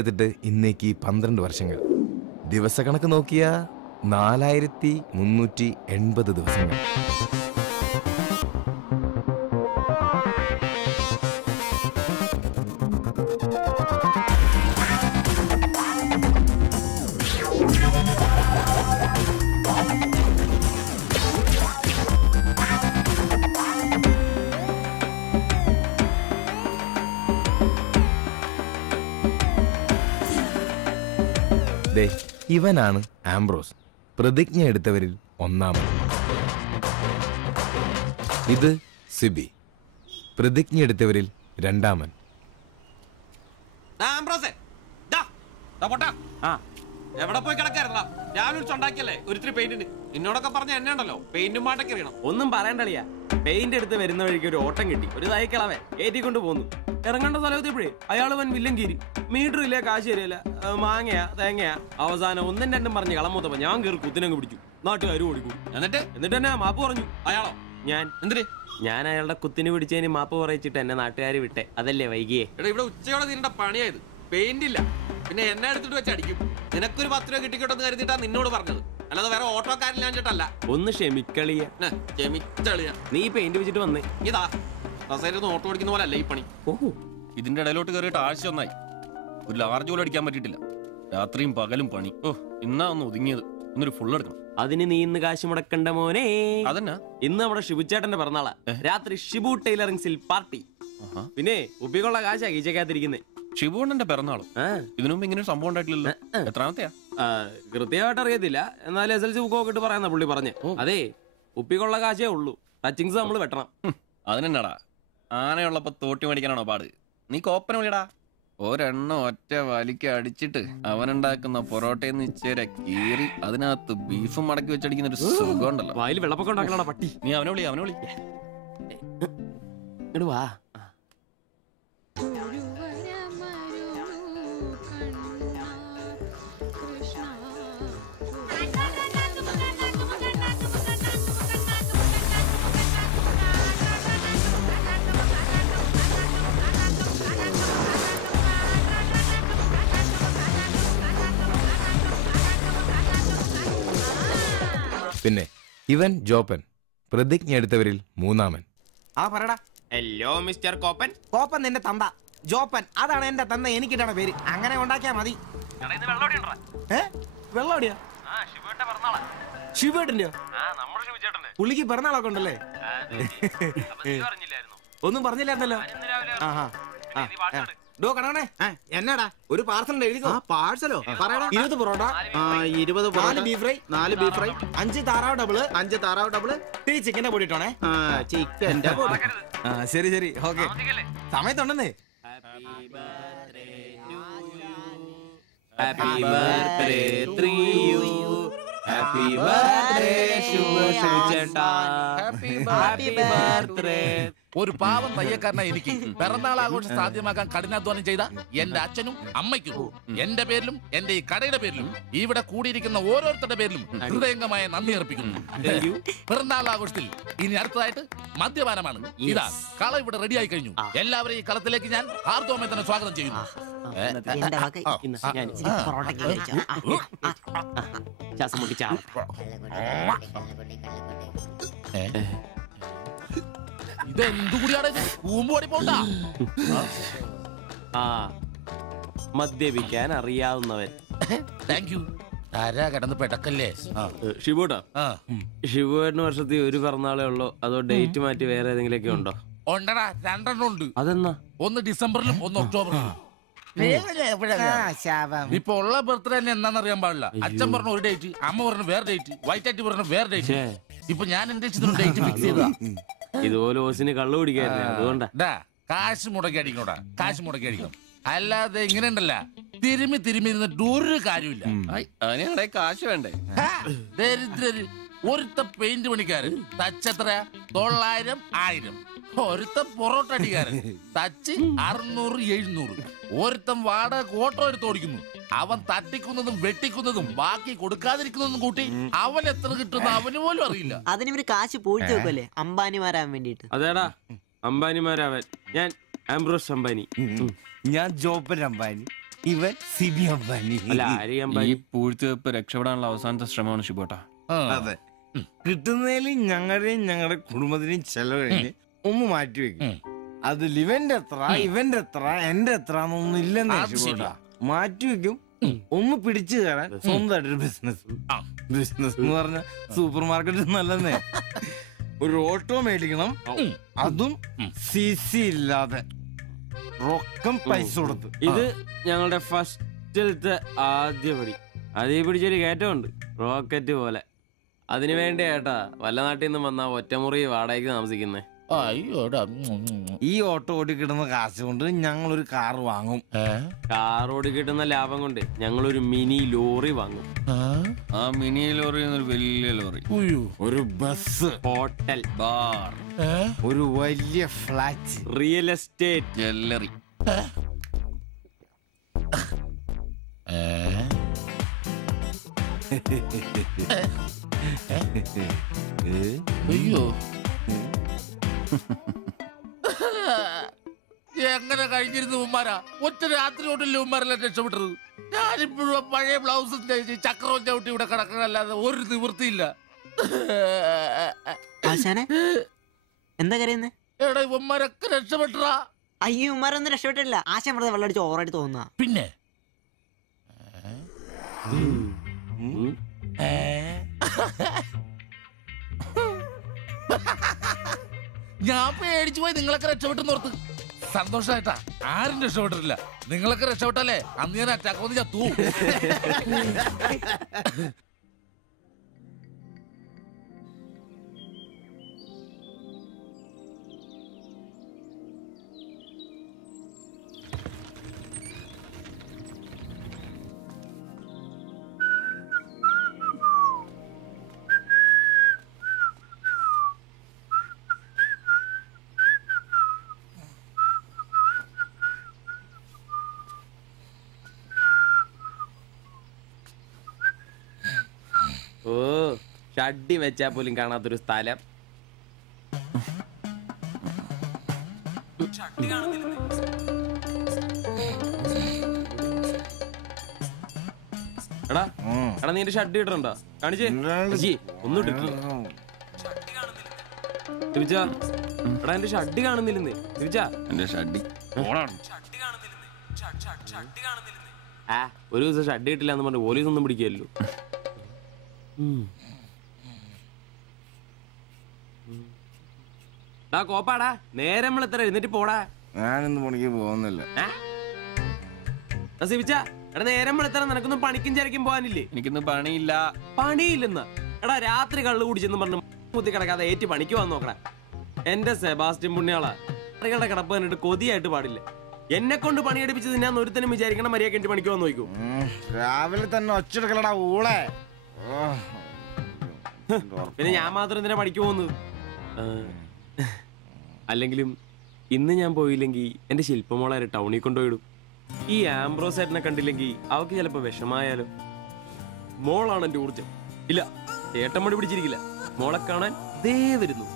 എടുത്തിട്ട് ഇന്നേക്ക് 12 വർഷങ്ങൾ. ദിവസക്കണക്ക് നോക്കിയാ 4380 ദിവസങ്ങൾ. ഇവനാണ് ആംബ്രോസ്, പ്രതിജ്ഞ എടുത്തവരിൽ ഒന്നാമൻ. ഇത് സിബി, പ്രതിജ്ഞ എടുത്തവരിൽ രണ്ടാമൻ. എവിടെ പോയി കിടക്കായിരുന്നാ? രാവിലെ ഉണ്ടാക്കിയല്ലേ ഒരിത്തിരി പെയിന്റിന്. എന്നോടൊക്കെ പറഞ്ഞ എന്നെ ഉണ്ടല്ലോ പെയിന്റും പാട്ടൊക്കെ അറിയണം. ഒന്നും പറയണ്ടളിയാ, പെയിന്റ് എടുത്ത് വരുന്ന വഴിക്ക് ഒരു ഓട്ടം കിട്ടി. ഒരു തൈക്കളവേ ഏറ്റിക്കൊണ്ട് പോന്നു. ഇറങ്ങേണ്ട സ്ഥലത്തെപ്പോഴേ അയാൾ വൻ വില്ലൻ കീരി. മീറ്റർ ഇല്ല, കാശ് തരില്ല, മാങ്ങയാ തേങ്ങയാ. അവസാനം ഒന്നും രണ്ടും പറഞ്ഞ് കളമൂത്തപ്പോ ഞാൻ കയറി കുത്തിനങ്ങ് പിടിച്ചു. നാട്ടുകാരും ഓടിക്കൂടി. എന്നിട്ട് എന്നെ മാപ്പ് പറഞ്ഞു. അയാളോ? ഞാൻ. എന്തിന്? ഞാൻ അയാളുടെ കുത്തിന് പിടിച്ചതിന് മാപ്പ് പറയിച്ചിട്ട് എന്നെ നാട്ടുകാർ വിട്ടെ. അതല്ലേ വൈകിയേ? എടാ, ഇവിടെ ഉച്ചയോടെ നിന്റെ പണിയായത്. പെയിന്റ് ഇല്ല, പിന്നെ എന്നെ എടുത്തിട്ട് വെച്ച് അടിക്കും. നിനക്കൊരു 10 രൂപ കിട്ടിക്കോട്ടെന്ന് കരുതിട്ടാ നിന്നോട് പറഞ്ഞത്, അല്ലാതെ വേറെ ഓട്ടോക്കാരില്ലാഞ്ഞിട്ടല്ല. ഒന്ന് ക്ഷമിക്കളിയ. നീ പെയിന്റ് വെച്ചിട്ട് വന്നേ. ഇതാ കസേരന്ന് ഓട്ടോ അടിക്കുന്ന പോലെ അല്ല ഈ പണി. ഓഹോ, ഇതിന്റെ ഇടയിലോട്ട് കയറിയിട്ട് ആഴ്ച ഒന്നായി. ഒരു ലാർജ് പോലും അടിക്കാൻ പറ്റിയിട്ടില്ല. രാത്രിയും പകലും പണി. ഓ, ഇന്നാ ഒന്ന് ഒതുങ്ങിയത്. ഇന്നൊരു ഫുൾ എടുക്കണം. അതിന് നീ ഇന്ന് കാശ് മുടക്കണ്ട മോനെ. അതെന്നാ? ഇന്ന് നമ്മുടെ ഷിബുച്ചേട്ടന്റെ പിറന്നാളാ. രാത്രി ഷിബു ടൈലറിംഗ്സിൽ പാർട്ടി. പിന്നെ ഉപ്പിക്കുള്ള കാശാ കീച്ചക്കാത്തിരിക്കുന്നേ. ഷിബുണ്ണന്റെ പിറന്നാള്. ഇതിനു മുമ്പ് ഇങ്ങനെ ഒരു സംഭവം ഉണ്ടായിട്ടില്ലല്ലോ. എത്രാമത്തെയാ? കൃത്യമായിട്ട് അറിയത്തില്ല, എന്നാൽ SLC ബുക്ക് നോക്കിട്ട് പറയാന്ന പുള്ളി പറഞ്ഞേ. അതെ, ഉപ്പിക്കുള്ള കാശേ ഉള്ളൂ, ടച്ചിങ്സ് നമ്മൾ വെട്ടണം. അതിനെന്നാടാ, ആനയുള്ളപ്പോ തോട്ടി മേടിക്കാനാണോ പാട്? നീ കോപ്പന വിളിയടാ. ഒരെണ്ണം ഒറ്റ വലിക്ക് അടിച്ചിട്ട് അവനുണ്ടാക്കുന്ന പൊറോട്ടയെന്ന് ഇച്ചേരെ കീറി അതിനകത്ത് ബീഫും മടക്കി വെച്ചടിക്കുന്ന ഒരു സുഖം ഉണ്ടല്ലോ. വായിൽ വെള്ളപ്പൊക്കം ഉണ്ടാക്കണ പട്ടി. നീ അവനെ വിളി. ഇങ്ങട് വാ. പിന്നെ ഇവൻ ജോപ്പൻ, പ്രതിജ്ഞ എടുത്തവരിൽ മൂന്നാമൻ. ആ പറടാ. Hello mister കോപ്പൻ. കോപ്പൻ നിന്റെ തന്ത, ജോപ്പൻ അതാണ് എന്റെ തന്ത. എനിക്കിട്ടാണ് പേര്. അങ്ങനെ ഉണ്ടാക്കിയാ മതി. വെള്ളം എവിടെയാ? ശിവേട്ടന്റെയോ? പുള്ളിക്ക് പിറന്നാളൊക്കെ ഉണ്ടല്ലേ? ഒന്നും പറഞ്ഞില്ലായിരുന്നല്ലോ. ഡോ കണക്കണേ, എന്നാടാ ഒരു പാർസൽ എഴുതിക്കോ. പാഴ്സലോ? 20 parotta, 20 4 beef fry, 4 beef fry, 5 താറാവ് ഡബിള്, 5 താറാവ് ഡബിള്, ഇത്തിരി ചിക്കന്റെ പൊടി ഇട്ടോണേ. ചിക്കന്റെ പൊടി. ശരി ശരി, ഓക്കെ. സമയത്തുണ്ടെന്നേ. Happy birthday to you. Happy birthday ശുഭചേട്ടാ. Happy birthday. ഒരു പാവം തയ്യക്കാരനായി എനിക്ക് പിറന്നാൾ ആഘോഷം സാധ്യമാക്കാൻ കഠിനാധ്വാനം ചെയ്ത എന്റെ അച്ഛനും അമ്മയ്ക്കും എന്റെ പേരിലും എന്റെ ഈ കടയുടെ പേരിലും ഇവിടെ കൂടിയിരിക്കുന്ന ഓരോരുത്തരുടെ പേരിലും ഹൃദയംഗമായ നന്ദി അർപ്പിക്കുന്നു. പിറന്നാൾ ആഘോഷത്തിൽ ഇനി അടുത്തതായിട്ട് മദ്യപാനമാണ്. ഇതാ കള ഇവിടെ റെഡിയായി കഴിഞ്ഞു. എല്ലാവരെയും ഈ കളത്തിലേക്ക് ഞാൻ ഹാർദവമായി തന്നെ സ്വാഗതം ചെയ്യുന്നു. ഇതെന്തുകൂടിയാണ് കൂമ്പോടി പോണ്ട. മദ്യപിക്കാൻ അറിയാവുന്നവൻ. Thank you. ആരാ കിടന്ന് പെടക്കല്ലേ? ഷിബുട്ടാ, ഷിബുവേട്ടന് വർഷത്തിൽ ഒരു പിറന്നാളേ ഉള്ളോ അതോ ഡേറ്റ് മാറ്റി വേറെ ഏതെങ്കിലുമൊക്കെ ഉണ്ടോ? ഉണ്ടടാ, 2 ഉണ്ട്. അതെന്നാ? ഒന്ന് ഡിസംബറിലും ഒന്ന് ഒക്ടോബറിലും. ഇപ്പൊ ഉള്ള ബർത്ത്ഡേ തന്നെ എന്താണെന്നറിയാൻ പാടില്ല. അച്ഛൻ പറഞ്ഞ ഒരു ഡേറ്റ്, അമ്മ പറഞ്ഞ വേറെ ഡേറ്റ്, വൈറ്റാറ്റി പറഞ്ഞ വേറെ ഡേറ്റ്. ഇപ്പൊ ഞാൻ എന്റെ ഡേറ്റ് ഫിക്സ് ചെയ്തതാ. ഇതുപോലെ ഓസിന് കള്ളു പിടിക്കായിരുന്നു, അതുകൊണ്ടാ. കാശ് മുടക്കി അടിക്കണോടാ, കാശ് മുടക്കി അടിക്കണം. അല്ലാതെ ഇങ്ങനെ ഉണ്ടല്ല തിരുമ്മി ഇരുന്നിട്ട് ഒരു കാര്യമില്ല. അതിനെ കാശ് വേണ്ടേ? ദരിദ്രര്. ഒരുത്ത പെയിന്റ് പണിക്കാരൻ തച്ചെത്ര 900 1000. ഒരുത്ത പൊറോട്ട അടിക്കാരൻ തച്ച് 600 700. ഒരുത്തം വാടക ഓട്ടോ എടുത്ത് ഓടിക്കുന്നു. അവൻ തട്ടിക്കുന്നതും വെട്ടിക്കുന്നതും ബാക്കി കൊടുക്കാതിരിക്കുന്നതും കൂട്ടി അവൻ എത്ര കിട്ടുന്ന അവന് പോലും അറിയില്ല. അതിന് കാശ് പൂഴ്ത്തി വെക്കല്ലേ അംബാനിമാരാൻ വേണ്ടിട്ട്. അതേടാ, അംബാനിമാരാവൻ. ഞാൻ ആംബ്രോസ് അംബാനി. ഞാൻ ജോപ്പൻ അംബാനി. ഇവൻ സിബി അംബാനി. അല്ല ആര്യ ഈ അംബാനി. പൂഴ്ത്തിവെപ്പ് രക്ഷപ്പെടാനുള്ള അവസാനത്തെ ശ്രമമാണ് ഷിബോട്ടാ. അതെ, കിട്ടുന്നതിൽ ഞങ്ങളുടെയും ഞങ്ങളുടെ കുടുംബത്തിനെയും ചെലവ് കഴിഞ്ഞ് ഒന്ന് മാറ്റി വെക്കും. അതിൽ ഇവന്റെ എത്ര ഇവന്റെ എത്ര എന്റെ എത്ര എന്നൊന്നും ഇല്ലെന്ന് മാറ്റി വെക്കും. ഒന്ന് പിടിച്ചു കയറാൻ സ്വന്തമായിട്ടൊരു ബിസിനസ്. ബിസിനസ് എന്ന് പറഞ്ഞ സൂപ്പർ മാർക്കറ്റ് നല്ലതേ. ഒരു ഓട്ടോ മേടിക്കണം, അതും CC ഇല്ലാതെ റൊക്കം പൈസ കൊടുത്ത്. ഇത് ഞങ്ങളുടെ ഫസ്റ്റിലത്തെ ആദ്യ പടി. അതീ പിടിച്ചൊരു കയറ്റമുണ്ട്, റോക്കറ്റ് പോലെ. അതിനു വേണ്ടി ഏട്ടാ വല്ല നാട്ടിൽ നിന്നും വന്നാ ഒറ്റമുറി വാടകയ്ക്ക് താമസിക്കുന്നേ. അയ്യോടാ. ഈ ഓട്ടോ ഓടി കിട്ടുന്ന കാശ് കൊണ്ട് ഞങ്ങളൊരു കാർ വാങ്ങും. കാർ ഓടി കിട്ടുന്ന ലാഭം കൊണ്ട് ഞങ്ങളൊരു മിനി ലോറി വാങ്ങും. ആ മിനി ലോറി എന്നൊരു വലിയ ലോറി, ഒരു ബസ്, ഹോട്ടൽ, ബാർ, ഒരു വലിയ ഫ്ലാറ്റ്, റിയൽ എസ്റ്റേറ്റ്, ജ്വല്ലറി. അയ്യോ, എങ്ങനെ കഴിഞ്ഞിരുന്നു ഉമ്മാരാ? ഒറ്റ രാത്രി കൊണ്ടല്ലേ ഉമ്മാരെല്ലാം രക്ഷപ്പെട്ടത്. ഞാനിപ്പോഴും പഴയ ബ്ലൗസും ചക്രവും ചവിട്ടി ഇവിടെ കിടക്കണല്ലാതെ ഒരു നിവൃത്തിയില്ല. ആശാനെ എന്താ കരയുന്നേ? എടാ ഉമ്മാരൊക്കെ രക്ഷപ്പെട്ടടാ. അയ്യോ ഉമ്മാരൊന്നും രക്ഷപ്പെട്ടില്ല. ആശാൻ വെറുതെ വെള്ളം അടിച്ച് ഓവറായിട്ട് തോന്നുക. പിന്നെ ഞാൻ പേടിച്ചു പോയി. നിങ്ങളൊക്കെ രക്ഷപ്പെട്ടെന്ന് ഓർത്ത് സന്തോഷായിട്ടാ. ആരും രക്ഷപ്പെട്ടിട്ടില്ല. നിങ്ങളൊക്കെ രക്ഷപ്പെട്ടല്ലേ അന്ന് ഞാൻ അറ്റാക്ക് വന്ന് ചത്തു. ഓ ഷഡ്ഡി വെച്ചാ പോലും കാണാത്തൊരു സ്ഥലം. എടാ എടാ നീ എന്റെ ഷഡ്ഡി ഇടണ്ടോ? കാണിച്ചേ ഒന്നും ഇട്ടിട്ടില്ല. എടാ എന്റെ ഷഡ്ഡി കാണുന്നില്ലെന്നേ. എന്റെ ഷഡ്ഡി ആ ഒരു ദിവസം ഷഡ്ഡി ഇട്ടില്ല എന്ന് പറഞ്ഞ് പോലീസ് ഒന്നും പിടിക്കല്ലോ. കോപ്പാടാ നേരം നമ്മൾ എത്ര എഴുന്നേറ്റ് പോടാ. ഞാനൊന്നും പണിക്ക് പോകുന്നില്ല. എടാ നേരം വെളുത്തറ നിനക്കൊന്നും പണിക്കും ചരക്കും പോകാനില്ലേ? എനിക്കൊന്നും പണിയില്ല. പണിയില്ലെന്ന് എടാ രാത്രി കള്ളു കുടിച്ചെന്ന് പറഞ്ഞ് കുത്തി കിടക്കാതെ ഏറ്റ് പണിക്ക് വന്ന് നോക്കണ. എന്റെ സെബാസ്റ്റ്യൻ പുണ്യാളാ കളുടെ കിടപ്പ് കണ്ടിട്ട് കൊതിയായിട്ട് പാടില്ല. എന്നെ കൊണ്ട് പണിയെടുപ്പിച്ചത് ഞാൻ ഒരുത്തനും വിചാരിക്കണം മര്യാദ എന്റെ പണിക്ക് വന്ന് നോക്കൂ. രാവിലെ തന്നെ ഒച്ചെടുക്കലടാ ഊളെ. പിന്നെ ഞാൻ മാത്രം എന്തിനാ പണിക്ക് പോകുന്നത്? അല്ലെങ്കിലും ഇന്ന് ഞാൻ പോയില്ലെങ്കിൽ എന്റെ ശില്പമോളെ ടൗണിൽ കൊണ്ടുപോയിടും. ഈ ആംബ്രോസേട്ടനെ കണ്ടില്ലെങ്കിൽ അവക്ക് ചിലപ്പോ വിഷമായാലോ. മോളാണ് എന്റെ ഊർജം. ഇല്ല ചേട്ടൻ മടി പിടിച്ചിരിക്കില്ല. മോളെ കാണാൻ ദേ വരുന്നു.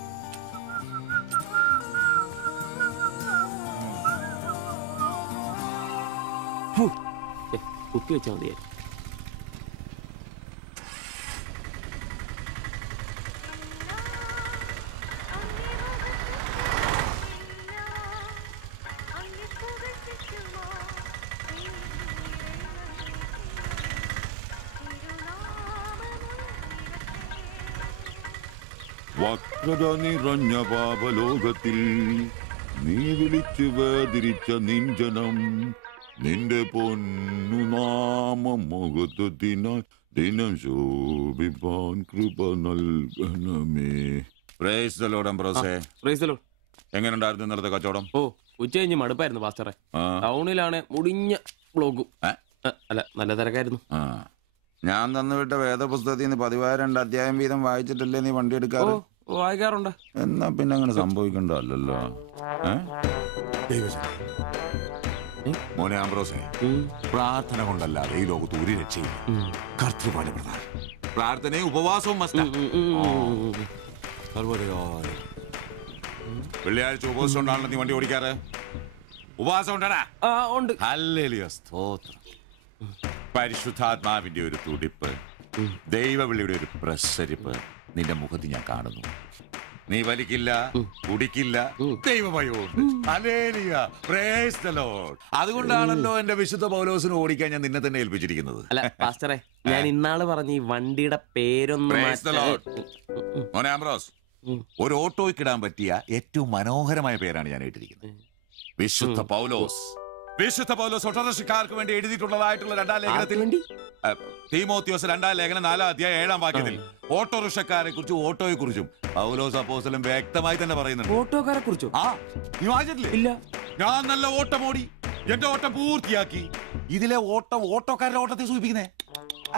കുത്തി വെച്ചാൽ മതിയായി. വക്രത നിറഞ്ഞ പാപലോകത്തിൽ നീ വിളിച്ചു വേദിരിച്ച നിഞ്ചനം നിന്റെ പൊന്നു നാമം മുഖത്തിനാൽ ദിനം ശോഭിപ്പാൻ കൃപ നൽകണമേ. എങ്ങനെയുണ്ടായിരുന്നു ഇന്നലത്തെ കച്ചവടം? ഓ ഉച്ച കഴിഞ്ഞ് മടുപ്പായിരുന്നു പാസ്റ്ററെ. ടൗണിലാണ് മുടിഞ്ഞ ബ്ലോഗും. അല്ല നല്ല തിരക്കായിരുന്നു. ഞാൻ തന്നുവിട്ട വേദപുസ്തകത്തിൽ നിന്ന് 12 അധ്യായം വീതം വായിച്ചിട്ടല്ലേ നീ വണ്ടി എടുക്കാറ്? വായിക്കാറുണ്ട്. എന്നാ പിന്നെ അങ്ങനെ സംഭവിക്കണ്ടല്ലോ. മോനെ ആംബ്രോസേ, പ്രാർത്ഥന കൊണ്ടല്ലാതെ ഈ ലോകത്ത് ഒരു രക്ഷയില്ല. കർത്തൃപാട് പ്രധാനം. പ്രാർത്ഥനയും ഉപവാസവും വെള്ളിയാഴ്ച ഉപവാസം കൊണ്ടാണല്ലോ നീ വണ്ടി ഓടിക്കാറ്. ഉപവാസം ഉണ്ടടാ? ഉണ്ട്. ഹല്ലേലൂയ, സ്തോത്രം. പരിശുദ്ധാത്മാവിന്റെ ഒരു തുടിപ്പ്, ദൈവവിളിയുടെ ഒരു പ്രസരിപ്പ് നിന്റെ മുഖത്ത് ഞാൻ കാണുന്നു. നീ വലിക്കില്ല, കുടിക്കില്ല, ദൈവഭയമുണ്ട്. Hallelujah, praise the Lord. അതുകൊണ്ടാണല്ലോ എന്റെ വിശുദ്ധ പൗലോസിനെ ഓടിക്കാൻ ഞാൻ നിന്നെ തന്നെ ഏൽപ്പിച്ചിരിക്കുന്നത്. അല്ല പാസ്റ്ററെ, ഞാൻ ഇന്നാള് പറഞ്ഞ ഈ വണ്ടിയുടെ പേരൊന്നും പ്രൈസ് ദി ലോർഡ്. മോനെ ആംബ്രോസ്, ഒരു ഓട്ടോയ്ക്കിടാൻ പറ്റിയ ഏറ്റവും മനോഹരമായ പേരാണ് ഞാൻ ഇട്ടിരിക്കുന്നത്. വിശുദ്ധ പൗലോസ്. വിശുദ്ധ പൗലോസ് ഓട്ടോറിക്ഷക്കാർക്ക് വേണ്ടി എഴുതിയിട്ടുള്ളതായിട്ടുള്ള 2-ാം ലേഖനത്തിൽ, തീമോത്തിയോസ് 2-ാം ലേഖനം 4-ാം അധ്യായം 7-ാം വാക്യത്തിൽ ഓട്ടോറിക്ഷക്കാരെ കുറിച്ചും ഓട്ടോയെ കുറിച്ചും പൗലോസ് അപ്പോസ്തലൻ വ്യക്തമായി തന്നെ പറയുന്നുണ്ട്. ഓട്ടോക്കാരെ കുറിച്ചോ? ആ, നീ വായിച്ചിട്ടില്ലേ? ഇല്ല. ഞാൻ നല്ല ഓട്ടം ഓടി, എന്റെ ഓട്ടം പൂർത്തിയാക്കി. ഇതിലെ ഓട്ടം ഓട്ടോക്കാരുടെ ഓട്ടത്തെ സൂചിപ്പിക്കുന്നേ.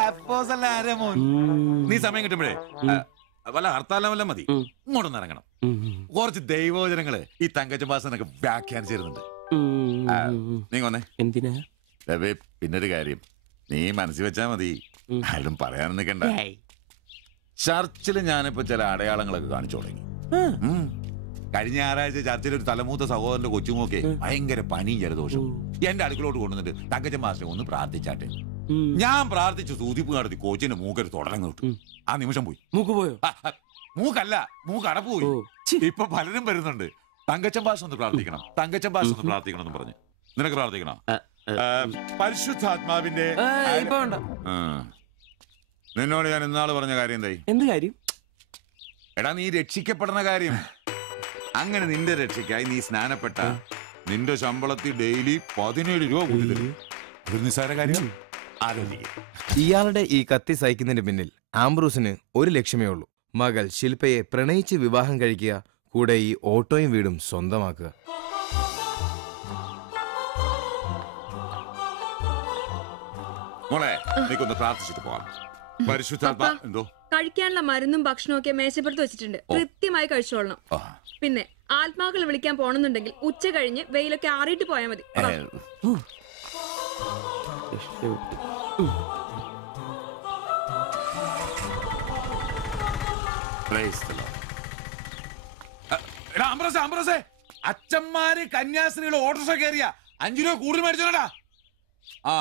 അപ്പോസ്തലൻ ആരാ മോൻ? നീ സമയം കിട്ടുമ്പോഴേ വല്ല ഹർത്താലം വല്ല മതി, ഇങ്ങോട്ടൊന്ന് ഇറങ്ങണം. കുറച്ച് ദൈവവചനങ്ങള് ഈ തങ്കച്ചമ്പാസനൊക്കെ വ്യാഖ്യാനിച്ചിരുന്നുണ്ട്. നീ വന്നേ. എന്തിനാ? പിന്നൊരു കാര്യം നീ മനസ്സിൽ വെച്ചാ മതി, ആരും പറയാൻ നിൽക്കണ്ട. ചർച്ചിൽ ഞാനിപ്പോ ചില അടയാളങ്ങളൊക്കെ കാണിച്ചു തുടങ്ങി. കഴിഞ്ഞ ഞായറാഴ്ച ചർച്ചിൽ ഒരു തലമൂത്ത സഹോദരന്റെ കൊച്ചുമോക്കെ ഭയങ്കര പനിയും ജലദോഷവും എന്റെ അടുക്കളോട്ട് കൊണ്ടുവന്നിട്ട് തങ്കച്ചമ്പാസനെ ഒന്ന് പ്രാർത്ഥിച്ചാട്ടെ. ഞാൻ പ്രാർത്ഥിച്ചു സൂതിപ്പ് നടത്തി കോച്ചിന്റെ മൂക്കൊരു തുടങ്ങി വിട്ടു. ആ നിമിഷം പോയി. മൂക്ക് പോയോ? മൂക്കല്ല, മൂക്ക് അടപ്പ് പോയി. ഇപ്പൊ പലരും വരുന്നുണ്ട്, തങ്കച്ചമ്പാസ് ഒന്ന് പ്രാർത്ഥിക്കണം, തങ്കച്ചമ്പാസ് ഒന്ന് പ്രാർത്ഥിക്കണം എന്ന് പറഞ്ഞു. നിനക്ക് പ്രാർത്ഥിക്കണം? പരിശുദ്ധാത്മാവിന്റെ നിന്നോട് ഞാൻ ഇന്നാള് പറഞ്ഞ കാര്യം എന്തായി? എന്ത് കാര്യം? എടാ, നീ രക്ഷിക്കപ്പെടുന്ന കാര്യം. അങ്ങനെ നിന്റെ രക്ഷയ്ക്കായി നീ സ്നാനപ്പെട്ട നിന്റെ ശമ്പളത്തിൽ ഡെയിലി 17 രൂപ കൂടി തരും. ഒരു നിസ്സാര കാര്യം ആലോചിക്കുക. ഇയാളുടെ ഈ കത്തി സഹിക്കുന്നതിന് പിന്നിൽ ആംബ്രൂസിന് ഒരു ലക്ഷ്യമേ ഉള്ളൂ: മകൾ ശില്പയെ പ്രണയിച്ച് വിവാഹം കഴിക്കുക, കൂടെ ഈ ഓട്ടോയും വീടും സ്വന്തമാക്കുക. മോളെ, നീക്കൊന്ന് പ്രാർത്ഥിച്ചിട്ട് പോവാം. പരിശുദ്ധാത്മാ. എന്തോ? കഴിക്കാനുള്ള മരുന്നും ഭക്ഷണവും ഒക്കെ മേശപ്പുറത്ത് വെച്ചിട്ടുണ്ട്, കൃത്യമായി കഴിച്ചോളണം. പിന്നെ ആത്മാക്കൾ വിളിക്കാൻ പോണെന്നുണ്ടെങ്കിൽ ഉച്ച കഴിഞ്ഞ് വെയിലൊക്കെ ആറിയിട്ട് പോയാൽ മതി. അച്ഛന്മാര് കന്യാസ്ത്രീകൾ ഓട്ടോറിക്ഷ കയറിയ 5 രൂപ കൂടുതൽ മേടിച്ചോടാ. ആ,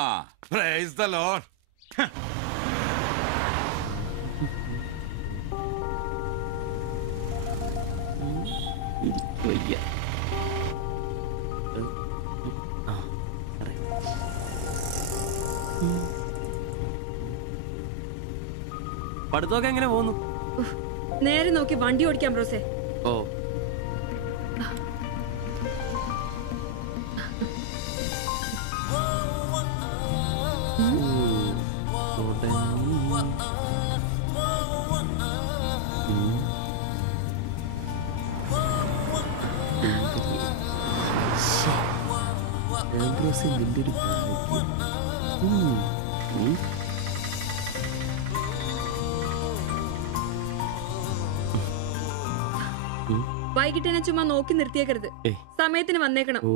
പ്രൈസ് ദി ലോർഡ്. പഠിത്തമൊക്കെ എങ്ങനെ പോകുന്നു? നേരെ നോക്കി വണ്ടി ഓടിക്കാം ബ്രോസേ. ഓ, വൈകിട്ട് എന്നെ ചുമ്മാ നോക്കി നിർത്തിയേക്കരുത്, സമയത്തിന് വന്നേക്കണം. ഓ,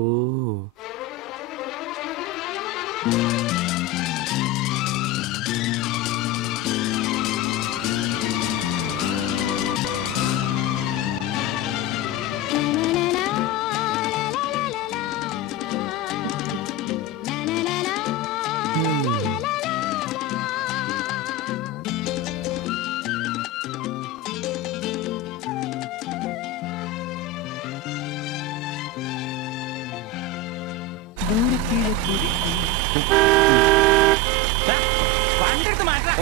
വണ്ടെടുത്ത് മാറ്റാ.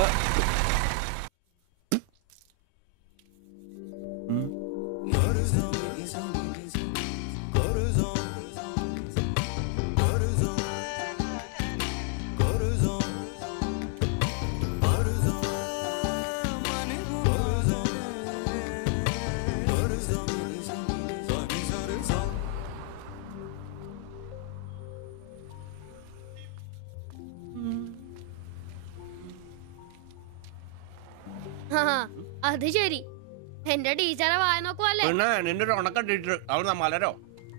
അത് ശരി, എന്റെ ടീച്ചറെ വായ നോക്കുവല്ലേ? നിന്റെ ഉണക്ക ടീച്ചർ അവൾ മലരോ?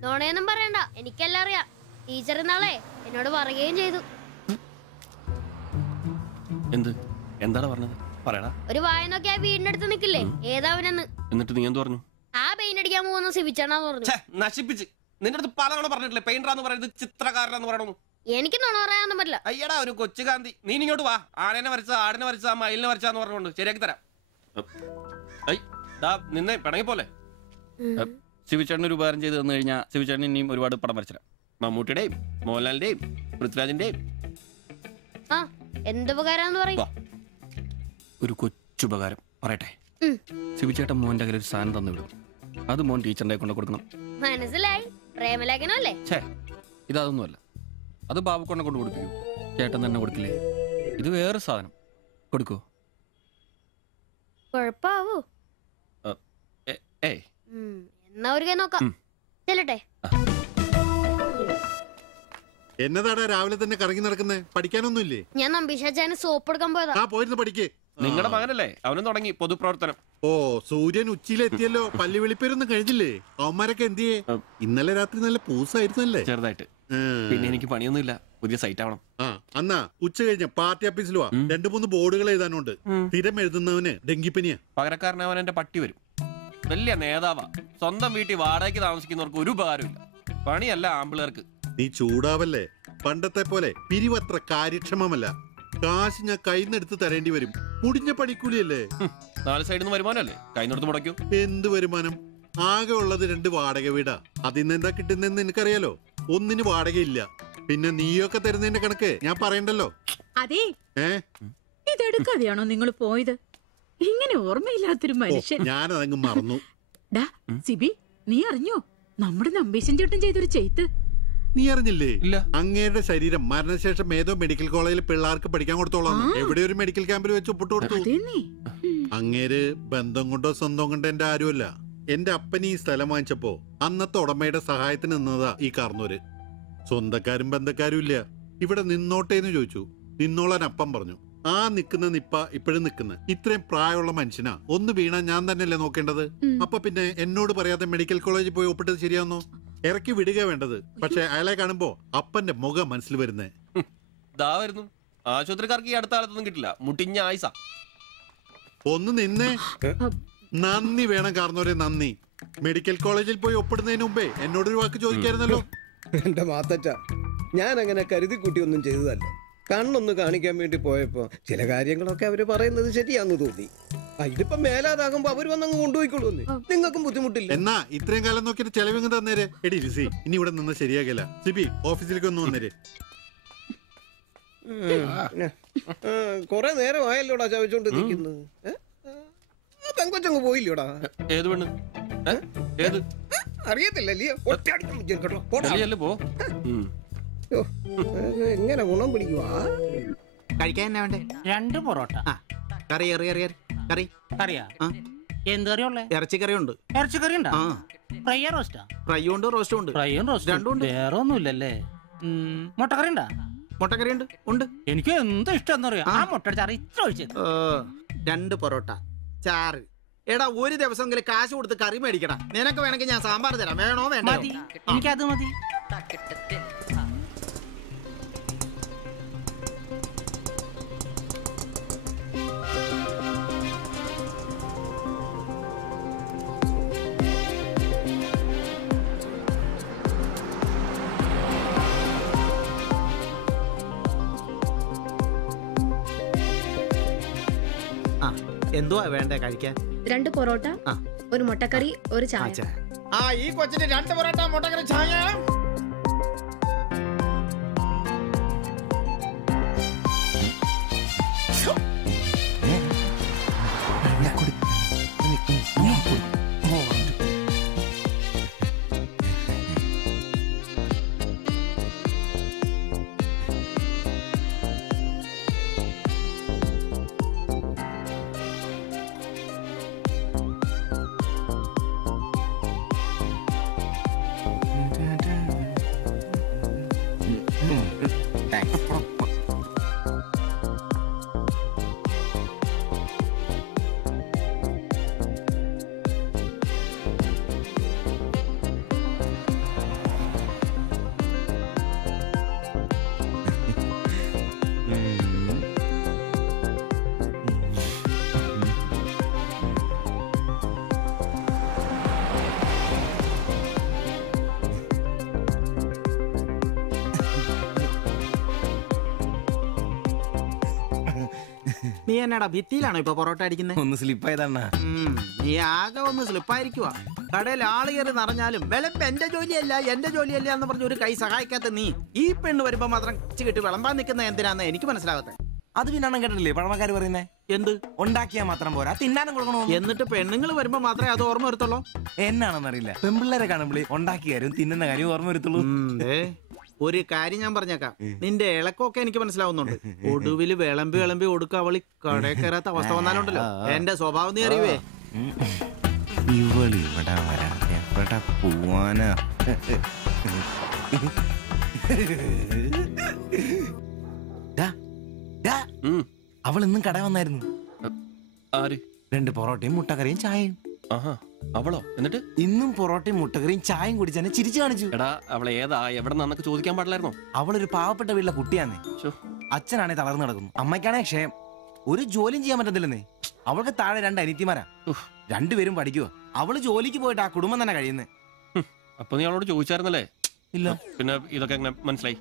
നോണയൊന്നും പറയണ്ട, എനിക്കെല്ലാം അറിയാം. ടീച്ചർ ഇന്നാളെ എന്നോട് പറയുകയും ചെയ്തു. എന്ത്? എന്താണ് പറഞ്ഞത്? പറയടാ. ഒരു വായ നോക്കി ആ വീടിനടുത്ത് നിക്കില്ലേ, ഏതാവനെന്ന്. എന്നിട്ട് നീ എന്ത് പറഞ്ഞു? ആ പെയിന്റ് അടിക്കാൻ പോകുന്ന സിവിച്ചാണെന്ന് പറഞ്ഞു. നശിപ്പിച്ച് നിന്റെ അടുത്ത് പലതവണ പറഞ്ഞിട്ടില്ലേ പെയിന്ററാന്ന് പറയുന്നത് ചിത്രകാരനാന്ന് പറയണമെന്ന്. എനിക്ക് നുണ പറയാനൊന്നും പറ്റില്ല. അയ്യടാ ഒരു കൊച്ചു കാന്തി, നീ ഇങ്ങോട്ട് വാ. ആനേനെ വരച്ച, ആടിനെ വരച്ച, മയിലിനെ വരച്ചാന്ന് പറഞ്ഞുകൊണ്ട് ശരിയാക്കി തരാം. നിന്നെ പിണങ്ങി പോലെ. ശിവചേട്ടന് ഒരു ഉപകാരം ചെയ്ത് തന്നു കഴിഞ്ഞാൽ ശിവചേട്ടൻ ഇനിയും ഒരുപാട് പടം വരച്ചില്ല. മമ്മൂട്ടിയുടെയും മോഹൻലാലിന്റെയും പൃഥ്വിരാജിന്റെയും. ആ എന്ത് ഉപകാരാന്ന് പറയും? ഒരു കൊച്ചുപകാരം പറയട്ടെ. ശിവചേട്ടൻ മോന്റെ കയ്യിൽ ഒരു സാധനം തന്നു വിടും. അത് മോൻ ടീച്ചറിന്റെ കൊണ്ട് കൊടുക്കണം. മനസ്സിലായി, പ്രേമലേഖനല്ലേ? ഛേ, ഇതൊന്നുമല്ല. അത് ബാബുക്കൊണ്ടെ കൊണ്ട് കൊടുപ്പിക്കൂ. ചേട്ടൻ തന്നെ കൊടുക്കില്ലേ? ഇത് വേറെ സാധനം. കൊടുക്കൂ. കൊഴപ്പാവൂ? എന്നാ ഒരു കൈ നോക്കാം. ചെല്ലട്ടെ. എന്നതാടാ രാവിലെ തന്നെ കറങ്ങി നടക്കുന്നേ? പഠിക്കാനൊന്നുമില്ലേ? ഞാൻ നമ്പീശാച്ചാന് സോപ്പ് എടുക്കാൻ പോയതാ. പോയിരുന്നു പഠിക്കേ. നിങ്ങളുടെ മകനല്ലേ, അവനും തുടങ്ങി പൊതുപ്രവർത്തനം. ഓ, സൂര്യൻ ഉച്ചയിലെത്തിയല്ലോ. പല്ലി വിളിപ്പേരൊന്നും കഴിഞ്ഞില്ലേ? അവന്മാരൊക്കെ എന്തിയേ? ഇന്നലെ രാത്രി നല്ല പൂസായിരുന്നല്ലേ? ചെറുതായിട്ട്. പിന്നെ എനിക്ക് പണിയൊന്നുമില്ല, പുതിയ സൈറ്റ് ആവണം. അന്നാ ഉച്ച കഴിഞ്ഞ പാർട്ടി ഓഫീസിൽ വാ. 2-3 ബോർഡുകൾ എഴുതാനുണ്ട്. സ്ഥിരം എഴുതുന്നവന് ഡെങ്കിപ്പനിയാ. പകരക്കാരനവൻ എന്റെ പട്ടി വരും. വലിയ നേതാവാ. സ്വന്തം വീട്ടിൽ വാടകയ്ക്ക് താമസിക്കുന്നവർക്ക് ഒരു ഉപകാരമില്ല. പണിയല്ല ആമ്പിളേർക്ക്. നീ ചൂടാവല്ലേ? പണ്ടത്തെ പോലെ പിരിവത്ര കാര്യക്ഷമമല്ല. കാശ് ഞാൻ കൈന്നെടുത്ത് തരേണ്ടി വരും. മുടിഞ്ഞ പണിക്കൂലിയല്ലേ? 4 സൈഡിൽ നിന്ന് വരുമാനമല്ലേ, കൈന്നെടുത്ത് മുടക്കൂ. എന്ത് വരുമാനം? ആകെ ഉള്ളത് 2 വാടക വീടാ. അതിന്ന് എന്താ കിട്ടുന്നെന്ന് എനിക്കറിയാലോ. ഒന്നിന് വാടകയില്ല. പിന്നെ നീയൊക്കെ തരുന്നതിന്റെ കണക്ക് ഞാൻ പറയണ്ടല്ലോ. അതെ, ഇതെടുക്കാതെയാണോ നിങ്ങൾ പോയത്? ഇങ്ങനെ ഓർമ്മയില്ലാത്തൊരു മനുഷ്യൻ. ഞാനതങ്ങ് മറന്നു. സിബി, നീ അറിഞ്ഞോ നമ്മുടെ നമ്പീശൻ ചേട്ടൻ ചെയ്തൊരു ചെയ്ത്ത്? നീ അറിഞ്ഞില്ലേ? അങ്ങേരുടെ ശരീരം മരണശേഷം ഏതോ മെഡിക്കൽ കോളേജിൽ പിള്ളേർക്ക് പഠിക്കാൻ കൊടുത്തോളാം. എവിടെ ഒരു മെഡിക്കൽ ക്യാമ്പിൽ വെച്ച് ഒപ്പിട്ട് കൊടുത്തു. അങ്ങേര് ബന്ധം കൊണ്ടോ സ്വന്തം കൊണ്ടോ എന്റെ ആരുമല്ല. എന്റെ അപ്പന് ഈ സ്ഥലം വാങ്ങിച്ചപ്പോ അന്നത്തെ ഉടമയുടെ സഹായത്തിന് നിന്നതാ ഈ കാർന്നൂര്. സ്വന്തക്കാരും ബന്ധക്കാരും ഇല്ല. ഇവിടെ നിന്നോട്ടേന്ന് ചോദിച്ചു. നിന്നോളാൻ അപ്പം പറഞ്ഞു. ആ നിക്കുന്ന നിപ്പ ഇപ്പോഴും നിക്കുന്ന ഇത്രയും പ്രായമുള്ള മനുഷ്യനാ. ഒന്ന് വീണാ ഞാൻ തന്നെയല്ലേ നോക്കേണ്ടത്? അപ്പൊ പിന്നെ എന്നോട് പറയാതെ മെഡിക്കൽ കോളേജിൽ പോയി ഒപ്പിട്ടത് ശരിയാന്നോ? ഇറക്കി വിടുക വേണ്ടത്. പക്ഷെ അയാളെ കാണുമ്പോ അപ്പന്റെ മുഖം മനസ്സിൽ വരുന്നേ. ആശുപത്രിക്കാർക്ക് ഈ അടുത്ത കാലത്തൊന്നും കിട്ടില്ല. മുട്ടിഞ്ഞ ആയിസ. ഒന്ന് നിന്നേ. നന്ദി വേണം കാർന്നോരെ, നന്ദി. മെഡിക്കൽ കോളേജിൽ പോയി ഒപ്പിടുന്നതിന് മുമ്പേ എന്നോടൊരു വാക്ക് ചോദിക്കായിരുന്നല്ലോ. എന്റെ മാത്തച്ച, ഞാൻ അങ്ങനെ കരുതി കൂട്ടിയൊന്നും ചെയ്തതല്ല. കണ്ണൊന്ന് കാണിക്കാൻ വേണ്ടി പോയപ്പോ ചില കാര്യങ്ങളൊക്കെ അവര് പറയുന്നത് ശരിയാന്ന് തോന്നി. ഇതിപ്പോ മേലാതാകുമ്പോ അവര് വന്നങ്ങ് കൊണ്ടുപോയിക്കോളൂ. നിങ്ങൾക്കും ബുദ്ധിമുട്ടില്ല. എന്നാ ഇത്രയും കാലം നോക്കിയിട്ട് ചെലവിങ് തന്നേരെ. എടി ലിസി, ഇനി ഇവിടെ നിന്ന് ശരിയാകില്ല. സിബി, ഓഫീസിലേക്ക് ഒന്ന് വന്നേരെ. കൊറേ നേരം ആയല്ലോടാ ചവച്ചോണ്ട് നിൽക്കുന്നത്. പെങ്കൊച്ചങ്ങ് പോയില്ലോടാ. ഏത് പെണ്ണ്? ഏത് അറിയത്തില്ലല്ലേ? എങ്ങനെ ഗുണം പിടിക്കുവാ? കഴിക്കാൻ എന്നാ വേണ്ടേ? 2 പൊറോട്ട. കറി കറി കറിയാ? എന്ത് കറിയുള്ളേ? ഇറച്ചിക്കറി ഉണ്ട്. ഇറച്ചിക്കറി ഉണ്ടാ? ഫ്രൈയാ റോസ്റ്റാ? ഫ്രൈയും ഉണ്ട് റോസ്റ്റും ഉണ്ട്. ഫ്രൈയും റോസ്റ്റും രണ്ടും ഉണ്ട്. വേറെ ഒന്നുമില്ലല്ലേ? മുട്ടക്കറി ഉണ്ടാ? മുട്ടക്കറി ഉണ്ട്. എനിക്ക് എന്ത് ഇഷ്ടം അറിയാം. ആ മുട്ടയുടെ ചാറ് ഇത്ര ഒഴിച്ചത്. 2 പൊറോട്ട, ചാറ്. എടാ, ഒരു ദിവസമെങ്കിലും കാശ് കൊടുത്ത് കറി മേടിക്കടാ. നിനക്ക് വേണമെങ്കിൽ ഞാൻ സാമ്പാർ തരാം. വേണോ? വേണ്ട. എനിക്കത് മതി. എന്തുവാ വേണ്ടേ കഴിക്കാൻ? 2 പൊറോട്ട, ഒരു മുട്ടക്കറി, ഒരു ചായ. ഈ കൊച്ചിന് 2 പൊറോട്ട, മുട്ടക്കറി, ചായ. നീ എന്നാടാ ഭിത്തിയിലാണോ ഇപ്പൊ പൊറോട്ട അടിക്കുന്നത്? ഒന്ന് സ്ലിപ്പായതാണ്. നീ ആകെ ഒന്ന് സ്ലിപ്പായിരിക്കുവാ. കടയിൽ ആള് കയറി നിറഞ്ഞാലും വിളമ്പ് എന്റെ ജോലിയല്ല എന്ന് പറഞ്ഞ ഒരു കൈ സഹായിക്കാത്ത നീ ഈ പെണ്ണ് വരുമ്പോ മാത്രം കിട്ടി വിളമ്പാൻ നിൽക്കുന്ന എന്തിനാന്ന് എനിക്ക് മനസ്സിലാകത്തെ. അത് പിന്നെ കേട്ടില്ലേ പഴമക്കാര് പറയുന്നേ? എന്ത് ഉണ്ടാക്കിയാ മാത്രം പോരാ, തിന്നാനും കൊടുക്കണോ? എന്നിട്ട് പെണ്ണുങ്ങൾ വരുമ്പോ മാത്രമേ അത് ഓർമ്മ വരുത്തുള്ളൂ. എന്നാണെന്നറിയില്ല, പെൺപിള്ളേരെ കാണുമ്പോൾ ഉണ്ടാക്കിയ കാര്യം തിന്നുന്ന കാര്യം ഓർമ്മ വരുത്തുള്ളൂ. ഒരു കാര്യം ഞാൻ പറഞ്ഞേക്കാം, നിന്റെ ഇളക്കമൊക്കെ എനിക്ക് മനസ്സിലാവുന്നുണ്ട്. ഒടുവില് വിളമ്പി ഒടുക്ക അവളി കടയിൽ കയറാത്ത അവസ്ഥ വന്നാലുണ്ടല്ലോ എന്റെ സ്വഭാവം നീ അറിയുവേ. ഇവള് ഇവിടെ വരാ, എവിടെ പോവാനാ? അവൾ ഇന്നും കട വന്നായിരുന്നു. ആര്? 2 പൊറോട്ടയും മുട്ടക്കറിയും ചായയും. അവളോ? എന്നിട്ട് ഇന്നും പൊറോട്ടയും മുട്ടക്കറിയും ചായയും കുടിച്ച് തന്നെ ചിരിച്ചു കാണിച്ചു. എടാ അവളെ ഏതാ എവിടെ നിന്നൊക്കെ ചോദിക്കാൻ പാടില്ലായിരുന്നോ? അവളൊരു പാവപ്പെട്ട വീട്ടിലെ കുട്ടിയാന്നേ. അച്ഛനാണെ തളർന്നു നടക്കുന്നു, അമ്മയ്ക്കാണെ ക്ഷയം. ഒരു ജോലിയും ചെയ്യാൻ പറ്റത്തില്ലെന്നേ. അവൾക്ക് താഴെ 2 അനിയത്തിമാരാ, 2 പേരും പഠിക്കുവോ. അവള് ജോലിക്ക് പോയിട്ട് ആ കുടുംബം തന്നെ കഴിയുന്നേ. അപ്പൊ നീ അവളോട് ചോദിച്ചായിരുന്നല്ലേ? ഇല്ല. പിന്നെ ഇതൊക്കെ എങ്ങനെ മനസ്സിലായി?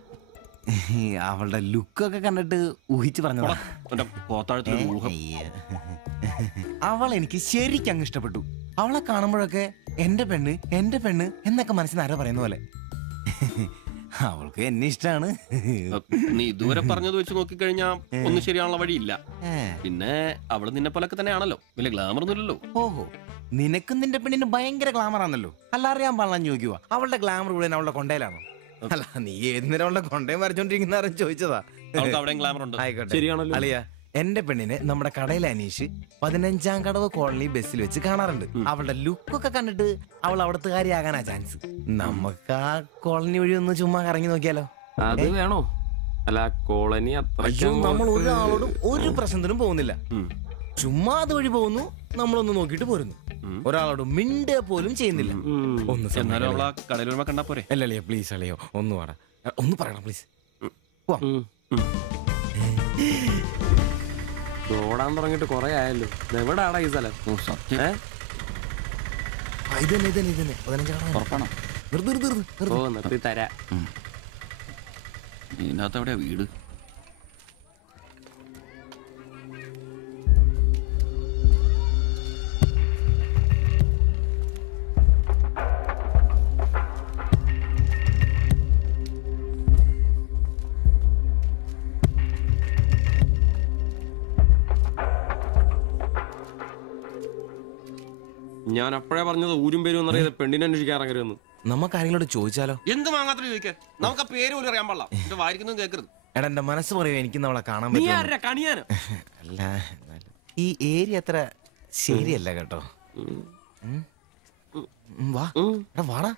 അവളുടെ ലുക്കൊക്കെ കണ്ടിട്ട് ഊഹിച്ചു പറഞ്ഞതാ. അവൾ എനിക്ക് ശരിക്കും അങ്ങ് ഇഷ്ടപ്പെട്ടു. അവളെ കാണുമ്പോഴൊക്കെ എന്റെ പെണ്ണ് എന്നൊക്കെ മനസ്സിൽ ആരോ പറയുന്ന പോലെ. അവൾക്ക് എന്നെ ഇഷ്ടാണ്. നീ ഇതുവരെ പറഞ്ഞത് വെച്ച് നോക്കിക്കഴിഞ്ഞാ ഒന്നും ശരിയാണുള്ള വഴിയില്ല. പിന്നെ അവള് നിന്നെ പോലൊക്കെ തന്നെയാണല്ലോ, വലിയ ഗ്ലാമർ ഒന്നുമില്ലല്ലോ. ഓഹോ, നിനക്കും നിന്റെ പെണ്ണിന് ഭയങ്കര ഗ്ലാമർ ആണല്ലോ. അല്ല അറിയാൻ പാടില്ല ചോദിക്കുക, അവളുടെ ഗ്ലാമർ കൂടെ അവളുടെ കൊണ്ടയിലാണോ? അല്ല, നീ ഏത് നേരം അവളുടെ കൊണ്ടയും വരച്ചോണ്ടിരിക്കുന്ന ചോദിച്ചതാ. ശരിയാണല്ലോ. അളിയ, എന്റെ പെണ്ണിനെ നമ്മുടെ കടയിലെ അനീഷ് 15-ാം കടവ് കോളനി ബസ്സിൽ വെച്ച് കാണാറുണ്ട്. അവളുടെ ലുക്കൊക്കെ കണ്ടിട്ട് അവൾ അവിടുത്തെ കാര്യമാകാനാ ചാൻസ്. നമുക്ക് ആ കോളനി വഴി ഒന്ന് ചുമ്മാ കറങ്ങി നോക്കിയാലോ? അത് വേണോ? അല്ല, കോളനി അയ്യോ, നമ്മൾ ഒരാളോടും ഒരു പ്രശ്നത്തിനും പോകുന്നില്ല. ചുമ്മാ അതുവഴി പോകുന്നു, നമ്മളൊന്ന് നോക്കിട്ട് പോരുന്നു. ഒരാളോട് മിണ്ട പോലും ചെയ്യുന്നില്ല. അല്ലല്ലേ, പ്ലീസ് അല്ലയോ, ഒന്ന് പറ, ഒന്ന് പറയണം പ്ലീസ്. ഓടാൻ തുടങ്ങിട്ട് കൊറേ ആയല്ലോ. എവിടാടാ ഈ സ്ഥലം? നിർത്തി തരാ. ഇതിനകത്ത് എവിടെയാ വീട്? ഞാൻ അപ്പോഴേ പറഞ്ഞത് ഊരും പേരും എന്നറിയാതെ പെണ്ണിനെ അന്വേഷിക്കാൻ ഇറങ്ങരുതെന്ന്. നമുക്ക് ആരെങ്കിലും ചോദിച്ചാലോ? എന്ത് വാങ്ങാത്ത ചോദിക്കാൻ? നമുക്ക് ആ പേര് പോലും അറിയാൻ പാടില്ല. എന്റെ വായിരിക്കുന്നു കേൾക്കരുത്. എടാ, എന്റെ മനസ്സ് പറയൂ, എനിക്ക് നമ്മളെ കാണാൻ പറ്റും. അല്ല, ഈ ഏരിയ അത്ര ശരിയല്ല കേട്ടോ. വാ, വാടാ.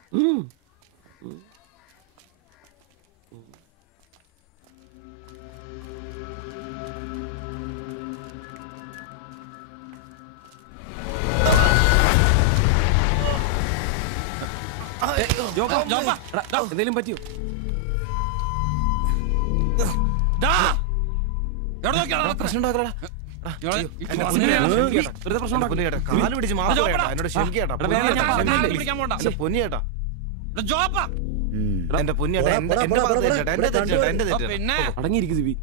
എന്തേലും പറ്റിയോ? പ്രശ്നം എന്റെ അടങ്ങിയിരിക്കും സിബി.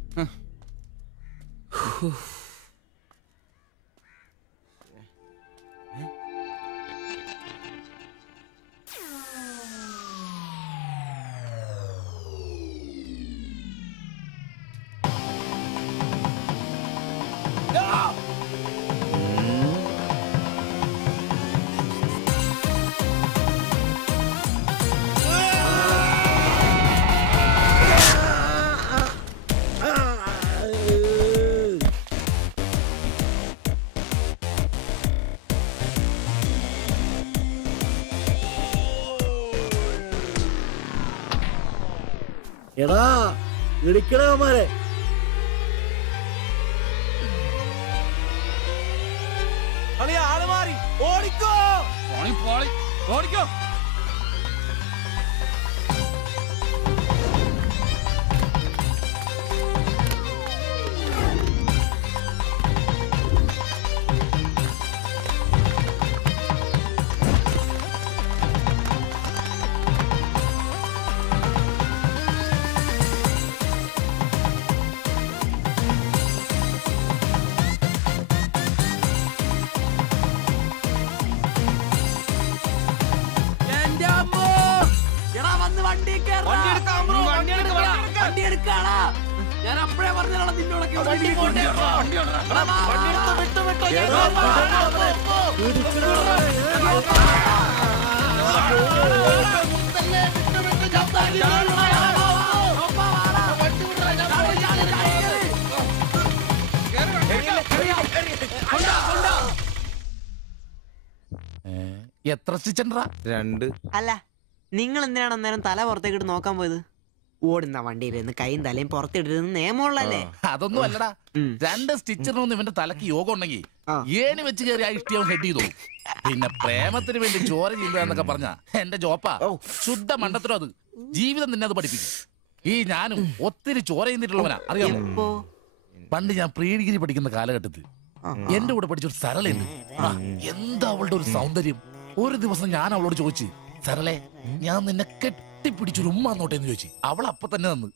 എടാ, ഇടിക്കണമാരെ ആള് മാറി. ഓടിക്കോ, ഓടിക്കോ. നിക്കാടാ. ഞാൻ അപ്പഴേ പറഞ്ഞാണ് നിന്നോടൊക്കെ എത്ര സ്റ്റിച്ചണ്ടാ? 2. അല്ല നിങ്ങൾ എന്തിനാണ് അന്നേരം തല പുറത്തേക്കിട്ട് നോക്കാൻ പോയത്? ഓടുന്ന വണ്ടിയിലിരുന്ന് കൈയും തലയും പുറത്തിട്ടിരുന്ന് നിയമമുള്ളല്ലേ? അതൊന്നും അല്ലടാ. 2 സ്റ്റിച്ചറിനൊന്നും ഇവന്റെ തലക്ക് യോഗം ഉണ്ടെങ്കിൽ ഏണി വെച്ച് കയറി ആ ഇഷ്ടിയവൻ ഹെഡ് ചെയ്തു. പിന്നെ പ്രേമത്തിന് വേണ്ടി ചോര ചെയ്യുന്നതെന്നൊക്കെ പറഞ്ഞ എന്റെ ജോപ്പ ശുദ്ധ മണ്ടത്തിലോ അത്. ജീവിതം നിന്നെ അത് പഠിപ്പിക്കും. ഈ ഞാനും ഒത്തിരി ചോര ചെയ്യുന്നിട്ടുള്ളവനാ, അറിയാമോ? പണ്ട് ഞാൻ പ്രീ ഡിഗ്രി പഠിക്കുന്ന കാലഘട്ടത്തിൽ എന്റെ കൂടെ പഠിച്ചൊരു സരളയുണ്ട്. എന്താ അവളുടെ ഒരു സൗന്ദര്യം! ഒരു ദിവസം ഞാൻ അവളോട് ചോദിച്ചു, സരളെ ഞാൻ നിന്നെ കെട്ടിപ്പിടിച്ചൊരു ഉമ്മ നോട്ടെ എന്ന് ചോദിച്ചു. അവൾ അപ്പൊ തന്നെ തന്നു.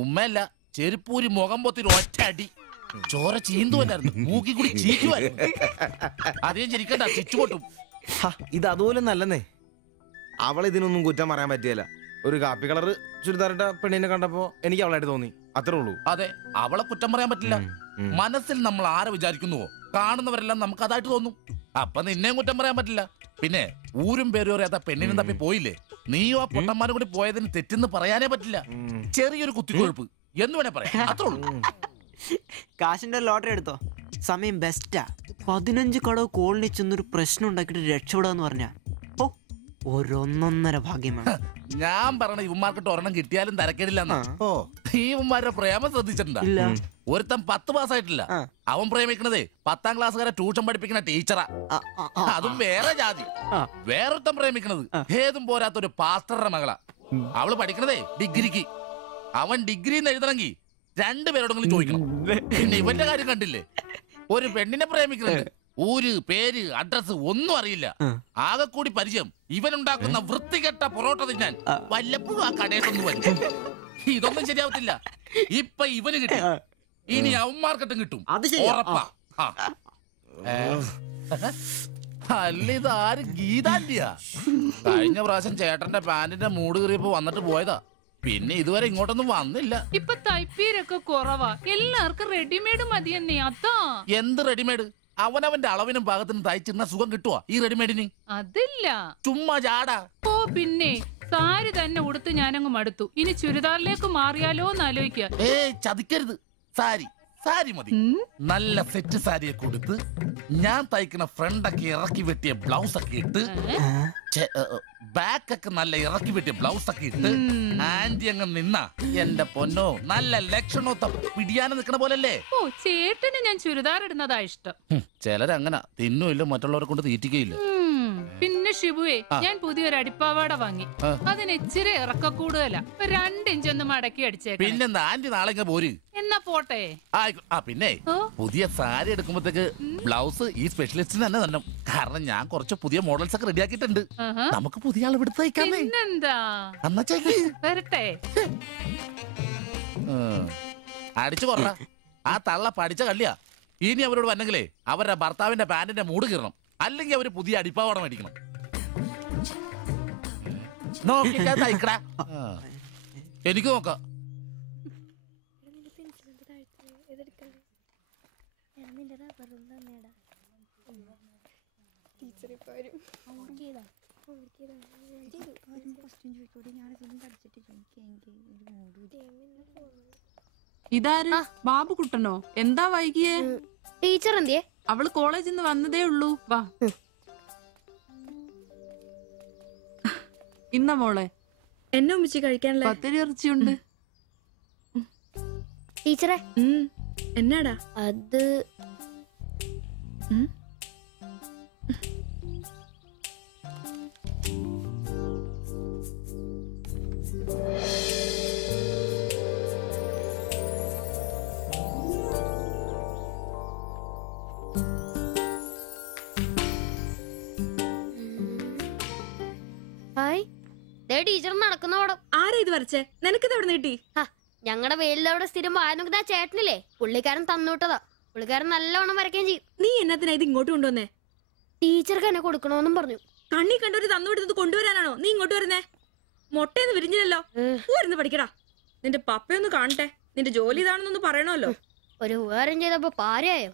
ഉമ്മയല്ല, ചെരുപ്പൂരി മുഖം പൊത്തിരി ഒറ്റ അടി. ചോര ചീന്തുവല്ലായിരുന്നു, മൂക്കി കൂടി ചീക്കുമായിരുന്നു. അധികം ചിരിക്കണ്ട, ചിച്ചുപൊട്ടും. ഇത് അതുപോലെ നല്ലെന്നേ. അവൾ ഇതിനൊന്നും കുറ്റം പറയാൻ പറ്റിയല്ല. ഒരു കാപ്പി കളറ് ചുരിദാറിട്ട പെണ്ണിനെ കണ്ടപ്പോ എനിക്ക് അവളായിട്ട് തോന്നി, അത്രേ ഉള്ളൂ. അതെ, അവളെ കുറ്റം പറയാൻ പറ്റില്ല. മനസ്സിൽ നമ്മൾ ആരെ വിചാരിക്കുന്നുവോ കാണുന്നവരെല്ലാം നമുക്ക് അതായിട്ട് തോന്നും. അപ്പൊ നിന്നെയും കുറ്റം പറയാൻ പറ്റില്ല. പിന്നെ ഊരും പേരും അറിയാത്ത പെണ്ണിനും തപ്പി പോയില്ലേ? നീയോ ആ പൊട്ടന്മാരും കൂടി പോയതിന് തെറ്റെന്ന് പറയാനേ പറ്റില്ല. ചെറിയൊരു കുത്തിക്കൊഴുപ്പ് എന്ന് വേണേ പറയാം, അത്രേ ഉള്ളൂ. കാശിന്റെ ലോട്ടറി എടുത്തോ, സമയം ബെസ്റ്റാ. 15 കടവ് കോളനി ചെന്നൊരു പ്രശ്നം ഉണ്ടാക്കിട്ട് രക്ഷപ്പെടാന്ന് പറഞ്ഞ ഒരൊന്നൊന്നര ഭാഗ്യമാണ്. ഞാൻ പറഞ്ഞ ഇവന്മാർക്കിട്ട് ഒരെണ്ണം കിട്ടിയാലും തരക്കേടില്ലെന്നാ. ഈ ഇവന്മാരുടെ പ്രേമം ശ്രദ്ധിച്ചിട്ടുണ്ടാ? ഒരുത്തൻ 10 പാസ്സായിട്ടില്ല. അവൻ പ്രേമിക്കണതേ 10ാം ക്ലാസ്സുകാരെ ട്യൂഷൻ പഠിപ്പിക്കുന്ന ടീച്ചറാ. അതും വേറെ ജാതി. വേറൊരുത്തൻ പ്രേമിക്കണത് ഏതും പോരാത്തൊരു പാസ്റ്ററുടെ മകളാ. അവള് പഠിക്കണതേ ഡിഗ്രിക്ക്. അവൻ ഡിഗ്രി എഴുതണമെങ്കിൽ 2 പേരോടെങ്കിലും ചോദിക്കണം. പിന്നെ ഇവന്റെ കാര്യം കണ്ടില്ലേ? ഒരു പെണ്ണിനെ പ്രേമിക്കുന്നുണ്ട്, ഊര് പേര് അഡ്രസ് ഒന്നും അറിയില്ല. ആകെ കൂടി പരിചയം ഇവനുണ്ടാക്കുന്ന വൃത്തികെട്ട പൊറോട്ട തിന്നാൻ വല്ലപ്പോഴും ആ കടയിലൊന്നും വരും. ഇതൊന്നും ശരിയാവത്തില്ല. ഇപ്പൊ ഇവന് കിട്ടി, ഇനി അവന്മാർക്കിട്ടും കിട്ടും, ഉറപ്പാ. അല്ല, ഇതാര് ഗീതാന്റിയാ? കഴിഞ്ഞ പ്രാവശ്യം ചേട്ടന്റെ പാന്റിന്റെ മൂട് കയറിയപ്പോ വന്നിട്ട് പോയതാ. പിന്നെ ഇതുവരെ ഇങ്ങോട്ടൊന്നും വന്നില്ല. ഇപ്പൊ തയ്പ്പീരൊക്കെ കുറവാ, എല്ലാവർക്കും റെഡിമെയ്ഡ് മതിയെന്നേ. അതാ. എന്ത് റെഡിമെയ്ഡ്? അവനവന്റെ അളവിനും പാകത്തിനും തയ്ച്ചിരുന്ന സുഖം കിട്ടുവാ ഈ റെഡിമെയ്ഡിന്? അതില്ല, ചുമ്മാ ചാടാ. ഓ പിന്നെ സാരി തന്നെ ഉടുത്ത് ഞാനങ്ങ് മടുത്തു. ഇനി ചുരിദാറിലേക്ക് മാറിയാലോ എന്ന് ആലോചിക്കുക. ചതിക്കരുത്. സാരി സാരി മതി. നല്ല സെറ്റ് സാരിയൊക്കെ കൊടുത്ത് ഞാൻ തയ്ക്കണ ഫ്രണ്ടൊക്കെ ഇറക്കി വെട്ടിയ ബ്ലൗസ് ഒക്കെ ഇട്ട്, ബാക്കൊക്കെ നല്ല ഇറക്കി വെട്ടിയ ബ്ലൗസ് ഒക്കെ ഇട്ട് ആന്റി അങ്ങ് നിന്ന എന്റെ പൊന്നോ നല്ല ലക്ഷണോ പിടിയാനെ നിക്കണ പോലല്ലേ. ഓ, ചേട്ടന് ഞാൻ ചുരിദാർ ഇടുന്നതാ ഇഷ്ടം. ചിലരങ്ങനെ തിന്നുമില്ല, മറ്റുള്ളവരെ കൊണ്ട് തീറ്റിക്കയില്ല. പിന്നെ ഷിബുവേ, ഞാൻ പുതിയൊരു അടിപ്പാവാട വാങ്ങി. അതിന് ഇച്ചിരി ഇറക്ക കൂടുതലാ. 2 ഇഞ്ച് ഒന്ന് മടക്കി അടിച്ചേക്കാം. പിന്നെന്താ, ആന്റി നാളെ പോര്. എന്നാ പോട്ടെ. പിന്നെ പുതിയ സാരി എടുക്കുമ്പോഴത്തേക്ക് ബ്ലൗസ് ഈ സ്പെഷ്യലിസ്റ്റിന് തന്നെ തന്നെ. കാരണം ഞാൻ കുറച്ച് പുതിയ മോഡൽസ് ഒക്കെ റെഡിയാക്കിയിട്ടുണ്ട്. നമുക്ക് പുതിയ ആൾ എടുത്ത് തയ്ക്കാന്നേ. പിന്നെന്താ, വരട്ടെ. അടിച്ചു കൊറ. ആ തള്ള പഠിച്ച കള്ളിയാ. ഇനി അവരോട് വന്നെങ്കിലേ അവരുടെ ഭർത്താവിന്റെ പാന്റിന്റെ മൂട് കീറണം, അല്ലെങ്കിൽ അവര് പുതിയ അടിപ്പാവാട മേടിക്കണം. നോക്കിക്കാ തയ്ക്കടാ. എനിക്ക് നോക്കാം. ഇതാര്? ബാബുക്കുട്ടനോ? എന്താ വൈകിയേ? ടീച്ചർ എന്തിയെ? അവള് കോളേജിൽ നിന്ന് വന്നതേ ഉള്ളൂ. വാ. ഇന്ന മോളെ എന്നെ ഉമ്മിച്ച് കഴിക്കാനുള്ള പത്തിരി ഇറച്ചിയുണ്ട്. ടീച്ചറെ എന്നാടാ അത്? ടീച്ചർ നടക്കുന്ന പടം. ആരാ ഇത് വരച്ചേ? നിനക്കിത് എവിടെ നീട്ടി? ഞങ്ങളുടെ വെയിലവിടെ സ്ഥിരം വായനോക്കുന്ന ചേട്ടനില്ലേ, പുള്ളിക്കാരൻ തന്നുവിട്ടതാ. പുള്ളിക്കാരൻ നല്ലവണ്ണം വരയ്ക്കുകയും ചെയ്യും. നീ എന്നതിനാ ഇത് ഇങ്ങോട്ട് കൊണ്ടുവന്നേ? ടീച്ചർക്ക് എന്നെ കൊടുക്കണോന്നും പറഞ്ഞു. കണ്ണി കണ്ടൊരു തന്നുവിട്ടത് കൊണ്ടുവരാനാണോ നീ ഇങ്ങോട്ട് വരുന്നേ? മുട്ടയെന്ന് വിരിഞ്ഞില്ലല്ലോ. പോരുന്ന് പഠിക്കടാ. നിന്റെ പപ്പയൊന്ന് കാണട്ടെ. നിന്റെ ജോലി ഇതാണെന്നൊന്ന് പറയണമല്ലോ. ഒരു ഉപകാരം ചെയ്തപ്പോ പാരയായോ?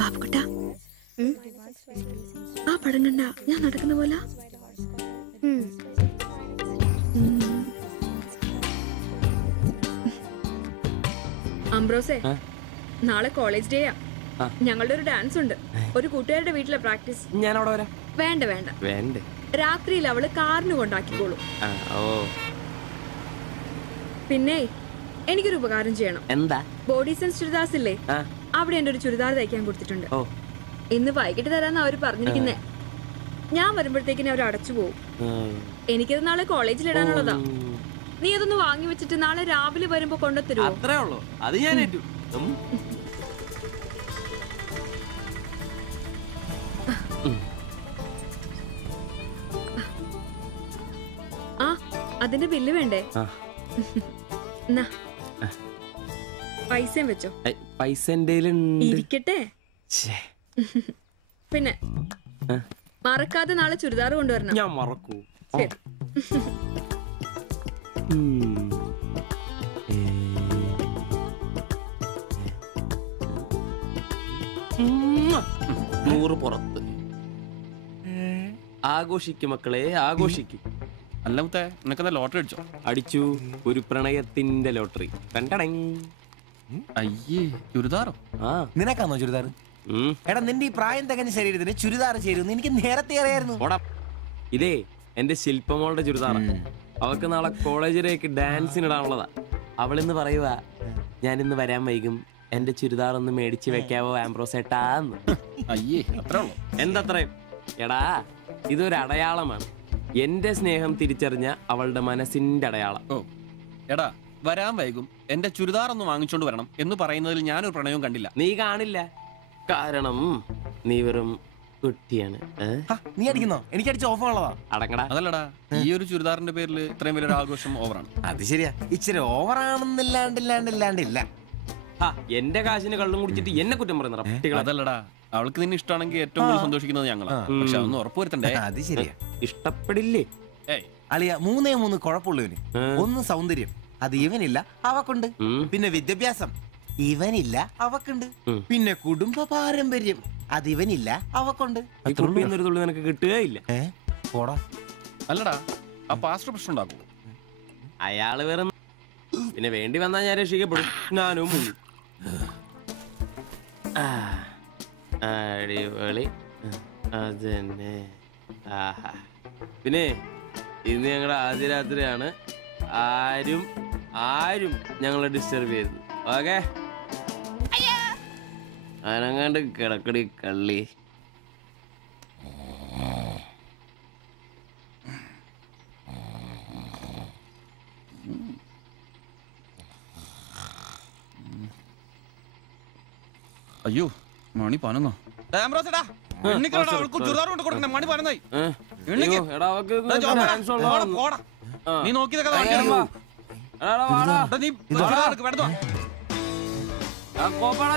ബാബുക്കുട്ട, ആ പടം കണ്ട ഞാൻ നടക്കുന്ന പോലെ. അംബ്രോസേ, നാളെ കോളേജ് ഡേയാ. ഞങ്ങളുടെ ഒരു ഡാൻസ് ഉണ്ട്. ഒരു കൂട്ടുകാരുടെ വീട്ടിലെ പ്രാക്ടീസ്. ഞാൻ അവിടെ വരാം. വേണ്ട വേണ്ട വേണ്ടേ? രാത്രിയിൽ അവള് കാറിന് കൊണ്ടാക്കിക്കോളും. പിന്നെ എനിക്കൊരു ഉപകാരം ചെയ്യണം. എന്താ? ബോഡി സെൻസ് ചുരിദാർസ് ഇല്ലേ, അവിടെ എന്റെ ഒരു ചുരിദാർ തയ്ക്കാൻ കൊടുത്തിട്ടുണ്ട്. ഇന്ന് വൈകിട്ട് തരാന്ന് അവര് പറഞ്ഞിരിക്കുന്നേ. ഞാൻ വരുമ്പോഴത്തേക്കിനെ അവർ അടച്ചു പോകും. എനിക്കത് നാളെ കോളേജിൽ ഇടാനുള്ളതാ. നീ അതൊന്ന് വാങ്ങി വെച്ചിട്ട് നാളെ രാവിലെ വരുമ്പോ കൊണ്ടുത്തരുമോ? അത്രേ ഉള്ളൂ. അത് ഞാൻ ഏറ്റു. ആ, അതിന്റെ ബില്ല് വേണ്ടേ? എന്നാ പൈസയും വെച്ചോ. പൈസ ഇരിക്കട്ടെ. പിന്നെ മറക്കാതെ നാളെ ചുരിദാർ കൊണ്ടുവരണം. ഞാൻ മറക്കൂ. ശരി. നൂറ് പുറത്ത്. ആഘോഷിക്കും മക്കളെ, ആഘോഷിക്കും. അല്ല മുത്തേ, നിനക്കെന്താ ലോട്ടറി അടിച്ചോ? അടിച്ചു. ഒരു പ്രണയത്തിന്റെ ലോട്ടറി. അയ്യേ, ചുരിദാറോ? നിനക്കാന്നോ ചുരിദാർ? എടാ, നിന്റെ ഈ പ്രായം തികഞ്ഞ ശരീരത്തിന് ചുരിദാർ ചേരുന്നു എനിക്ക് നേരത്തെ അറിയായിരുന്നു. ഇതേ എന്റെ ശില്പമോളുടെ ചുരിദാറാണ്. അവൾക്ക് നാളെ കോളേജിലേക്ക് ഡാൻസിനിടാനുള്ളതാ. അവളിന്ന് പറയുക, ഞാനിന്ന് വരാൻ വൈകും, എന്റെ ചുരിദാർ ഒന്ന് മേടിച്ച് വെക്കാവോ ആംബ്രോസേട്ടാന്ന്. അയ്യേ, അത്രേ ഉള്ളൂ. എന്തത്രയും? എടാ, ഇതൊരു അടയാളമാണ്. എന്റെ സ്നേഹം തിരിച്ചറിഞ്ഞ അവളുടെ മനസ്സിന്റെ അടയാളം. ഓ എടാ, വരാൻ വൈകും, എന്റെ ചുരിദാർ ഒന്ന് വാങ്ങിച്ചോണ്ട് വരണം എന്ന് പറയുന്നതിൽ ഞാനൊരു പ്രണയവും കണ്ടില്ല. നീ കാണില്ല, കാരണം നീ വെറും കുട്ടിയാണ്. നീ അടിക്കുന്നോ? എനിക്ക് അടിച്ച ഓഫ് ഉള്ളതാ. അടങ്ങടാ. അതല്ലടാ, ഈ ഒരു ചുരിദാറിന്റെ പേരിൽ ഇത്രയും വലിയൊരു ആഘോഷം ഓവറാണ്. അത് ശരിയാ, ഇച്ചിരി ഓവറാണെന്നില്ലാണ്ടില്ല. എന്റെ കാശിന് കള്ളും കുടിച്ചിട്ട് എന്നെ കുറ്റം പറയുന്ന. അതല്ലടാ, അവൾക്ക് നിന്നെ ഇഷ്ടമാണെങ്കിൽ ഏറ്റവും കൂടുതൽ സന്തോഷിക്കുന്നത് ഞങ്ങളാ. പക്ഷെ അതൊന്നും ഉറപ്പുവരുത്തണ്ടേ. അത് ശരിയാ. ഇഷ്ടപ്പെടില്ലേ അളിയ? 3 കുഴപ്പമുള്ളവന്. ഒന്ന് സൗന്ദര്യം, അത് ഇവനില്ല, അവക്കുണ്ട്. പിന്നെ വിദ്യാഭ്യാസം, ഇവനില്ല, അവക്കുണ്ട്. പിന്നെ കുടുംബ പാരമ്പര്യം, അത് ഇവനില്ല, അവക്കുണ്ട്. നിനക്ക് കിട്ടുകയില്ല. അല്ലടാ, ആ പാസ്റ്റർ പ്രശ്നം ഉണ്ടാക്കും. അയാള് വേറെ. പിന്നെ വേണ്ടി വന്നാ ഞാൻ രക്ഷിക്കപ്പെടും. ഞാനും അടിപൊളി. അതന്നെ. പിന്നെ ഇന്ന് ഞങ്ങളുടെ ആദ്യ രാത്രിയാണ്. ആരും ഞങ്ങളെ ഡിസ്റ്റർബ് ചെയ്തു. ഓക്കെ, അനങ്ങാണ്ട് കിടക്കടി കള്ളി. അയ്യോ, മണി 11. നീ നോക്കിയതൊക്കെ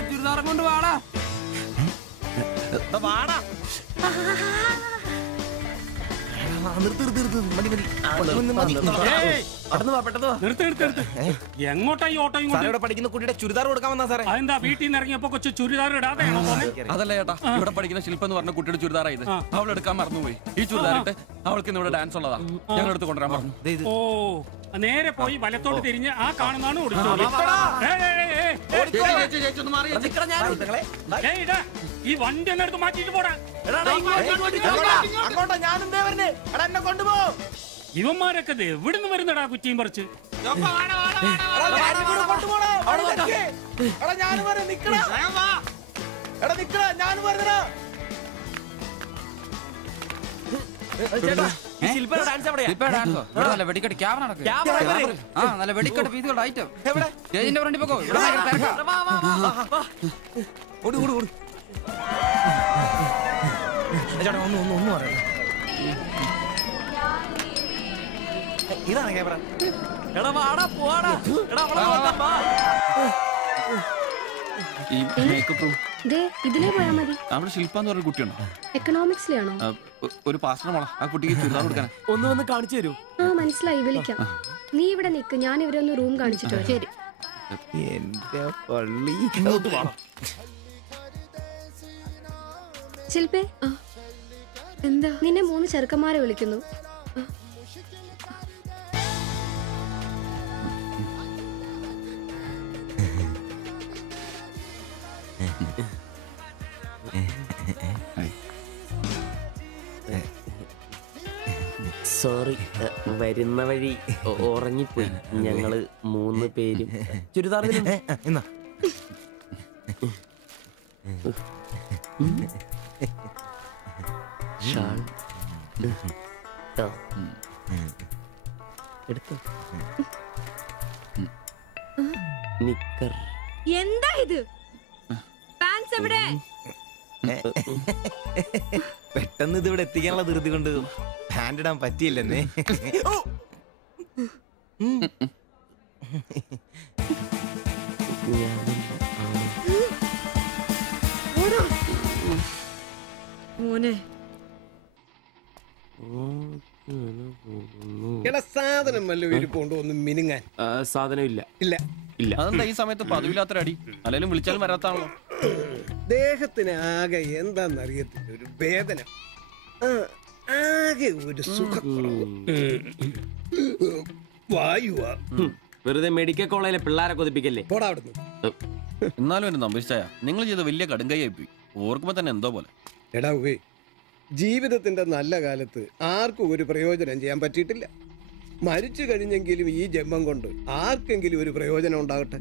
ചുരിദാറും കൊണ്ട് വാടാ. എങ്ങോട്ടാ ഈ ഓട്ടോ? പഠിക്കുന്ന കുട്ടിയുടെ ചുരിദാർ കൊടുക്കാൻ വന്നാ സാറേ. അതെന്താ വീട്ടിൽ നിന്ന് ഇറങ്ങിയപ്പോ കൊച്ചു ചുരിദാർ ഇടാതെയാണോ? അതല്ല ചേട്ടാ, ഇവിടെ പഠിക്കുന്ന ശില്പം എന്ന് പറഞ്ഞ കുട്ടിയുടെ ചുരിദാറാ ഇത്. അവൾ എടുക്കാൻ മറന്നുപോയി. ഈ ചുരിദാറിട്ട് അവൾക്ക് ഇന്ന് ഇവിടെ ഡാൻസ് ഉള്ളതാ. ഞങ്ങൾ എടുത്ത് കൊണ്ടുവരാൻ പറഞ്ഞു. ഓ, നേരെ പോയി വലത്തോട്ട് തിരിഞ്ഞ് ആ കാണുന്നതാണ് ഈ വണ്ടി ഒന്നെടുത്ത് മാറ്റിട്ട് പോടാ. ഇവന്മാരൊക്കെ എവിടുന്ന് വരുന്നടാ കുറ്റിയും പറിച്ച്? ഒന്നും പറയാം. ഇതാണ് ക്യാമറ. എടാ വാടാ പോവാടാ. എടാ അവളെ നോക്കാം, വാ. ഈ മേക്കപ്പ് റൂം ദേ ഇതിലേ പോയാ മതി. അവിടെ ശില്പ എന്ന് പറഞ്ഞ കുട്ടിയുണ്ടോ? എക്കണോമിക്സിലാണോ? ഒരു പാസ്റ്റർ മോളാ. ആ കുട്ടിക്ക് ചുരിദാർ കൊടുക്കാൻ ഒന്ന് വന്ന് കാണിച്ചു തരൂ. ആ മനസ്സിലായി, വിളിക്കാം. നീ ഇവിടെ നിക്ക്, ഞാൻ ഇവരെ ഒന്ന് റൂം കാണിച്ചിട്ട് വരാം. ശരി. എന്റെ പള്ളി. ശില്പേ, എന്താ? നിന്നെ 3 ചെറുക്കന്മാരെ വിളിക്കുന്നു. സോറി, വരുന്ന വഴി ഉറങ്ങിപ്പോയി. ഞങ്ങള് 3 പേരും. ചുരിദാർ എന്നാ ഷാൾ എടുത്തോ. നിക്കർ. എന്താ ഇത്? പാൻസ് എവിടെ? പെട്ടെന്ന് ഇതിവിടെ എത്തിക്കാനുള്ള ധൃതി കൊണ്ട് പാൻറ് ഇടാൻ പറ്റിയില്ലെന്നേ. മോനെ എടാ സാധനം വല്ല ഇരിപ്പുണ്ടോ ഒന്ന് മിനുങ്ങാൻ? സാധനം ഇല്ല. ഇല്ല ഇല്ല. അതെന്താ ഈ സമയത്ത് പതിവില്ലാത്തൊരു അടി? അല്ലെങ്കിലും വിളിച്ചാലും വരാത്താണല്ലോ. ദേഹത്തിന് ആകെ എന്താന്നറിയത്തില്ല, ഒരു വേദന, ആകെ ഒരു സുഖക്കുറവ്. വായുവാ. വെറുതെ മെഡിക്കൽ കോളേജിലെ പിള്ളേരെ കൊതിപ്പിക്കല്ലേ. പോടാ അവിടുന്ന്. എന്നാലും എന്നെ നമ്പിച്ചായ നിങ്ങൾ ചെയ്ത വലിയ കടുങ്കയായി പോയി. ഓർക്കുമ്പോ തന്നെ എന്തോ പോലെ. എടാ ഉവേ, ജീവിതത്തിന്റെ നല്ല കാലത്ത് ആർക്കും ഒരു പ്രയോജനം ചെയ്യാൻ പറ്റിയിട്ടില്ല. മരിച്ചു കഴിഞ്ഞെങ്കിലും ഈ ജന്മം കൊണ്ട് ആർക്കെങ്കിലും ഒരു പ്രയോജനം ഉണ്ടാകട്ടെ.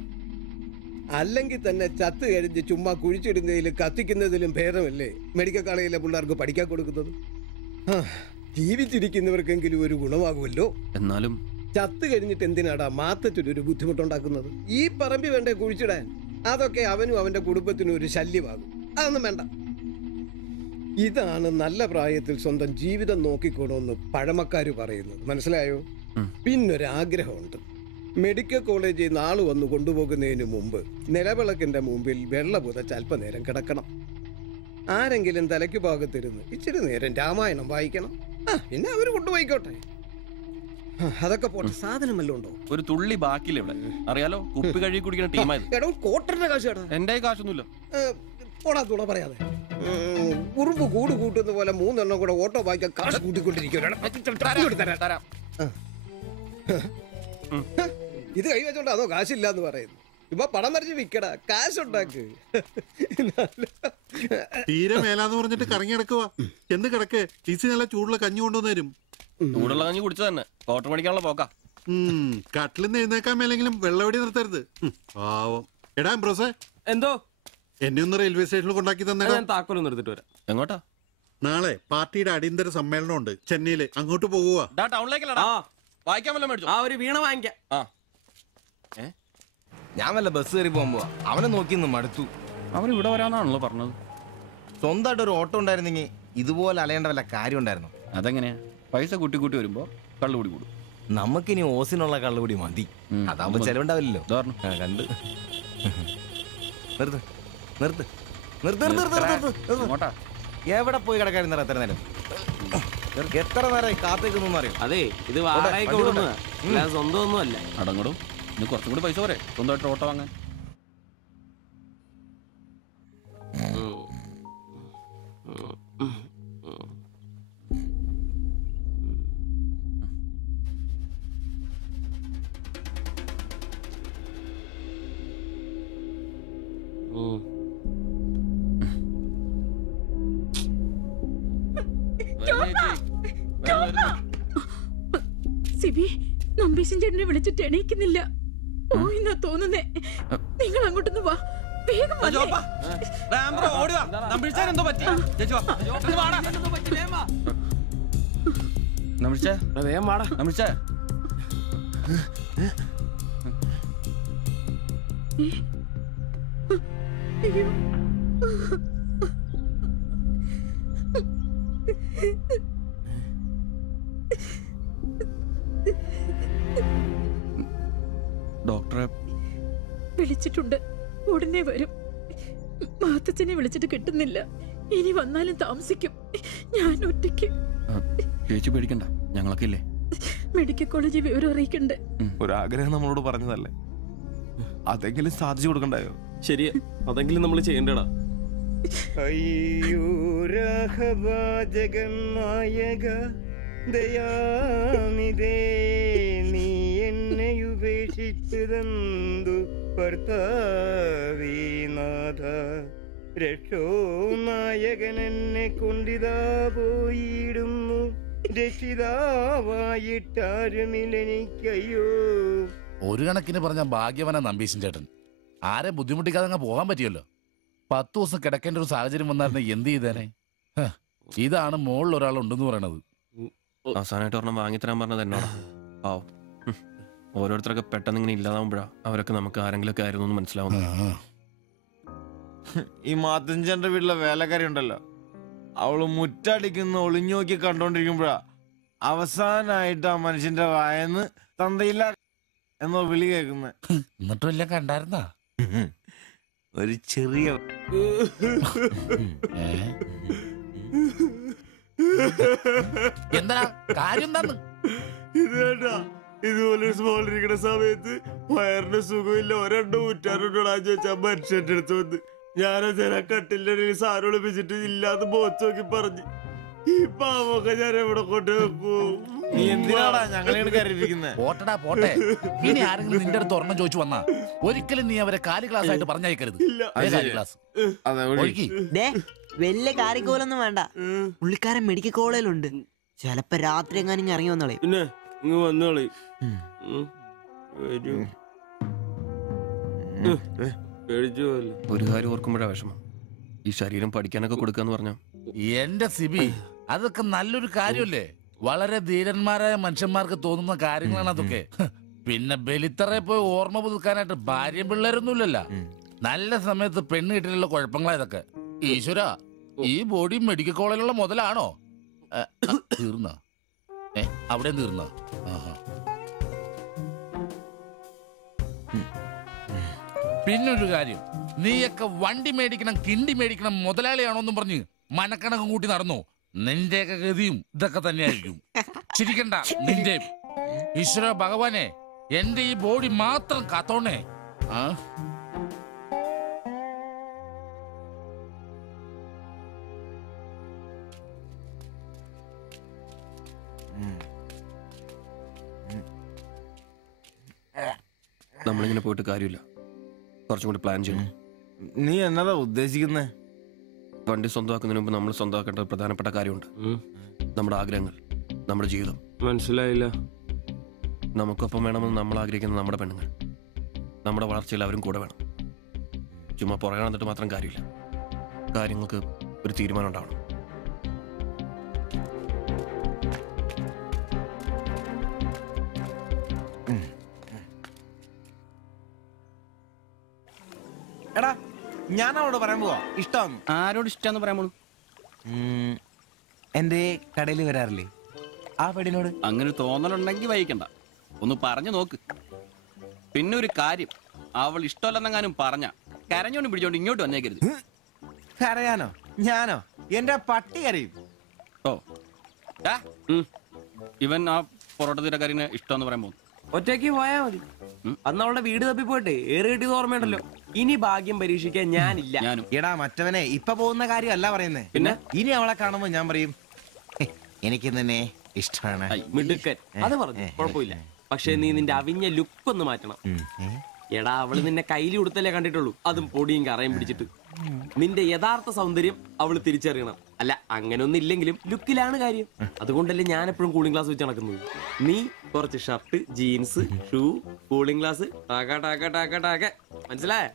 അല്ലെങ്കിൽ തന്നെ ചത്ത് കഴിഞ്ഞ് ചുമ്മാ കുഴിച്ചിടുന്നതിലും കത്തിക്കുന്നതിലും ഭേദമല്ലേ മെഡിക്കൽ കോളേജിലെ പിള്ളേർക്ക് പഠിക്കാൻ കൊടുക്കുന്നത്? ജീവിച്ചിരിക്കുന്നവർക്കെങ്കിലും ഒരു ഗുണമാകുമല്ലോ. എന്നാലും ചത്ത് കഴിഞ്ഞിട്ട് എന്തിനാടാ മാത്തത്തിനൊരു ബുദ്ധിമുട്ടുണ്ടാക്കുന്നത്? ഈ പറമ്പി വേണ്ടേ കുഴിച്ചിടാൻ? അതൊക്കെ അവനും അവന്റെ കുടുംബത്തിനും ഒരു ശല്യമാകും. അതൊന്നും വേണ്ട. ഇതാണ് നല്ല പ്രായത്തിൽ സ്വന്തം ജീവിതം നോക്കിക്കോണമെന്ന് പഴമക്കാര് പറയുന്നത്, മനസ്സിലായോ? പിന്നൊരാഗ്രഹമുണ്ട്. മെഡിക്കൽ കോളേജിൽ നാള് വന്ന് കൊണ്ടുപോകുന്നതിന് മുമ്പ് നിലവിളക്കിന്റെ മുമ്പിൽ വെള്ള പുതച്ച് അല്പനേരം കിടക്കണം. ആരെങ്കിലും തലയ്ക്ക് ഭാഗത്തിരുന്ന് ഇച്ചിരി നേരം രാമായണം വായിക്കണം. പിന്നെ അവര് കൊണ്ടുപോയിക്കോട്ടെ. അതൊക്കെ പോട്ടെ, സാധനം വല്ലതും ഉണ്ടോ? ഒരു തുള്ളി ബാക്കിയില്ല ഇവിടെ. അറിയാലോ, കുപ്പി കഴുകി കുടിക്കുന്ന ടീമായത്. എടോ കോട്ടറിന്റെ കാശ് കേട്ടോ. എന്റെ കാശൊന്നുമില്ല. ഓടാ തുണ പറയാതെ. ഉറുമ്പ് കൂട് കൂട്ടുന്ന പോലെ 3 എണ്ണം കൂടെ ഓട്ടോ വായിക്കാൻ കാശ് കൂട്ടിക്കൊണ്ടിരിക്കും. ഇത് കൈവച്ചോണ്ട് അതോ കാശില്ലാന്ന് പറയുന്നു. ഇപ്പൊ പണം വരച്ച് വിക്കടാ, കാശുണ്ടാക്ക്. തീരെ മേലാന്ന് പറഞ്ഞിട്ട് കറങ്ങി കിടക്കുക. എന്ന് കിടക്ക്. ടീസി നല്ല ചൂടുള്ള കഞ്ഞി കൊണ്ടുവന്ന് തരും. ചൂടുള്ള കഞ്ഞി കുടിച്ചു തന്നെ കോട്ടർ മേടിക്കാനുള്ള പോക്കാ. കട്ടിലിന്ന് എഴുന്നേക്കാൻ മേലെങ്കിലും വെള്ളവടി നിർത്തരുത്. പാവം. എടാ ബ്രോസേ, എന്തോ എന്നെ ഒന്ന് റെയിൽവേ സ്റ്റേഷനിൽ കൊണ്ടാക്കി തന്നെ. താക്കോലൊന്നും എടുത്തിട്ട് വരാം. എങ്ങോട്ടാ? നാളെ പാർട്ടിയുടെ അടിയന്തര സമ്മേളനം ഉണ്ട് ചെന്നൈയില്. അങ്ങോട്ട് പോകുക. ടൗണിലേക്കല്ലടാ. വായിക്കാൻ വല്ല മേടിച്ചു. ആ ഒരു വീണ വാങ്ങിക്കാം. ഞാൻ വല്ല ബസ് കയറി പോകുമ്പോ അവനെ നോക്കി മടുത്തു. അവൻ ഇവിടെ വരാന്നാണല്ലോ പറഞ്ഞത്. സ്വന്തമായിട്ട് ഒരു ഓട്ടോ ഉണ്ടായിരുന്നെങ്കിൽ ഇതുപോലെ അലയേണ്ട വല്ല കാര്യം ഉണ്ടായിരുന്നു. അതെങ്ങനെയാ? പൈസ കൂട്ടി കൂട്ടി വരുമ്പോ കള്ളുകൂടി കൂടും. നമുക്കിനി ഓസിനുള്ള കള്ളുകൂടി മതി. അതാകുമ്പോ ചെലവുണ്ടാവില്ലല്ലോ. കണ്ട് നിർത്ത് നിർത്ത് നിർത്ത് നിർത്ത്. എവിടെ പോയി കിടക്കാരുന്ന എത്ര നേരം? എത്ര നേരമായി കാത്തേക്കൊന്നും അറിയാം. അതെ, ഇത് വാടകയ്ക്ക് കൊടുക്കുന്നതാ, സ്വന്തം ഒന്നും അല്ല. അടങ്ങടും. ഇനി കുറച്ചും കൂടി പൈസ പോരെ സ്വന്തമായിട്ട് ഓട്ടോ വാങ്ങാൻ. സിബി, നമ്പീശൻ ചേട്ടനെ വിളിച്ചിട്ട് എണീക്കുന്നില്ല. പോയിന്നാ തോന്നുന്നേ. നിങ്ങൾ അങ്ങോട്ടൊന്ന് വാ, വേഗം വന്നേ. അയ്യോ, ഡോക്ടറെ വിളിച്ചിട്ടുണ്ട്, ഉടനെ വരും. മാത്തച്ഛനെ വിളിച്ചിട്ട് കിട്ടുന്നില്ല. ഇനി വന്നാലും താമസിക്കും. ഞാൻ ഒറ്റയ്ക്ക്. ചേച്ചി പേടിക്കണ്ട, ഞങ്ങളൊക്കെ ഇല്ലേ. മെഡിക്കൽ കോളേജിൽ വിവരം അറിയിക്കണ്ടേ? ഒരാഗ്രഹം നമ്മളോട് പറഞ്ഞതല്ലേ, അതെങ്കിലും സാധിച്ചു കൊടുക്കണ്ടായോ? ശരിയാ, അതെങ്കിലും നമ്മൾ ചെയ്യണ്ടടാ. അയ്യോ രാഘവാജകനായക ദയാനിധേ, നീ എന്നെ ഉപേക്ഷിച്ചതെന്തു ഭർത്താവീനാഥ. രക്ഷോ നായകൻ എന്നെ കൊണ്ടിതാ പോയിടുന്നു, രക്ഷിതാവായിട്ടാരുമില്ലെനിക്കയ്യോ. ഒരു കണക്കിന് പറഞ്ഞ ഭാഗ്യവന നമ്പീശൻ ചേട്ടൻ. ആരെ ബുദ്ധിമുട്ടിക്കാതെ അങ്ങ് പോകാൻ പറ്റിയല്ലോ. 10 ദിവസം കിടക്കേണ്ട ഒരു സാഹചര്യം വന്നായിരുന്നു എന്ത് ചെയ്തേനെ? ഇതാണ് മുകളിൽ ഒരാൾ ഉണ്ടെന്ന് പറയണത്. അവസാനമായിട്ട് ഒരെണ്ണം വാങ്ങിത്തരാൻ പറഞ്ഞത് എന്നോടാ. പാവം, ഓരോരുത്തരൊക്കെ പെട്ടെന്ന് ഇങ്ങനെ ഇല്ലാതാവുമ്പോഴാ അവരൊക്കെ നമുക്ക് ആരെങ്കിലൊക്കെ ആയിരുന്നു എന്ന് മനസ്സിലാവുന്നു. ഈ മാത്തഞ്ചന്റെ വീട്ടിലെ വേലക്കാരി ഉണ്ടല്ലോ, അവള് മുറ്റടിക്കുന്ന ഒളിഞ്ഞു നോക്കി കണ്ടോണ്ടിരിക്കുമ്പോഴാ അവസാനായിട്ട് ആ മനുഷ്യന്റെ വായന്ന് തന്തയില്ല എന്നോ വിളി കേൾക്കുന്നത്. എന്നിട്ടും എല്ലാം കണ്ടായിരുന്നാ? ഒരു ചെറിയ എന്താ കാര്യം? ഇതുപോലെ സ്മോളിരിക്കുന്ന സമയത്ത് വയറിന് സുഖമില്ല, ഒരെണ്ണം ഊറ്റാറുണ്ടോടാന്ന് ചോദിച്ചാ മനുഷ്യന്റെ അടുത്ത് വന്ന് ഞാനോ കട്ടിലിന്റെ ഇടയിൽ സാറ് വിളിപ്പിച്ചിട്ട് ഇല്ലാന്ന് ബോച്ച് നോക്കി പറഞ്ഞു. ഈ പാവൊക്കെ ഞാൻ എവിടെ കൊണ്ട് വെക്കും? നീ എന്തിനാടാ ഞങ്ങളെ കരയിപ്പിക്കുന്നത്? പോട്ടടാ പോട്ടെ. ഇനി ആരെങ്കിലും നിന്റെ അടുത്ത് ഒരെണ്ണം ചോദിച്ചു വന്നാ ഒരിക്കലും നീ അവരെ കാലി ക്ലാസ് ആയിട്ട് പറഞ്ഞയക്കരുത്. വലിയ കാര്യക്കോലൊന്നും വേണ്ട. പുള്ളിക്കാരൻ മെഡിക്കൽ കോളേജിലുണ്ട്. ചിലപ്പോ രാത്രി എങ്ങാനും ഇറങ്ങി വന്നോളെ. പിന്നെ ഇങ്ങ് വന്നോളെ. ഒരു കാര്യം ഓർക്കുമ്പോഴാ വിഷമം. ഈ ശരീരം പഠിക്കാനൊക്കെ കൊടുക്കാന്ന് പറഞ്ഞ എന്റെ സിബി, അതൊക്കെ നല്ലൊരു കാര്യമല്ലേ? വളരെ ധീരന്മാരായ മനുഷ്യന്മാർക്ക് തോന്നുന്ന കാര്യങ്ങളാണ് അതൊക്കെ. പിന്നെ ബലിത്തറെ പോയി ഓർമ്മ പുതുക്കാനായിട്ട് ഭാര്യയും പിള്ളേരൊന്നുമില്ലല്ലോ. നല്ല സമയത്ത് പെണ്ണ് കിട്ടിയുള്ള കുഴപ്പങ്ങളാ ഇതൊക്കെ. ഈശ്വര, ഈ ബോഡി മെഡിക്കൽ കോളേജിലുള്ള മുതലാണോ? തീർന്ന അവിടെ തീർന്ന. പിന്നൊരു കാര്യം, നീയൊക്കെ വണ്ടി മേടിക്കണം, കിണ്ടി മേടിക്കണം, മുതലാളിയാണോന്നും പറഞ്ഞ് മനക്കണക്കും കൂട്ടി നടന്നു. നിന്റെയൊക്കെ ഗതിയും ഇതൊക്കെ തന്നെയായിരിക്കും. ചിരിക്കണ്ട നിന്റെ. ഈശ്വര ഭഗവാനെ, എന്റെ ഈ ബോഡി മാത്രം കാത്തോണേ. നമ്മളിങ്ങനെ പോയിട്ട് കാര്യമില്ല, കുറച്ചും കൂടി പ്ലാൻ ചെയ്യണം. നീ എന്നതാ ഉദ്ദേശിക്കുന്നേ? വണ്ടി സ്വന്തമാക്കുന്നതിന് മുമ്പ് നമ്മൾ സ്വന്തമാക്കേണ്ട ഒരു പ്രധാനപ്പെട്ട കാര്യമുണ്ട്. നമ്മുടെ ആഗ്രഹങ്ങൾ, നമ്മുടെ ജീവിതം. മനസ്സിലായില്ല. നമുക്കൊപ്പം വേണമെന്ന് നമ്മൾ ആഗ്രഹിക്കുന്ന നമ്മുടെ പെണ്ണുങ്ങൾ, നമ്മുടെ വളർച്ചയിൽ അവരും കൂടെ വേണം. ചുമ്മാ പുറകെ നടന്നിട്ട് മാത്രം കാര്യമില്ല. കാര്യങ്ങൾക്ക് ഒരു തീരുമാനം ഉണ്ടാവണം. എടാ, ഞാൻ അവളോട് പറയാൻ പോവാ ഇഷ്ടമാണ്. ആരോട് ഇഷ്ടമെന്ന് പറയാൻ പോണു? എന്റെ കടയിൽ വരാറില്ലേ ആ പെടിനോട്? അങ്ങനെ തോന്നലുണ്ടെങ്കിൽ വൈകണ്ട, ഒന്ന് പറഞ്ഞു നോക്ക്. പിന്നെ ഒരു കാര്യം, അവൾ ഇഷ്ടമല്ലെന്നെങ്ങാനും പറഞ്ഞ കരഞ്ഞോണ്ട് പിടിച്ചോണ്ട് ഇങ്ങോട്ട് വന്നേക്കരുത്. കരയാനോ? ഞാനോ? എന്റെ പട്ടി കരയും. ഓ, ഇവൻ ആ പൊറോട്ട തീരക്കാരിനെ ഇഷ്ടമെന്ന് പറയാൻ പോകുന്നു. ഒറ്റയ്ക്ക് പോയാ മതി. അന്ന് അവളുടെ വീട് തപ്പി പോട്ടെ, ഏറെ കിട്ടിയത് ഓർമ്മയുണ്ടല്ലോ. ഇനി ഭാഗ്യം പരീക്ഷിക്കാൻ ഞാനില്ല. എടാ മറ്റവനെ, ഇപ്പൊ പോകുന്ന കാര്യമല്ല പറയുന്നേ. പിന്നെ ഇനി അവളെ കാണുമ്പോ ഞാൻ പറയും എനിക്ക് നിന്നെ ഇഷ്ടമാണ്. മിടുക്കൻ, അത് പറഞ്ഞു കുഴപ്പമില്ല. പക്ഷെ നീ നിന്റെ അവിഞ്ഞ ലുക്ക് ഒന്ന് മാറ്റണം. എടാ, അവള് നിന്നെ കയ്യിൽ കൊടുത്തല്ലേ കണ്ടിട്ടുള്ളൂ, അതും പൊടിയും കറയും പിടിച്ചിട്ട്. നിന്റെ യഥാർത്ഥ സൗന്ദര്യം അവള് തിരിച്ചറിയണം. അല്ല, അങ്ങനെയൊന്നും ഇല്ലെങ്കിലും ലുക്കിലാണ് കാര്യം. അതുകൊണ്ടല്ലേ ഞാൻ എപ്പോഴും കൂളിംഗ് ഗ്ലാസ് വെച്ച് നടക്കുന്നത്. നീ കുറച്ച് shirt, jeans, shoe, cooling glass, മനസ്സിലായ?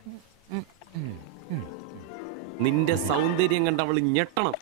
നിന്റെ സൗന്ദര്യം കണ്ട് അവള് ഞെട്ടണം.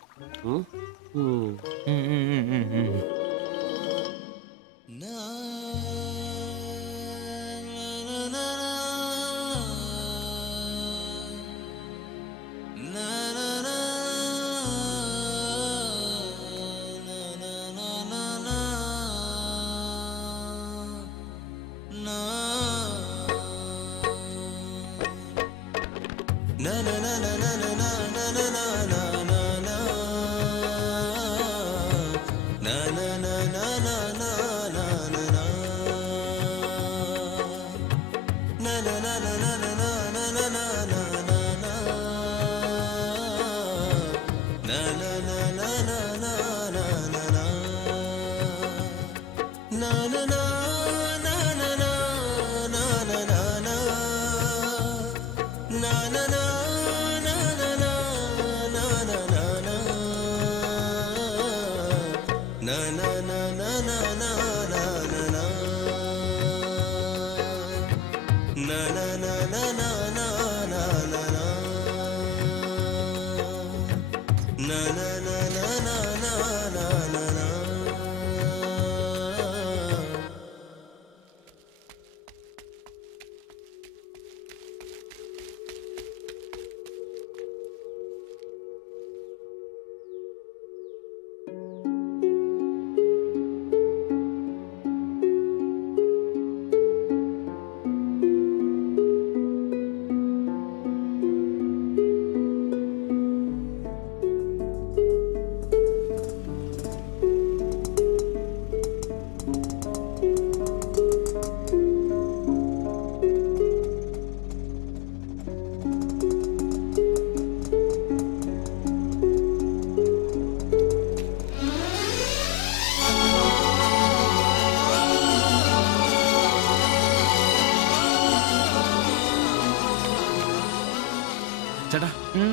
ചേട്ടാ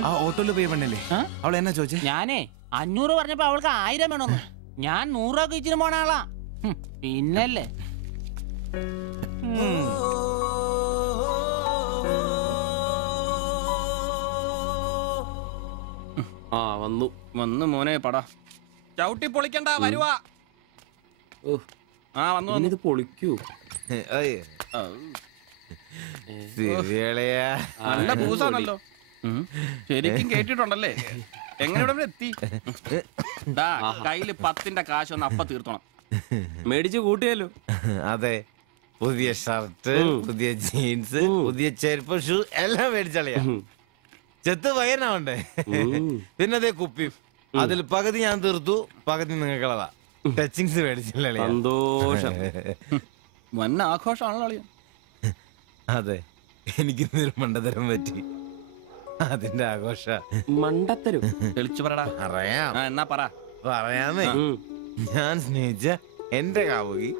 ആ ഓട്ടോയിൽ പോയി പെണ്ണല്ലേ അവൾ എന്നാ ചോദിച്ചേ? ഞാനേ 500 പറഞ്ഞപ്പോ അവൾക്ക് 1000 വേണമെന്ന്. ഞാൻ 100 ഒക്കെ ഇച്ചിരി പോണ ആളാ. പിന്നല്ലേ വന്നു മോനെ പടാ ചവിട്ടി പൊളിക്കണ്ട വരുവാ. വന്നു ഇത് പൊളിക്കൂ. നല്ല പൂസാണല്ലോ. ശരിക്കും കേട്ടിട്ടുണ്ടല്ലേ? എങ്ങനെ ഇവിടെ എത്തി? കയ്യില് 10ന്റെ കാശ് ഒന്ന് അപ്പ തീർത്തോണം. മേടിച്ച് കൂട്ടിയല്ലോ. അതെ, പുതിയ ഷർട്ട്, പുതിയ ജീൻസ്, പുതിയ ചെരുപ്പ്, ഷൂ എല്ലാം മേടിച്ചളിയാ. ചെത്ത് വയനാവണ്ടേ? പിന്നെ അതേ കുപ്പി, അതിൽ പകുതി ഞാൻ തീർത്തു, പകുതി നിങ്ങൾക്കുള്ളതാ. ടച്ചിങ്സ് മേടിച്ചില്ലേ? സന്തോഷം. വന്ന ആഘോഷമാണല്ലോ അളിയ. അതെ, എനിക്ക് മണ്ടത്തരം പറ്റി, അതിന്റെ ആഘോഷ. മണ്ടത്തരം തെളിച്ചു പറടാ. പറയാം. എന്നാ പറ. പറയാമേ. ഞാൻ സ്നേഹിച്ച എന്റെ കാമുകി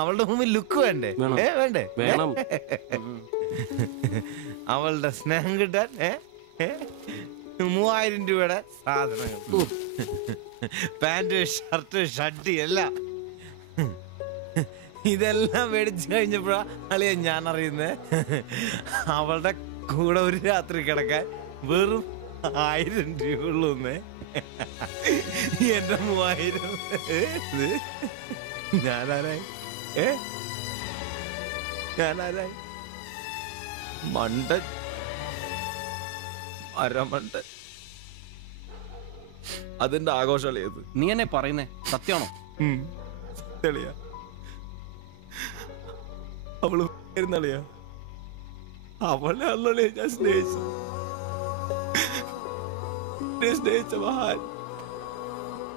അവളുടെ മുമ്പിൽ ലുക്ക് വേണ്ടേ? വേണ്ടേ? വേണം. അവളുടെ സ്നേഹം കിട്ടാൻ 3000 രൂപയുടെ സാധനങ്ങൾ, പാന്റ്, ഷർട്ട്, ഷഡ്ഡി എല്ലാം. ഇതെല്ലാം മേടിച്ചു കഴിഞ്ഞപ്പോഴാ അളിയ ഞാൻ അറിയുന്നേ അവളുടെ കൂടെ ഒരു രാത്രി കിടക്കാൻ വെറും 1000 രൂപ ഉള്ളൂന്നേ. എന്റെ 3000 ഞാനാരായി? ഞാനാരായി? മണ്ടൻ, അരമണ്ടൻ. അതിന്റെ ആഘോഷളിയത്. നീ എന്നെ പറയുന്നേ സത്യമാണോ? തെളിയാ അവള് ളിയാ അവളെ അല്ലേ ഞാൻ സ്നേഹിച്ച മഹാൻ.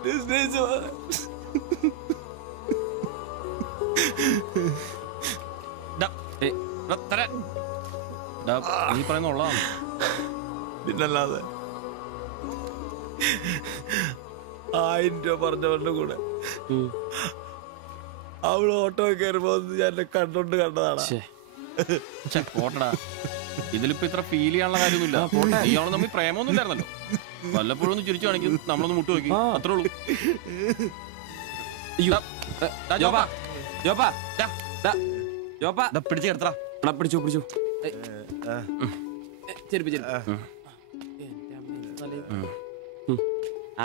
നീ പറയുന്ന ഉള്ളതാണ്. പിന്നല്ലാതെ 1000 രൂപ പറഞ്ഞവരുടെ കൂടെ അവള് ഓട്ടോ കയറുമ്പോ ഞാൻ കണ്ടോണ്ട് കണ്ടതാണ്. പോട്ടടാ, ഇതിലിപ്പോ ഇത്ര ഫീൽ ചെയ്യാനുള്ള കാര്യമൊന്നുമില്ല. ഇയാള് തമ്മിൽ പ്രേമൊന്നും ഇല്ലായിരുന്നല്ലോ. വല്ലപ്പോഴും ഒന്ന് ചിരിച്ചു കാണിക്കും, നമ്മളൊന്ന് മുട്ടു നോക്കി, അത്രേ ഉള്ളൂ. പിടിച്ചു കിടത്തടാ. പിടിച്ചു പിടിച്ചു.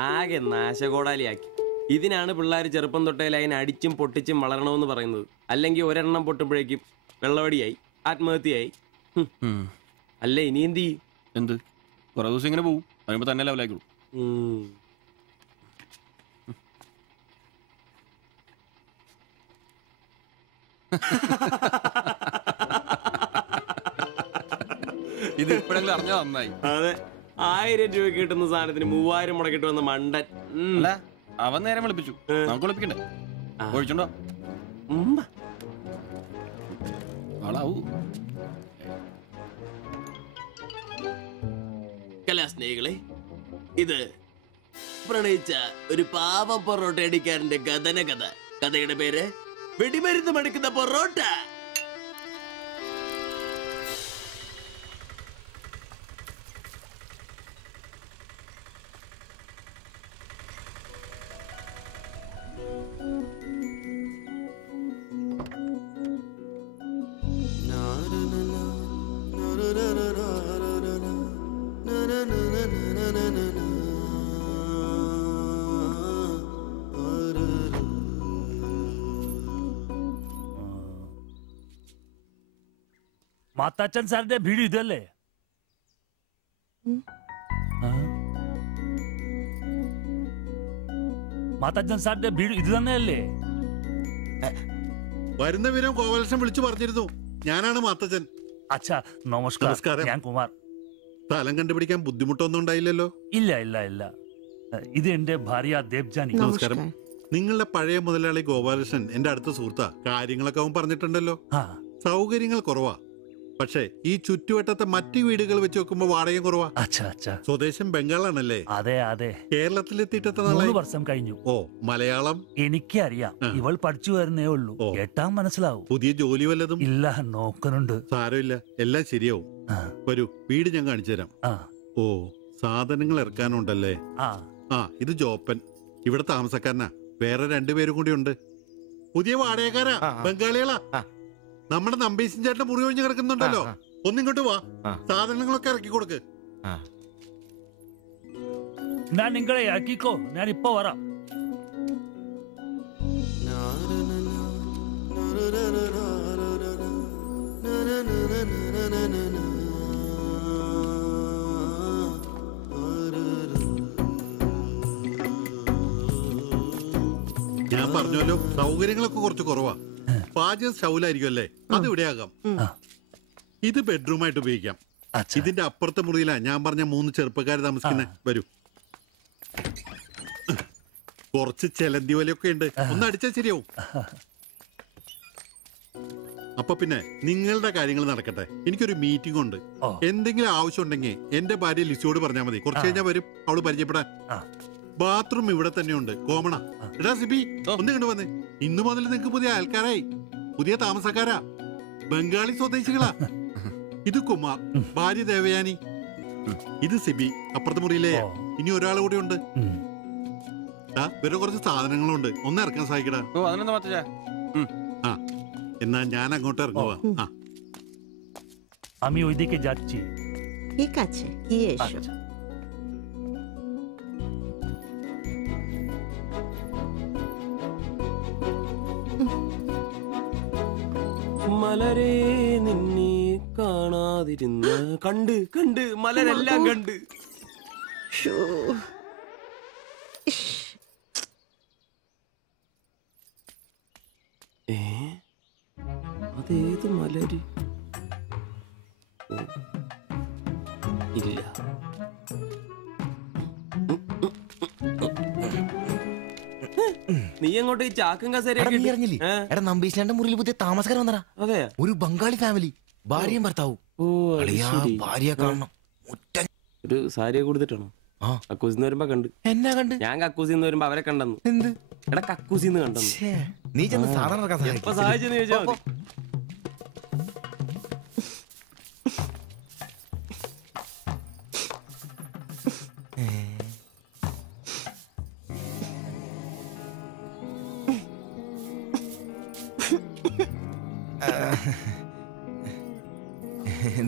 ആകെ നാശകോടാലിയാക്കി. ഇതിനാണ് പിള്ളേർ ചെറുപ്പം തൊട്ടേ ലൈൻ അടിച്ചും പൊട്ടിച്ചും വളരണമെന്ന് പറയുന്നത്. അല്ലെങ്കിൽ ഒരെണ്ണം പൊട്ടുമ്പോഴേക്കും വെള്ളവടിയായി, ആത്മഹത്യയായി. അല്ല ഇനി എന്ത് ചെയ്യും? എന്ത് കുറെ ദിവസം ഇങ്ങനെ പോവും, കഴിയുമ്പോ തന്നെ ലെവലായിക്കോളൂ. ഇത് ഇപ്പോഴെങ്കിലും അറിഞ്ഞാ നന്നായി. അതെ, 1000 രൂപ കിട്ടുന്ന സാധനത്തിന് 3000 മുടക്കിട്ട് വന്ന മണ്ടൻ. അല്ല, അവൻ നേരം വിളിപ്പിച്ചു, നമുക്ക് വിളിപ്പിക്കണ്ടേ? ഒഴിച്ചുണ്ടോ? ആളാവൂ. കലാസ്നേഹികളെ, ഇത് പ്രണയിച്ച ഒരു പാവം പൊറോട്ട അടിക്കാരന്റെ കഥന കഥ. കഥയുടെ പേര് വെടിമരുന്ന് മടുക്കുന്ന പൊറോട്ട. മാത്താച്ചൻ സാറിന്റെ വീട് ഇതല്ലേ? മാത്താച്ചൻ സാറിന്റെ വീട് ഇത് തന്നെയല്ലേ? വരുന്ന വിവരം കോവലക്ഷൻ വിളിച്ചു പറഞ്ഞിരുന്നു. ഞാനാണ് മാത്തച്ചൻ. അച്ഛാ നമസ്കാരം. ഞാൻ കുമാർ. സ്ഥലം കണ്ടുപിടിക്കാൻ ബുദ്ധിമുട്ടൊന്നും ഉണ്ടായില്ലല്ലോ? ഇല്ല ഇല്ല ഇല്ല. ഇത് എന്റെ ഭാര്യ ദേവ്ജാനി. നമസ്കാരം. നിങ്ങളുടെ പഴയ മുതലാളി ഗോപാലകൃഷ്ണൻ എന്റെ അടുത്ത സുഹൃത്താ. കാര്യങ്ങളൊക്കെ അവൻ പറഞ്ഞിട്ടുണ്ടല്ലോ. സൗകര്യങ്ങൾ കുറവാ, പക്ഷേ ഈ ചുറ്റുവട്ടത്തെ മറ്റു വീടുകൾ വെച്ച് നോക്കുമ്പോ വാടകയും കുറവാ. സ്വദേശം ബംഗാളാണല്ലേ? അതെ അതെ. കേരളത്തിലെത്തിയിട്ട് എത്ര 3 നാളായി? വർഷം കഴിഞ്ഞു. ഓ, മലയാളം എനിക്കറിയാം. ഇവൾ പഠിച്ചു വരുന്നേ ഉള്ളൂ. കേട്ടാ മനസ്സിലാവും. പുതിയ ജോലി വല്ലതും? ഇല്ല, നോക്കുന്നുണ്ട്. സാരമില്ല, എല്ലാം ശരിയാവും. വരൂ, വീട് ഞാൻ കാണിച്ചു തരാം. ഓ, സാധനങ്ങൾ ഇറക്കാനുണ്ടല്ലേ? ഇത് ജോപ്പൻ, ഇവിടെ താമസക്കാരനാ. വേറെ 2 പേരും കൂടി ഉണ്ട്. പുതിയ വാടകക്കാരാ, ബംഗാളികളാ. നമ്മുടെ നമ്പീശൻ ചേട്ടൻ മുറി ഒഴിഞ്ഞ് കിടക്കുന്നുണ്ടല്ലോ, ഒന്നിങ്ങോട്ട് വാ, സാധനങ്ങളൊക്കെ ഇറക്കി കൊടുക്ക്. ഞാൻ നിങ്ങളെ ഇറക്കിക്കോ, ഞാൻ ഇപ്പൊ വരാം. ഞാൻ പറഞ്ഞല്ലോ, സൗകര്യങ്ങളൊക്കെ കുറച്ച് കുറവാ. പാചകം സ്റ്റൗലായിരിക്കും അല്ലേ? അത് ഇവിടെ ആകാം. ഇത് ബെഡ്റൂമായിട്ട് ഉപയോഗിക്കാം. ഇതിന്റെ അപ്പുറത്തെ മുറിയിലാ ഞാൻ പറഞ്ഞ 3 ചെറുപ്പക്കാർ താമസിക്കുന്നേ. വരൂ. കുറച്ച് ചെലന്തി വലയൊക്കെ ഉണ്ട്, ഒന്ന് അടിച്ചാൽ ശരിയാവും. അപ്പൊ പിന്നെ നിങ്ങളുടെ കാര്യങ്ങൾ നടക്കട്ടെ. എനിക്കൊരു മീറ്റിംഗ് ഉണ്ട്. എന്തെങ്കിലും ആവശ്യം ഉണ്ടെങ്കിൽ എന്റെ ഭാര്യ ലിസിയോട് പറഞ്ഞാൽ മതി. കുറച്ച് കഴിഞ്ഞാൽ വരും, അവള് പരിചയപ്പെടാൻ. ബാത്റൂം ഇവിടെ തന്നെ ഉണ്ട്, കോമണാ. എടാ സിബി, ഒന്ന് കണ്ടു വന്നേ. ഇന്നു മുതൽ നിങ്ങക്ക് പുതിയ ആൾക്കാരായി, പുതിയ താമസക്കാരാ, ബംഗാളി സ്വദേശികളാ. ഇത് കുമാർ, ഭാര്യ ദേവയാനി. ഇത് സിബി, അപ്പുറത്തെ മുറിയിലെ. ഇനി ഒരാൾ കൂടി ഉണ്ട്. വേറെ കുറച്ച് സാധനങ്ങളുണ്ട്, ഒന്ന് ഇറക്കാൻ സഹായിക്കടാ. എന്നാ ഞാൻ അങ്ങോട്ട് ഇറങ്ങുവാ. আমি ওইদিকে যাচ্ছি। ঠিক আছে, গিয়ে এসো। മലരെ നിന്നെ കാണാതിരുന്ന കണ്ട് കണ്ട് മലരെല്ലാം കണ്ട്. അതേത് മലര്? ഇല്ല. നീ അങ്ങോട്ട് ഈ ചാക്കും കസേരയൊക്കെ നമ്പീശന്റെ മുറിയിൽ പുതിയ താമസക്കാരൻ വന്നടാ. അതെ, ഒരു ബംഗാളി ഫാമിലി, ഭാര്യയും ഭർത്താവും. ഭാര്യ കാണണം. ഒരു സാരിയെ കൊടുത്തിട്ടാണോ? കക്കൂസിന്ന് വരുമ്പോ കണ്ട്. എന്നാ കണ്ട്? ഞാൻ കക്കൂസിന്ന് വരുമ്പോ അവരെ കണ്ടെന്നു. എന്ത്? എടാ, കക്കൂസിന്ന് കണ്ടെന്നു. നീ ചെന്ന് സാധനം എപ്പോ സഹായിച്ചെന്ന് ചോദിച്ചാ മതി.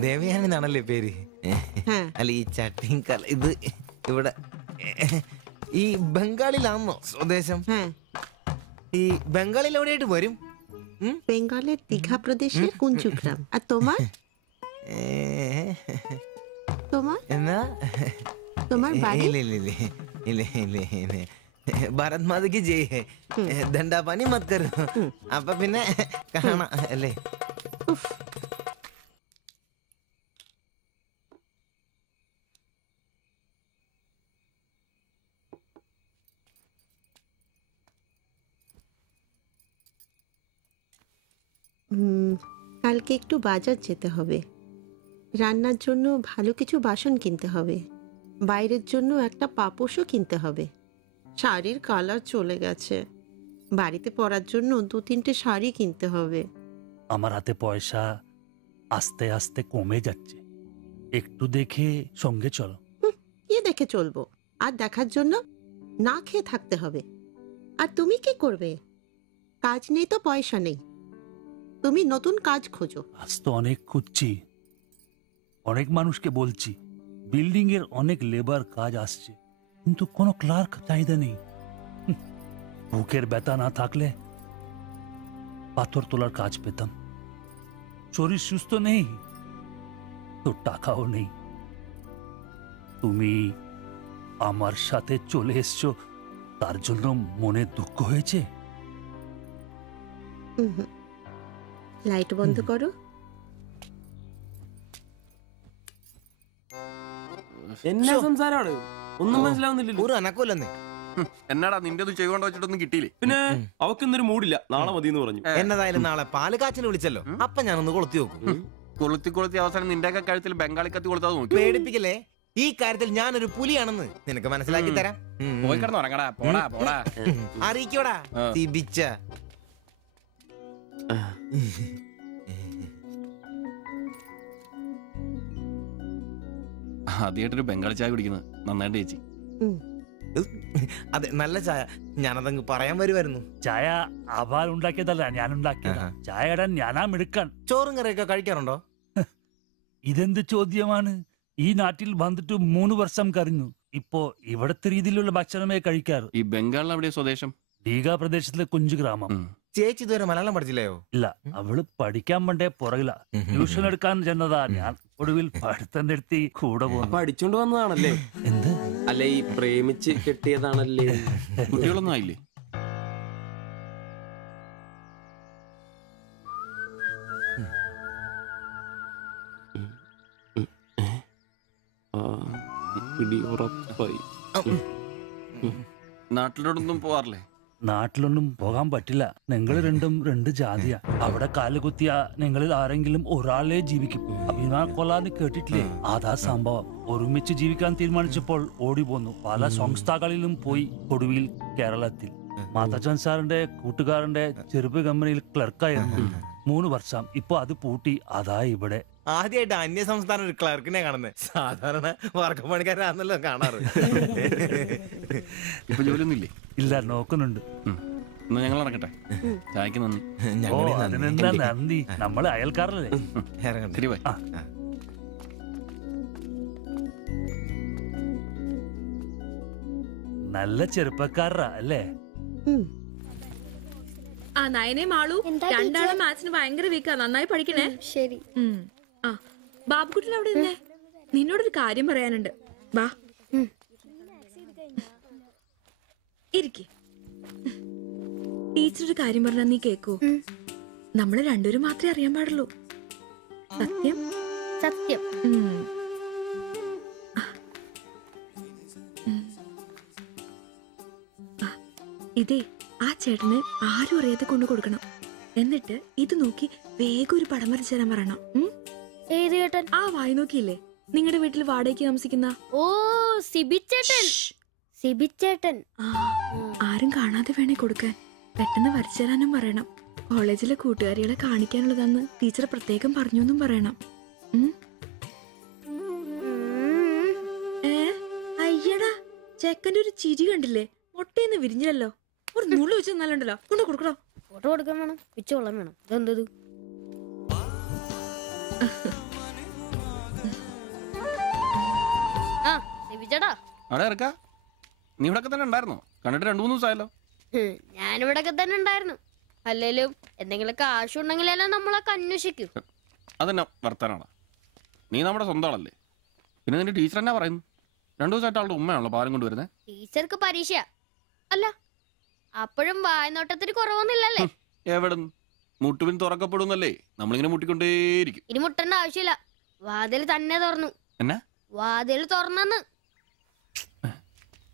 ദേവയാനി എന്നാണല്ലേ പേര്? അല്ല, ഈ ചട്ടിയും ഇത് ഇവിടെ ഈ ബംഗാളിലാണോ സ്വദേശം? ഈ ബംഗാളിൽ എവിടെയായിട്ട് വരും? বেঙ্গলের দীঘা প্রদেশের কুঞ্জুগ্রাম। আর তোমার? তোমার എന്നാ তোমার বাড়ি? ഭാരത് മാതയ്ക്ക് ജയ്. ദണ്ഡാപാനി മത് കരോ. അപ്പൊ പിന്നെ കാണാം അല്ലേ? কালকে একটু বাজার যেতে হবে। রান্নার জন্য ভালো কিছু বাসন কিনতে হবে। বাইরের জন্য একটা পাপোশও কিনতে হবে। শাড়ির কালার চলে গেছে। বাড়িতে পরার জন্য 2-3টে শাড়ি কিনতে হবে। আমার হাতে পয়সা আস্তে আস্তে কমে যাচ্ছে, একটু দেখে সঙ্গে চলো। কি দেখে চলবো? আর দেখার জন্য না খেয়ে থাকতে হবে। আর তুমি কি করবে? কাজ নেই তো পয়সা নেই। তুমি নতুন কাজ খোঁজো। আজ তো অনেক খুঁজছি, অনেক মানুষকে বলছি, বিল্ডিং এর অনেক লেবার কাজ আসছে, কিন্তু কোনো ক্লার্ক চাহিদা নেই। বুকের ব্যথা না থাকলে পাথর তোলার কাজ পেতাম। শরীর সুস্থ নেই তো টাকাও নেই। তুমি আমার সাথে চলে এসছো, তার জন্য মনে দুঃখ হয়েছে? ലൈറ്റ് ബന്ദ് করো। എന്നാ സംസാരമാണ്? ഒന്നും മനസ്സിലാവുന്നില്ലല്ലോ. ഒരു അനക്കമില്ലെന്നേ. എന്നാടാ നിന്റെ ചെയ്തുകൊണ്ട് വെച്ചിട്ടൊന്നും കിട്ടിയില്ലേ? പിന്നെ അവക്ക് ഇന്നൊരു മൂടില്ല, നാളെ മതി എന്ന് പറഞ്ഞു. എന്നതായാലും നാളെ പാല് കാച്ചിന് വിളിച്ചല്ലോ, അപ്പൊ ഞാനൊന്ന് കൊളുത്തി നോക്കും. കൊളുത്തി അവസാനം നിന്റെയൊക്കെ കഴുത്തിൽ ബംഗാളി കത്തി കൊളുത്താതെ നോക്കി. പേടിപ്പിക്കല്ലേ, ഈ കാര്യത്തിൽ ഞാനൊരു പുലിയാണെന്ന് നിനക്ക് മനസ്സിലാക്കി തരാം. പോയി കിടന്ന് ഉറങ്ങടാ. പോടാ പോടാ. അറിയിക്കോടാ തിബിച്ച. ആദ്യമായിട്ടൊരു ബംഗാളി ചായ കുടിക്കുന്നത് നന്നായിട്ട് ചേച്ചി. അതെ, നല്ല ചായ. ഞാനതങ്ങ് പറയാൻ വരുമായിരുന്നു. ചായ അപാൽ ഉണ്ടാക്കിയതല്ല, ഞാൻ ഉണ്ടാക്കിയതാ. ചായ ഇടാൻ ഞാനാ മിടുക്കാൻ. ചോറും കറിയൊക്കെ കഴിക്കാറുണ്ടോ? ഇതെന്ത് ചോദ്യമാണ്? ഈ നാട്ടിൽ വന്നിട്ട് 3 വർഷം കഴിഞ്ഞു. ഇപ്പോ ഇവിടത്തെ രീതിയിലുള്ള ഭക്ഷണമേ കഴിക്കാറ്. ഈ ബംഗാളിൽ അവിടെ സ്വദേശം ഡീഗ പ്രദേശത്തിലെ കുഞ്ചു ഗ്രാമം. ചേച്ചി ഇതുവരെ മലയാളം പഠിച്ചില്ലയോ? ഇല്ല, അവള് പഠിക്കാൻ വേണ്ടേ പുറകില. ട്യൂഷൻ എടുക്കാൻ ചെന്നതാ. ഞാൻ ഒടുവിൽ പഠിത്തം നിർത്തി കൂടെ പോകുന്നു. പഠിച്ചോണ്ട് വന്നതാണല്ലേ? എന്ത്? അല്ല, ഈ പ്രേമിച്ച് കെട്ടിയതാണല്ലേ? കുട്ടികളൊന്നും ആയില്ലേ? നാട്ടിലോടൊന്നും പോവാറില്ലേ? നാട്ടിലൊന്നും പോകാൻ പറ്റില്ല. നിങ്ങൾ രണ്ടും 2 ജാതിയാ. അവിടെ കാലുകുത്തിയ നിങ്ങളിൽ ആരെങ്കിലും ഒരാളെ ജീവിക്കും. അഭിമാന കൊല്ലാന്ന് കേട്ടിട്ടില്ലേ? അതാ സംഭവം. ഒരുമിച്ച് ജീവിക്കാൻ തീരുമാനിച്ചപ്പോൾ ഓടി പോന്നു. പല സംസ്ഥകളിലും പോയി. ഒടുവിൽ കേരളത്തിൽ മാതച്ചൻ സാറിന്റെ കൂട്ടുകാരന്റെ ചെറുപ്പ് കമ്പനിയിൽ ക്ലർക്കായിരുന്നു 3 വർഷം. ഇപ്പൊ അത് പൂട്ടി. അതാ ഇവിടെ. ആദ്യമായിട്ട് അന്യ സംസ്ഥാന ഒരു ക്ലർക്കിനെ കാണുന്നത്. സാധാരണ വർക്കപ്പണിക്കാരാണല്ലോ കാണാറ്. ഇപ്പൊ ജോലിയൊന്നും ഇല്ലേ? ഇല്ല, നോക്കുന്നുണ്ട്. ഞങ്ങൾ ഇറങ്ങട്ടെ. ചായക്ക് നന്ദി. അതിനെന്താ നന്ദി, നമ്മള് അയൽക്കാരല്ലേ. ശരി, ബൈ. നല്ല ചെറുപ്പക്കാരാ അല്ലേ? ആ നയനെ മാളു, രണ്ടാളും മാത്സിന് ഭയങ്കര വീക്കാ. നന്നായി പഠിക്കണേ. ശരി. ആ ബാബുക്കുട്ടൻ അവിടെ നിന്നേ, നിന്നോടൊരു കാര്യം പറയാനുണ്ട്. വാ ഇരിക്ക്. ടീച്ചർ ഒരു കാര്യം പറഞ്ഞാ നീ കേക്കൂ? നമ്മള് രണ്ടുപേരും മാത്രമേ അറിയാൻ പാടുള്ളൂ. സത്യം സത്യം. ഇതേ ആ ചേട്ടന് ആരും അറിയാതെ കൊണ്ടു കൊടുക്കണം. എന്നിട്ട് ഇത് നോക്കി വേഗം ഒരു പടം വരച്ചു തരാൻ പറയണം. ഏത് ചേട്ടൻ? ആ വായി നോക്കിയില്ലേ, നിങ്ങളുടെ വീട്ടിൽ വാടകയ്ക്ക് താമസിക്കുന്ന? ഓ, സിബിച്ചേട്ടൻ. സിബിച്ചേട്ടൻ. ആരും കാണാതെ വേണേ കൊടുക്കാൻ. പെട്ടെന്ന് വരച്ചു തരാനും പറയണം. കോളേജിലെ കൂട്ടുകാരികളെ കാണിക്കാനുള്ളതാന്ന് ടീച്ചർ പ്രത്യേകം പറഞ്ഞു എന്നും പറയണം. അയ്യടാ, ചെക്കന്റെ ഒരു ചിരി കണ്ടില്ലേ? ഒട്ടേന്ന് വിരിഞ്ഞല്ലോ. ഒരു നൂല് വെച്ച് നല്ലുണ്ടല്ലോ. കൊണ്ട് കൊടുക്കണോ? ഫോട്ടോ കൊടുക്കാൻ വേണം, പിച്ചോളം വേണം. ഇതെന്തത്? ആ സിബിച്ചേട്ടാ. അവിടെ ഇറക്കാ. നീ ഇവിടെ തന്നെ ഉണ്ടായിരുന്നോ? കണ്ടിട്ട് 2-3 ദിവസമായല്ലോ. ഞാനിവിടെ തന്നെ ഉണ്ടായിരുന്നു. അല്ലേലും എന്തെങ്കിലും കാശുണ്ടെങ്കിലല്ലേ നമ്മളൊക്കെ അന്വേഷിക്കൂ. അതെന്നാ വർത്താനാണ്? നീ നമ്മുടെ സ്വന്തം ആളല്ലേ. പിന്നെ നിന്റെ ടീച്ചർ എന്നാ പറയുന്നു? 2 ദിവസമായിട്ട് അവളുടെ ഉമ്മയാണല്ലോ പാലം കൊണ്ടുവരുന്നത്. ടീച്ചർക്ക് പരീക്ഷ അല്ല, അപ്പോഴും വായനോട്ടത്തിന് കുറവൊന്നുമില്ലല്ലേ? എവിടെ മുട്ടുപിൻ തുറക്കപ്പെടുന്നല്ലേ? നമ്മളിങ്ങനെ മുട്ടിക്കൊണ്ടേയിരിക്കും. ഇനി മുട്ടേണ്ട ആവശ്യമില്ല. വാതിൽ തന്നെ തുറന്നു. എന്നാ വാതിൽ തുറന്നു.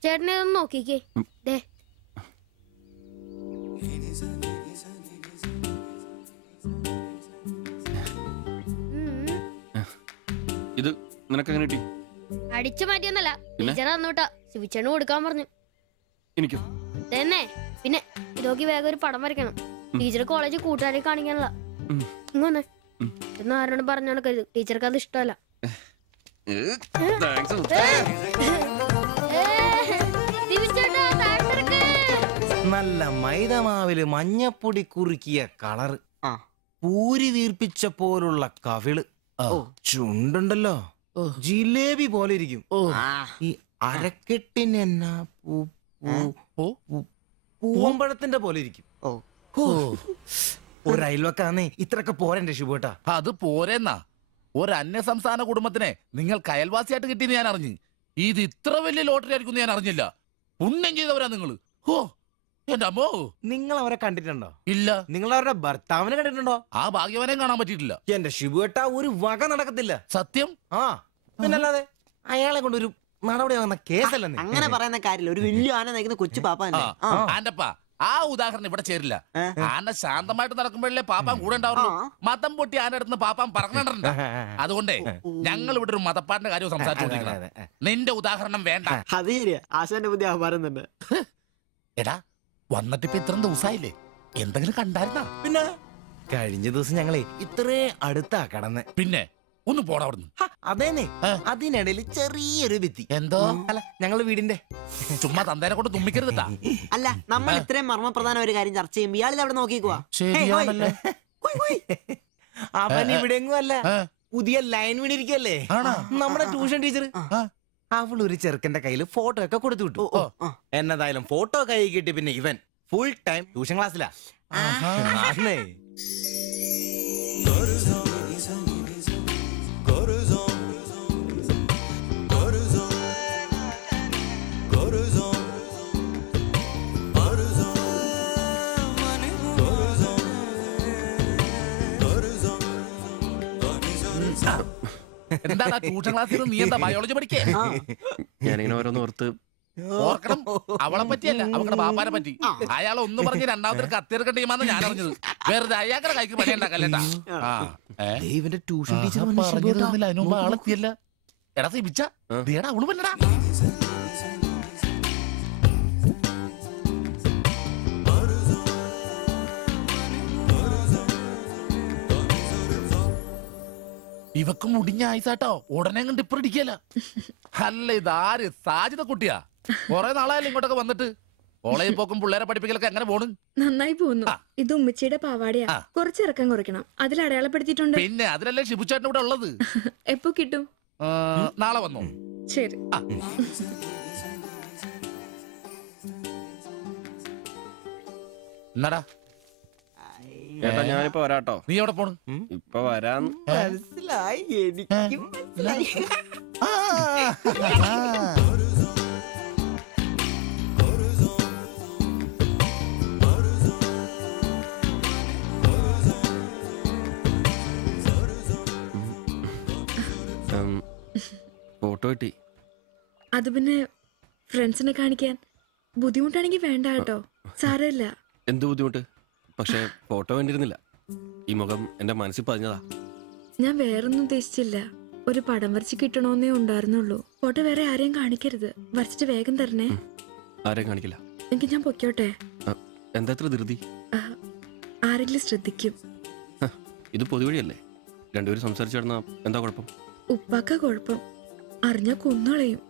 ചേട്ടനെ ഒന്ന് നോക്കിക്കേ. ദേ ഇത് നിനക്കെങ്ങനെ കിട്ടി? അടിച്ചു മാറ്റിയൊന്നല്ല, ടീച്ചർ തന്നൂട്ടാ. ശിവിച്ചേണ് കൊടുക്കാൻ പറഞ്ഞു. എനിക്കോ? തന്നെ. പിന്നെ ഇതൊക്കെ വേഗം ഒരു പടം വരയ്ക്കണം. ടീച്ചർ കോളേജിൽ കൂട്ടുകാരെ കാണിക്കാനുള്ള. ഇങ്ങൊന്ന് എന്ന് ആരോടും പറഞ്ഞു നടക്കരുത്. ടീച്ചർക്ക് അത് ഇഷ്ടമല്ല. നല്ല മൈദമാവില് മഞ്ഞപ്പൊടി കുറുക്കിയ കളറ്, പൂരി വീർപ്പിച്ച പോലുള്ള കവിള്, ചുണ്ടുണ്ടല്ലോ ജിലേബി പോലെ ഇരിക്കും. ഈ അരക്കെട്ടിനെന്നാ പൂവമ്പഴത്തിന്റെ പോലെ ഇരിക്കും. ഒരു അയൽവക്കാന്നേ ഇത്രയൊക്കെ പോരെന്റെ ശുഭേട്ടാ. അത് പോരെന്നാ. ഒരു അന്യ സംസ്ഥാന കുടുംബത്തിനെ നിങ്ങൾക്ക് അയൽവാസിയായിട്ട് കിട്ടിയെന്ന് ഞാൻ അറിഞ്ഞു. ഇത് ഇത്ര വലിയ ലോട്ടറി ആയിരിക്കും ഞാൻ അറിഞ്ഞില്ല. പുണ്യം ചെയ്തവരാ നിങ്ങള്. ഓ എന്റെ അമ്മോ. നിങ്ങൾ അവരെ കണ്ടിട്ടുണ്ടോ? ഇല്ല. നിങ്ങൾ അവരുടെ ഭർത്താവിനെ കണ്ടിട്ടുണ്ടോ? ആ ഭാഗ്യവനെ കാണാൻ പറ്റിയിട്ടില്ല. എന്റെ ശിബുവേട്ടാ ഒരു വക നടക്കത്തില്ല. സത്യം. ആ പിന്നല്ലാതെ അയാളെ കൊണ്ടൊരു നടപടി വന്ന കേസല്ല. അങ്ങനെ പറയുന്ന കാര്യമില്ല. ഒരു വലിയ ആന നയിക്കുന്ന കൊച്ചു പാപ്പ. ആന്റപ്പാ, ആ ഉദാഹരണം ഇവിടെ ചേരില്ല. ആന ശാന്തമായിട്ട് നടക്കുമ്പോഴല്ലേ പാപ്പാൻ കൂടെ ഉണ്ടാവുള്ളൂ. മതം പൊട്ടി ആന അടുത്ത് പാപ്പാൻ പറഞ്ഞിട്ടുണ്ട്. അതുകൊണ്ടേ ഞങ്ങൾ ഇവിടെ ഒരു മതപ്പാടിന്റെ കാര്യം സംസാരിച്ചോണ്ടിരിക്കണം. നിന്റെ ഉദാഹരണം വേണ്ട. അത് ശരിയാ, ആശാന്റെ പുതിയ പറയുന്നുണ്ട്. എടാ വന്നിട്ട് ഇപ്പൊ ഇത്രയും ദിവസമായില്ലേ, എന്തെങ്കിലും കണ്ടായിരുന്നാ? പിന്നെ കഴിഞ്ഞ ദിവസം ഞങ്ങളെ ഇത്രേ അടുത്താ കടന്ന്. പിന്നെ ഒന്ന് പോടാ അവിടുന്ന്. അതേനെ, അതിനിടയിൽ ചെറിയൊരു ഭിത്തി. എന്തോ അല്ല ഞങ്ങള് വീടിന്റെ ചുമ്മാ തന്തേനെ കൊണ്ട് തുമ്മിക്കരുതാ. അല്ല, നമ്മൾ ഇത്രയും മർമ്മപ്രധാന ഒരു കാര്യം ചർച്ച ചെയ്യുമ്പോ ഇയാളിത് അവിടെ നോക്കിക്കുവാ. അവൻ ഇവിടെയെങ്ങും അല്ല, പുതിയ ലൈൻ വീണിരിക്കല്ലേ നമ്മുടെ ട്യൂഷൻ ടീച്ചർ. അവൾ ഒരു ചെറുക്കന്റെ കയ്യിൽ ഫോട്ടോ ഒക്കെ കൊടുത്തു വിട്ടു. എന്നതായാലും ഫോട്ടോ കൈ കിട്ടി. പിന്നെ ഇവൻ ഫുൾ ടൈം ട്യൂഷൻ ക്ലാസ്സിലാ. എന്താ ട്യൂഷൻ ക്ലാസ്സിൽ നീ എന്താ ബയോളജി പഠിക്കേ? ഞാനിങ്ങനെ ഓരോന്ന് ഓർത്ത് ഓർക്കണം. അവളെ പറ്റിയല്ല, അവളുടെ ബാപ്പാനെ പറ്റി. അയാൾ ഒന്ന് പറഞ്ഞ് രണ്ടാമത്തെ കത്തിയെടുക്കേണ്ട ടീമാന്ന് ഞാൻ അറിഞ്ഞത്. വെറുതെ അയാളുടെ കൈക്ക് പണി ഉണ്ടാക്കല്ലേട്ടാ. ഇവന്റെ ട്യൂഷൻ ടീച്ചർ അതിന് മുമ്പ് ആളെത്തിയല്ല. എടാ സിബിച്ച അവള് പല്ലടാ. ഇവക്ക് മുടിഞ്ഞ ആയിസാട്ടോ, ഉടനെ കണ്ട് ഇപ്പൊ ഇടിക്കല. അല്ല ഇതാര് സാജിത കുട്ടിയാ? കൊറേ നാളായാലും ഇങ്ങോട്ടൊക്കെ വന്നിട്ട്. കോളേജിൽ പോക്കും പിള്ളേരെ പഠിപ്പിക്കലൊക്കെ എങ്ങനെ പോണ്? നന്നായി പോകുന്നു. ഇത് ഉമ്മച്ചിയുടെ പാവാടയാ, കുറച്ച് ഇറക്കം കുറയ്ക്കണം. അതിൽ അടയാളപ്പെടുത്തിയിട്ടുണ്ട്. പിന്നെ അതിലല്ലേ ഷിബുച്ചേട്ടൻ ഇവിടെ ഉള്ളത്. എപ്പോ കിട്ടും? നാളെ വന്നോ? ശരി. എന്നാടാ ചേട്ടാ ഞാനിപ്പോ വരാട്ടോ. നീ എവിടെ പോണ്? ഇപ്പൊ വരാന്ന്. മനസ്സിലായി, എനിക്കും മനസ്സിലായി. ഫോട്ടോ കിട്ടി. അത് പിന്നെ ഫ്രണ്ട്സിനെ കാണിക്കാൻ ബുദ്ധിമുട്ടാണെങ്കിൽ വേണ്ട കേട്ടോ, സാരമില്ല. എന്ത് ബുദ്ധിമുട്ട്? പക്ഷെ ഫോട്ടോ വേണ്ടിയിരുന്നില്ല. ഈ മുഖം എന്റെ മനസ്സിൽ പതിഞ്ഞതാ. ഞാൻ വേറൊന്നും ഉദ്ദേശിച്ചില്ല. ഒരു പടം വരച്ച് കിട്ടണമെന്നേ ഉണ്ടായിരുന്നുള്ളൂ. ഫോട്ടോ വേറെ ആരെയും കാണിക്കരുത്. വരച്ചിട്ട് വേഗം തരണേ. ആരെയും കാണിക്കില്ല. എനിക്ക് ഞാൻ പൊക്കോട്ടെ? എന്താ ഇത്ര ധൃതി? ആരെങ്കിലും ശ്രദ്ധിക്കും. ഇത് പൊതുവഴിയല്ലേ, രണ്ടുപേരും സംസാരിച്ചു കിടന്നാ എന്താ കുഴപ്പം? ഉപ്പാക്ക കുഴപ്പം, അറിഞ്ഞാ കൊന്നുകളയും.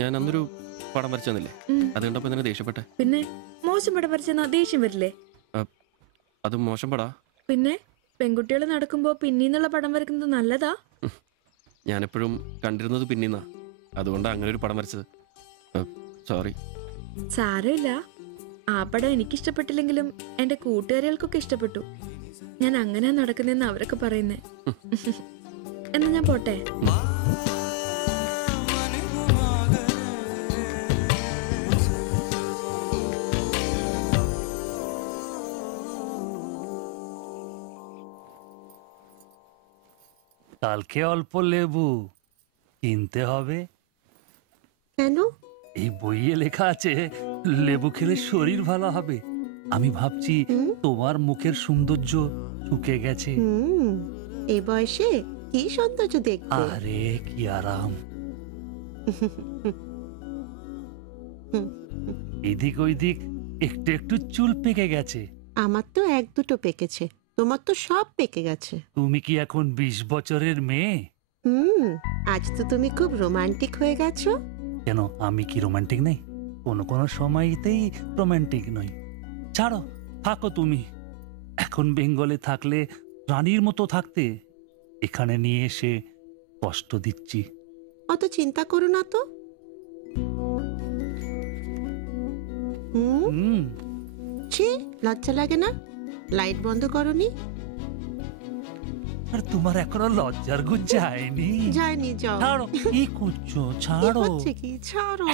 ഞാൻ അന്നൊരു പടം വരച്ചു തന്നില്ലേ, അത് കണ്ടപ്പോ തന്നെ ദേഷ്യപ്പെട്ടെ. പിന്നെ മോശം പടം വരച്ചെന്നാ ദേഷ്യം വരില്ലേ? അത് മോശം പടാ. പിന്നെ പെൺകുട്ടികൾ നടക്കുമ്പോ പിന്നീന്നുള്ള പടം വരക്കുന്നത് നല്ലതാ? ഞാനെപ്പോഴും കണ്ടിരുന്നത് പിന്നീന്നാ, അതുകൊണ്ടാ അങ്ങനെ ഒരു പടം വരച്ചത്. സോറി. സാരമില്ല. ആ പടം എനിക്കിഷ്ടപ്പെട്ടില്ലെങ്കിലും എന്റെ കൂട്ടുകാരികൾക്കൊക്കെ ഇഷ്ടപ്പെട്ടു. ഞാൻ അങ്ങനെ നടക്കുന്നെന്ന് അവരൊക്കെ പറയുന്നേ. എന്നാ ഞാൻ പോട്ടെ. কালকে অল্প লেবু কিনতে হবে। কেন? এই বইয়ে লেখা আছে লেবু খেলে শরীর ভালো হবে। আমি ভাবছি তোমার মুখের সৌন্দর্য শুকে গেছে। এই বয়সে কি সৌন্দর্য দেখবে? আরে কি আরাম। এদিক ওইদিক একটু একটু চুল পেকে গেছে। আমার তো এক দুটো পেকেছে, তোমার তো সব পেকে গেছে। তুমি কি এখন 20 বছরের মেয়ে? আজ তো তুমি খুব রোমান্টিক হয়ে গেছো। কেন, আমি কি রোমান্টিক নেই? কোনো কোনো সময়তেই রোমান্টিক নই। ছাড়ো, থাকো তুমি। এখন বেঙ্গলে থাকলে রানীর মতো থাকতে, এখানে নিয়ে এসে কষ্ট দিচ্ছি। অত চিন্তা করো না তো। ছি, লজ্জা লাগে না? লাইট বন্ধ করনি? আর তোমার এখনো লজ্জার গুণ যায়নি? যায়নি, যাও। ছাড়ো, কি করছো? ছাড়ো। হচ্ছে কি? ছাড়ো।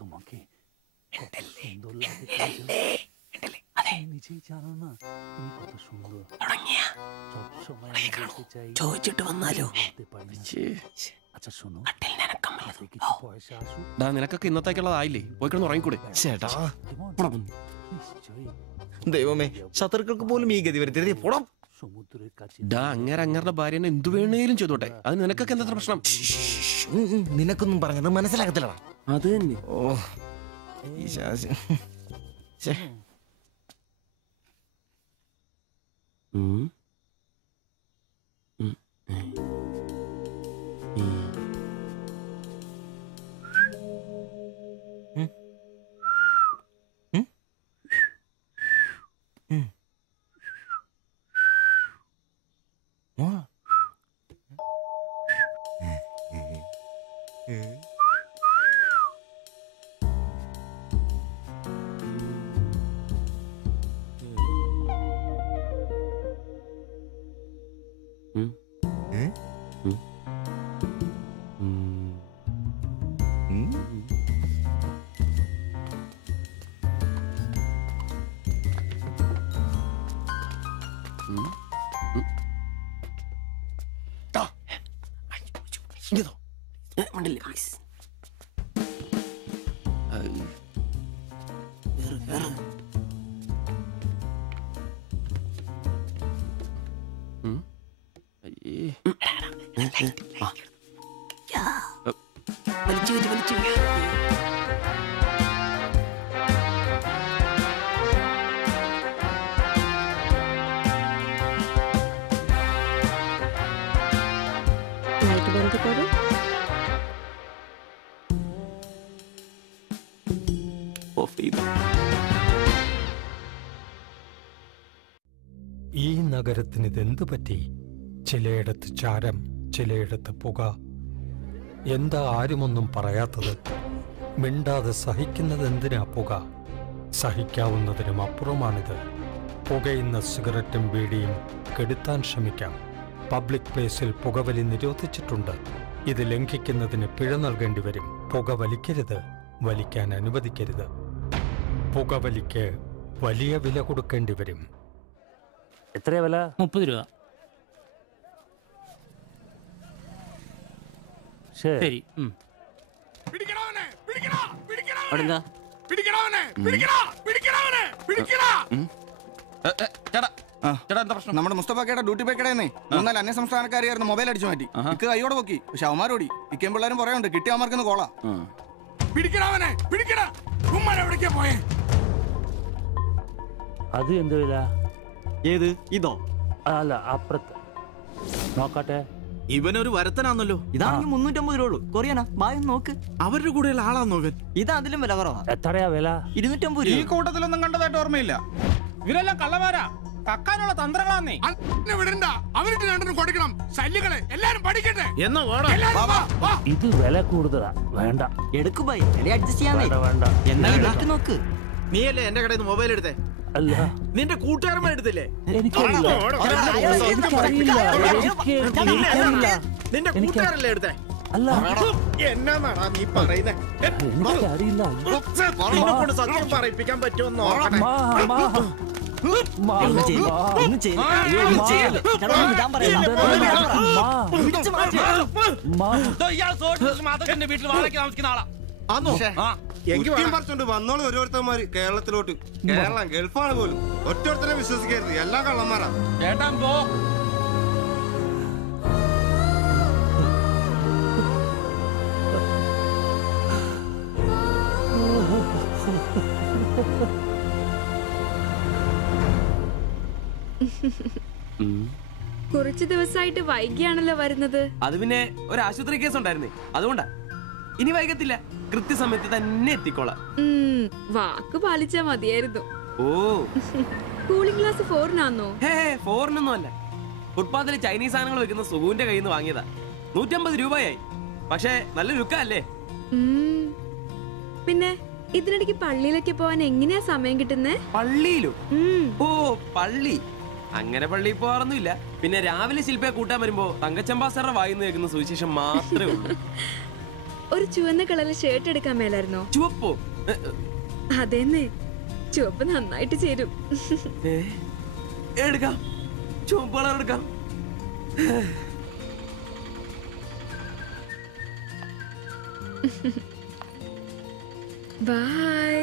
তোমাকে কত সুন্দর লাগে, নিজেই জানো না তুমি কত সুন্দর। সবসময় আমি বলতে চাই, ചോദിച്ചിട്ട് വന്നാലോ? আচ্ছা শোনো, നിനക്കൊക്കെ ഇന്നത്തേക്കുള്ളതായില്ലേ? പോയി കിടന്ന് ഉറങ്ങിക്കൂടെ? ചേട്ടാ ദൈവമേ, ശത്രുക്കൾക്ക് പോലും ഈ ഗതി വരുത്തരുതേ. പോടാ. അങ്ങേരുടെ ഭാര്യനെ എന്തു വേണേലും ചെയ്തോട്ടെ, അത് നിനക്കൊക്കെ എന്താ പ്രശ്നം? നിനക്കൊന്നും പറഞ്ഞത് മനസ്സിലാകത്തില്ലടാ. അത് തന്നെ. ഓ ഈ ശാസി. লাইট বন্ধ করো। ഈ നഗരത്തിന് ഇതെന്തു പറ്റി? ചിലയിടത്ത് ചാരം, ചിലയിടത്ത് പുക. എന്താ ആരുമൊന്നും പറയാത്തത്? മിണ്ടാതെ സഹിക്കുന്നത് എന്തിനാ പുക? സഹിക്കാവുന്നതിനും അപ്പുറമാണിത്. പുകയുന്ന സിഗരറ്റും ബീഡിയും കെടുത്താൻ ശ്രമിക്കാം. പബ്ലിക് പ്ലേസിൽ പുകവലി നിരോധിച്ചിട്ടുണ്ട്. ഇത് ലംഘിക്കുന്നതിന് പിഴ നൽകേണ്ടി വരും. പുക വലിക്കരുത്, വലിക്കാൻ അനുവദിക്കരുത്. പുകവലിക്ക് വലിയ വില കൊടുക്കേണ്ടി വരും. എത്രയാ വില? 30 രൂപ. ശരി. നമ്മുടെ മുസ്തഫാക്കയുടെ ഡ്യൂട്ടി പേക്കടേന്നേ 3-4 അന്യ സംസ്ഥാനക്കാരിയായിരുന്നു മൊബൈൽ അടിച്ചു മാറ്റി. ഇക്ക് കൈയോടെ പൊക്കി, പക്ഷെ അവന്മാരോടി. ഇക്കയും പിള്ളേരും പറയുന്നുണ്ട് കിട്ടിയ അവന്മാർക്കൊന്ന് കോളാ. അത് എന്ത് വില? ഏത്? ഇതോ? അല്ല, അപ്പുറത്ത് നോക്കട്ടെ. ഇവനൊരു വരത്തനാന്നല്ലോ. ഇതാണെങ്കിൽ 350 രൂപ ഉള്ളൂ. കൊറിയനാ? ബായ് നോക്ക്. അവരുടെ കൂടെയുള്ള ആളാന്നോ ഇവൻ? ഇത് അതിലും വില കുറവാ. എത്രയാ വില? 250 ഈ രൂപ. കൂട്ടത്തിലൊന്നും കണ്ടതായിട്ട് ഓർമ്മയില്ല. ഇവരെല്ലാം കള്ളമാരാ, കക്കാനുള്ള തന്ത്രങ്ങളാന്നേ. വിടണ്ട, അവർക്ക് രണ്ടിനും കൊടുക്കണം. ശല്യങ്ങളെ എല്ലാരും പഠിക്കട്ടെ. എന്നാ ഇത് വില കൂടുതലാ. വേണ്ട, എടുക്കു ബായ്, വില അഡ്ജസ്റ്റ് ചെയ്യാന്നേ. വേണ്ട. എന്താ നോക്ക്. നീയല്ലേ എന്റെ കടയിൽ നിന്ന് മൊബൈൽ എടുത്തേ? അല്ല, നിന്റെ കൂട്ടുകാരന്മാർ എടുത്തില്ലേ? നിന്റെ കൂട്ടുകാരല്ലേ എടുത്തേ? അല്ല, എന്നാണാ നീ പറയുന്നേ? സത്യം പറയിപ്പിക്കാൻ പറ്റുമെന്നോ? വീട്ടിൽ വാടകയ്ക്ക് താമസിക്കുന്ന ആളാ. പറിച്ചോണ്ട് വന്നോളൂ ഓരോരുത്തന്മാര് കേരളത്തിലോട്ട്. കേരളം ഗൾഫാണ് പോലും. ഒറ്റൊരുത്തരെ വിശ്വസിക്കരുത്, എല്ലാ കള്ളന്മാരാ. ചേട്ടാ പോ. കുറച്ചു ദിവസമായിട്ട് വൈകിയാണല്ലോ വരുന്നത്. അത് പിന്നെ ഒരു ആശുപത്രി കേസ് ഉണ്ടായിരുന്നേ, അതുകൊണ്ടാ. ഇനി വൈകത്തില്ല, കൃത്യസമയത്ത് തന്നെ എത്തിക്കോളാം. വാക്ക് പാലിച്ചാ മതിയായിരുന്നു. ഓ, കൂളിംഗ് ഗ്ലാസ് 4-നാന്നോ? ഫോറിനൊന്നും അല്ല. ഫുട്പാത്തിൽ ചൈനീസ് സാധനങ്ങൾ വെക്കുന്ന സുഗുവിന്റെ കയ്യിൽ നിന്ന് വാങ്ങിയതാ. 150 രൂപയായി. പക്ഷെ നല്ല ലുക്കല്ലേ? പിന്നെ ഇതിനിടയ്ക്ക് പള്ളിയിലൊക്കെ പോവാൻ എങ്ങനെയാ സമയം കിട്ടുന്നേ? പള്ളിയിലോ? ഓ, പള്ളി. അങ്ങനെ പള്ളിയിൽ പോവാറൊന്നുമില്ല. പിന്നെ രാവിലെ ശില്പയെ കൂട്ടാൻ വരുമ്പോ തങ്കച്ചമ്പാസറുടെ വായിന്ന് കേൾക്കുന്ന സുവിശേഷം മാത്രമേ ഉള്ളൂ. ഒരു ചുവന്ന കളറിൽ ഷർട്ട് എടുക്കാൻ മേലായിരുന്നോ? ചുവപ്പോ? അതെന്നെ, ചുവപ്പ് നന്നായിട്ട് ചേരും. എടുക്കാം, ചുവപ്പ് കളർ എടുക്കാം. ബൈ.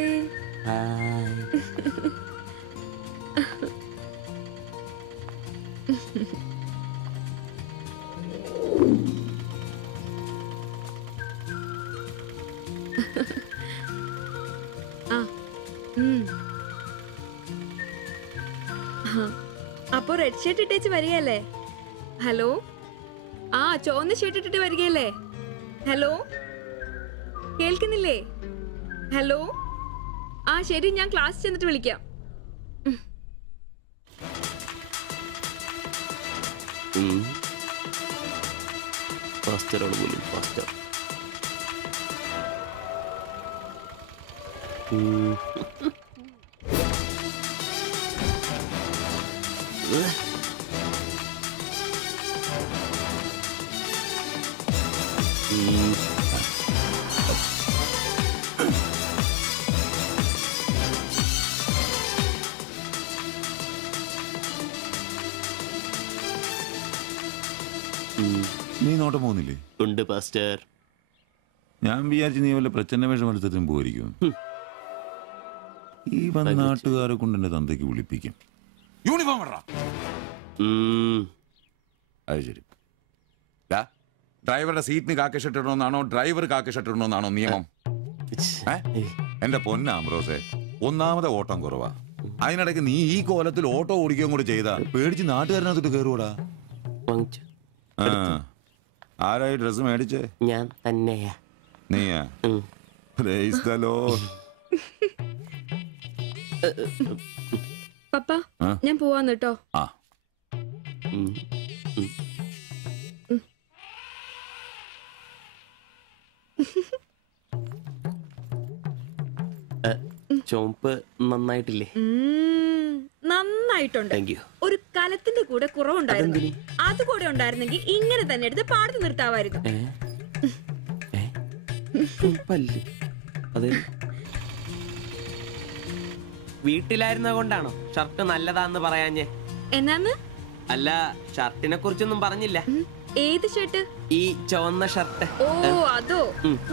അപ്പൊ റെഡ് ഷർട്ട് ഇട്ടേച്ച് വരികയല്ലേ? ഹലോ, ആ ചുവന്ന ഷർട്ട് ഇട്ടിട്ട് വരികയല്ലേ? ഹലോ, കേൾക്കുന്നില്ലേ? ഹലോ, ആ ശരി, ഞാൻ ക്ലാസ് ചെന്നിട്ട് വിളിക്കാം. ഫാസ്റ്ററാണ് പോലും ഫാസ്റ്റർ. നീ നോട്ടം പോകുന്നില്ലേ? ഉണ്ട് പാസ്റ്റർ. ഞാൻ വിചാരിച്ചു നീ വല്ല പ്രച്ഛന്ന വേഷം എടുത്തിട്ടും പോയിരിക്കും. ഈ വന്ന നാട്ടുകാരെ കൊണ്ട് എന്റെ തന്തയ്ക്ക് വിളിപ്പിക്കും. യൂണിഫോം ഇടറാ. അത് ശരി. ഡ്രൈവറുടെ സീറ്റിന് കാക്ക ഷർട്ട് ഇടണമെന്നാണോ ഡ്രൈവർ കാക്ക ഷർട്ട് ഇടണമെന്നാണോ നിയമം? എന്റെ പൊന്നാമ്പ്രോസേ, ഒന്നാമത്തെ ഓട്ടം കുറവാ. അതിനിടയ്ക്ക് നീ ഈ കോലത്തിൽ ഓട്ടോ ഓടിക്കുകയും കൂടെ ചെയ്താ പേടിച്ച് നാട്ടുകാരനകത്തോട്ട് കയറുകൂടാ. ആരായി ഡ്രസ് മേടിച്ചേ? ഞാൻ തന്നെയാ. നീയാ? Price the Lord. പപ്പ, ഞാൻ പോവാന്ന് കേട്ടോ. ചോപ്പ് നന്നായിട്ടില്ലേ? നന്നായിട്ടുണ്ട്. ഒരു കലത്തിന്റെ കൂടെ കുറവുണ്ടായിരുന്നു. അത് കൂടെ ഉണ്ടായിരുന്നെങ്കിൽ ഇങ്ങനെ തന്നെ എടുത്ത് പാടത്ത് നിർത്താമായിരുന്നു. വീട്ടിലായിരുന്ന കൊണ്ടാണോ ഷർട്ട് നല്ലതാന്ന് പറയാഞ്ഞേ? എന്നാന്ന്? അല്ല, ഷർട്ടിനെ കുറിച്ചൊന്നും പറഞ്ഞില്ല. ഏത് ഷർട്ട്? ഈ ചുവന്ന ഷർട്ട്. ഓ അതോ,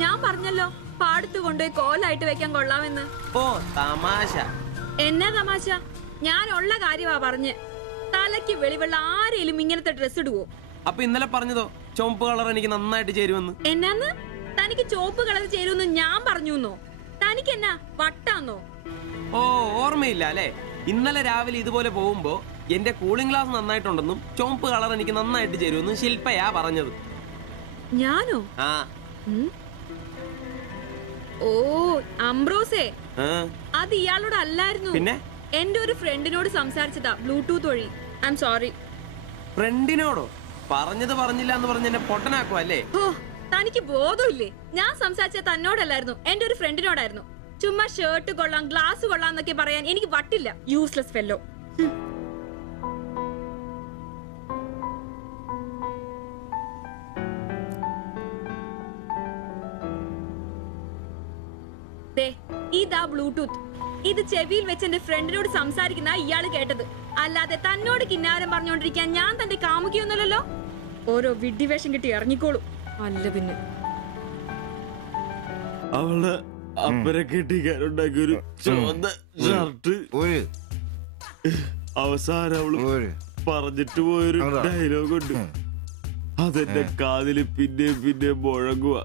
ഞാൻ പറഞ്ഞല്ലോ പാടത്ത് കൊണ്ടുപോയി കോലായിട്ട് വെക്കാൻ കൊള്ളാമെന്ന്. ഓ തമാശ. എന്നാ തമാശ? ഞാൻ ഉള്ള കാര്യമാ പറഞ്ഞ്. തലയ്ക്ക് വെളിവുള്ള ആരെയും ഇങ്ങനത്തെ ഡ്രസ് ഇടുവോ? അപ്പൊ ഇന്നലെ പറഞ്ഞതോ ചുവപ്പ് കളർ എനിക്ക് നന്നായിട്ട് ചേരുമെന്ന്? എന്നാന്ന്? തനിക്ക് ചുവപ്പ് കളർ ചേരുമെന്ന് ഞാൻ പറഞ്ഞുന്നോ? തനിക്ക് എന്നാ വട്ടാന്നോ? ഓ ഓർമ്മയില്ല അല്ലേ? ഇന്നലെ രാവിലെ ഇതുപോലെ പോകുമ്പോ എന്റെ കൂളിംഗ് ഗ്ലാസ് നന്നായിട്ടുണ്ടെന്നും ചുവപ്പ് കളർ എനിക്ക് നന്നായിട്ട് ചേരുമെന്നും ശില്പയാ പറഞ്ഞത്. ഞാനോ? ആ. ഓ അംബ്രോസേ, അത് ഇയാളോട് അല്ലായിരുന്നു. പിന്നെ എന്റെ ഒരു ഫ്രണ്ടിനോട് സംസാരിച്ചതാ ബ്ലൂടൂത്ത് വഴി. I am sorry. ഫ്രണ്ടിനോടോ? പറഞ്ഞത് പറഞ്ഞില്ല എന്ന് പറഞ്ഞ് എന്നെ പൊട്ടനാക്കുവോ അല്ലേ? ഓ തനിക്ക് ബോധമില്ലേ? ഞാൻ സംസാരിച്ച തന്നോടല്ലായിരുന്നു, എന്റെ ഒരു ഫ്രണ്ടിനോടായിരുന്നു. ചുമ്മാ ഷർട്ട് കൊള്ളാം ഗ്ലാസ് കൊള്ളാം എന്നൊക്കെ പറയാൻ എനിക്ക് വട്ടില്ല. Useless fellow. ഇതാ ബ്ലൂടൂത്ത്. ഇത് ചെവിയിൽ വെച്ച് എന്റെ ഫ്രണ്ടിനോട് സംസാരിക്കുന്ന ഇയാള് കേട്ടത്. അല്ലാതെ തന്നോട് കിന്നാരം പറഞ്ഞോണ്ടിരിക്കാൻ ഞാൻ തന്റെ കാമുകിയൊന്നുമല്ലല്ലോ. ഓരോ വിഡ്ഢിവേഷം കിട്ടി ഇറങ്ങിക്കോളൂ. അല്ല പിന്നെ അവള് അപ്പനെ കെട്ടിക്കാനുണ്ടാക്കിയ ഒരു ചുവന്ന ഷർട്ട് അവസാനം അവള് പറഞ്ഞിട്ട് പോയൊരു ഡയലോഗ് ഉണ്ട്. അതെന്റെ കാതില് പിന്നെ മുഴങ്ങുക.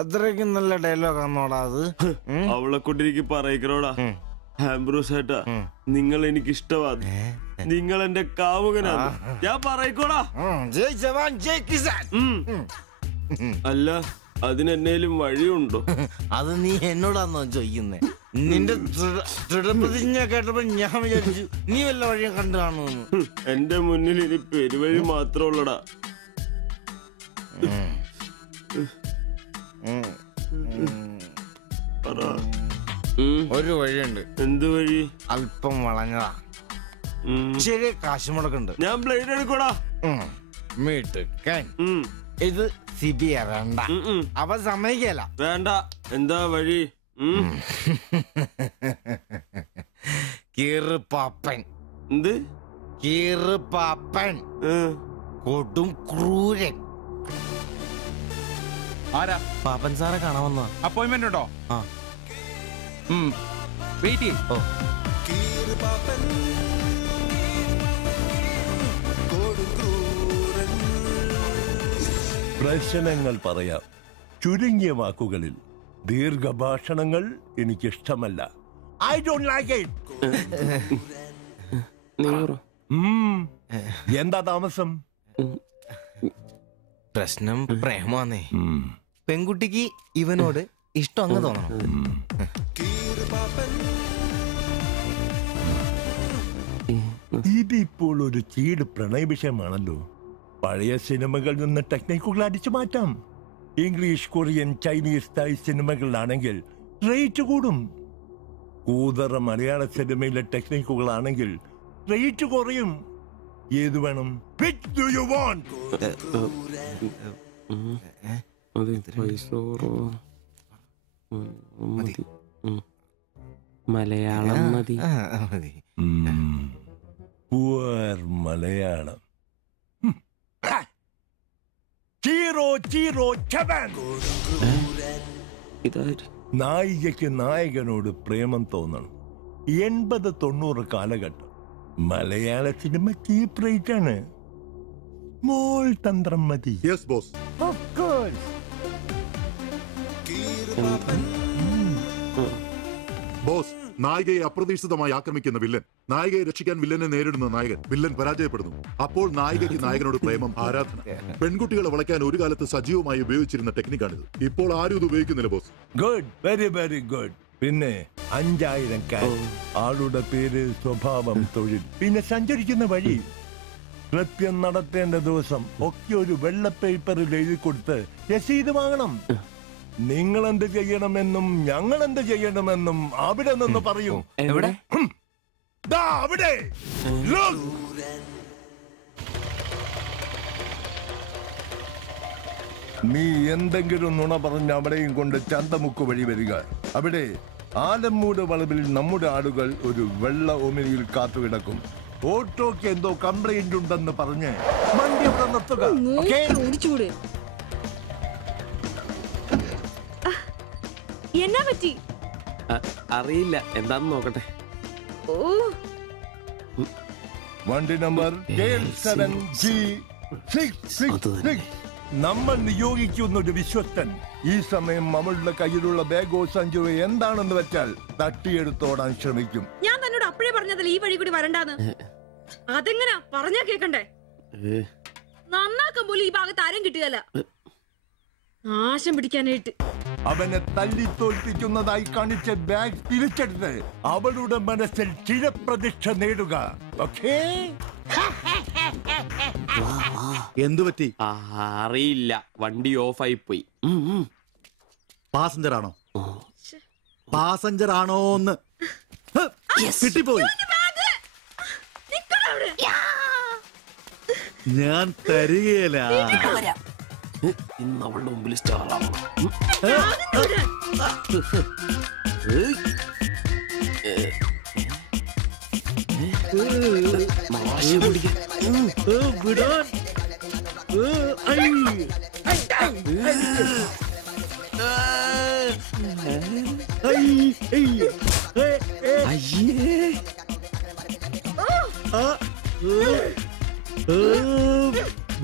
അത്രയ്ക്കും നല്ല ഡയലോഗ് ആണോടാ അത്? അവളെ കൊണ്ട് എനിക്ക് പറയിക്കണോടാ. ആംബ്രോസ് ഏട്ടാ, നിങ്ങൾ എനിക്ക് ഇഷ്ടമാണ്, നിങ്ങൾ എന്റെ കാമുകനാണ്, ഞാൻ പറയിക്കോടാ. അല്ല, അതിനെന്നേലും വഴിയുണ്ടോ? അത് നീ എന്നോടാന്നോ ചോദിക്കുന്നേ? നിന്റെ ദൃഢപ്രതിജ്ഞ കേട്ടപ്പോ ഞാൻ വിചാരിച്ചു നീ വല്ല വഴിയും കണ്ടു കാണുമെന്ന്. എന്റെ മുന്നിൽ ഇനി പെരുവഴി മാത്രമുള്ളടാ. ഒരു വഴിയുണ്ട്. എന്ത് വഴി? അല്പം വളഞ്ഞതാ, ശരി കാശ് മുടക്കുണ്ട്. ഞാൻ ബ്ലേഡ് എടുക്കോടാ. മീട്ടുക്കൻ ഇത് സിബി ഇറണ്ട. അവ സമ്മതിക്കല. വേണ്ട. എന്താ വഴി? കീറുപാപ്പൻ. എന്ത് കീറുപാപ്പൻ? കൊടും ക്രൂരൻ. ആരാ? പാപ്പൻ സാറെ കാണാൻ വന്നാ. അപ്പോയിന്റ്മെന്റ് ഉണ്ടോ? ആ. വെയിറ്റ് ചെയ്യ്. പ്രശ്നങ്ങൾ പറയാം ചുരുങ്ങിയ വാക്കുകളിൽ. ദീർഘഭാഷണങ്ങൾ എനിക്കിഷ്ടമല്ല. I don't like it. എന്താ താമസം? പ്രശ്നം പ്രേമാന്നേ. പെൺകുട്ടിക്ക് ഇവനോട് ഇഷ്ടം അങ്ങ് തോന്നണം. ഇതിപ്പോൾ ഒരു ചീട് പ്രണയ വിഷയമാണല്ലോ. പഴയ സിനിമകളിൽ നിന്ന് ടെക്നിക്കുകൾ അടിച്ചു മാറ്റാം. ഇംഗ്ലീഷ്, കൊറിയൻ, ചൈനീസ്, തായ് സിനിമകളിലാണെങ്കിൽ റേറ്റ് കൂടും. കൂതറ മലയാള സിനിമയിലെ ടെക്നിക്കുകളാണെങ്കിൽ റേറ്റ് കുറയും. ഏത് വേണം? Which do you want? Malayalam മതി. Poor മലയാളം. Chi Rho Chi Rho ചവൻ. നായികയ്ക്ക് നായകനോട് പ്രേമം തോന്നണം. 80-90 കാലഘട്ടം മലയാള സിനിമ ചീപ്പ് റേറ്റ് ആണ്. മോൾ തന്ത്രം മതി. Yes boss. Of course. Boss, നായികയെ അപ്രതീക്ഷിതമായി ആക്രമിക്കുന്ന വില്ലൻ, നായികയെ രക്ഷിക്കാൻ വില്ലനെ നേരിടുന്ന നായകൻ, വില്ലൻ പരാജയപ്പെടുന്നു. അപ്പോൾ നായികയ്ക്ക് നായകനോട് പ്രേമം, ആരാധന. പെൺകുട്ടികളെ വളയ്ക്കാൻ ഒരു കാലത്ത് സജീവമായി ഉപയോഗിച്ചിരുന്ന ടെക്നിക്കാണിത്. ഇപ്പോൾ ആരും ഇത് ഉപയോഗിക്കുന്നില്ല boss. Good, very very good. പിന്നെ 5000 ക്യാഷ്, ആളുടെ പേര്, സ്വഭാവം, തൊഴിൽ, പിന്നെ സഞ്ചരിക്കുന്ന വഴി, കൃത്യം നടത്തേണ്ട ദിവസം ഒക്കെ ഒരു വെള്ള പേപ്പറിൽ എഴുതി കൊടുത്ത് രസീത് വാങ്ങണം. നിങ്ങൾ എന്ത് ചെയ്യണമെന്നും ഞങ്ങൾ എന്ത് ചെയ്യണമെന്നും അവിടെ നിന്ന് പറയും. എവിടെ? അവിടെ. നീ എന്തെങ്കിലും നുണ പറഞ്ഞ് അവിടെയും കൊണ്ട് ചന്തമുക്ക് വഴി വരിക. അവിടെ ആലമ്മൂട് വളവിൽ നമ്മുടെ ആളുകൾ ഒരു വെള്ള ഒമിനിയിൽ കാത്തുകിടക്കും. ഓട്ടോക്ക് എന്തോ കംപ്ലൈന്റ് ഉണ്ടെന്ന് പറഞ്ഞ് വണ്ടി ഇവിടെ നിർത്തുക. എന്നാ പറ്റി? അറിയില്ല, എന്താന്ന് നോക്കട്ടെ. വണ്ടി നമ്പർ K7G666. നമ്മൾ നിയോഗിക്കുന്ന ഒരു വിശ്വസ്തൻ ഈ സമയം അവളുടെ കയ്യിലുള്ള ബാഗോ സഞ്ചോ എന്താണെന്ന് വെച്ചാൽ തട്ടിയെടുത്തോടാൻ ശ്രമിക്കും. ഞാൻ തന്നോട് അപ്പോഴേ പറഞ്ഞതല്ല ഈ വഴി കൂടി വരണ്ടാന്ന്. അതെങ്ങനാ പറഞ്ഞാ കേക്കണ്ടേ? നന്നാക്കാൻ പോലും ഈ ഭാഗത്ത് ആരും കിട്ടുകയല്ല. നാശം പിടിക്കാനായിട്ട് അവനെ തല്ലി തോൽപ്പിക്കുന്നതായി കാണിച്ച ബാഗ് തിരിച്ചെടുത്ത് അവളുടെ മനസ്സിൽ ചിരപ്രതിഷ്ഠ നേടുക. ഓക്കേ? എന്തു പറ്റി? അറിയില്ല, വണ്ടി ഓഫായി പോയി. പാസഞ്ചർ ആണോ? പാസഞ്ചർ ആണോന്ന് കിട്ടിപ്പോയി. ഞാൻ തരികയില്ല. ഇന്ന് അവളുടെ മുമ്പിൽ സ്റ്റാറാണ്.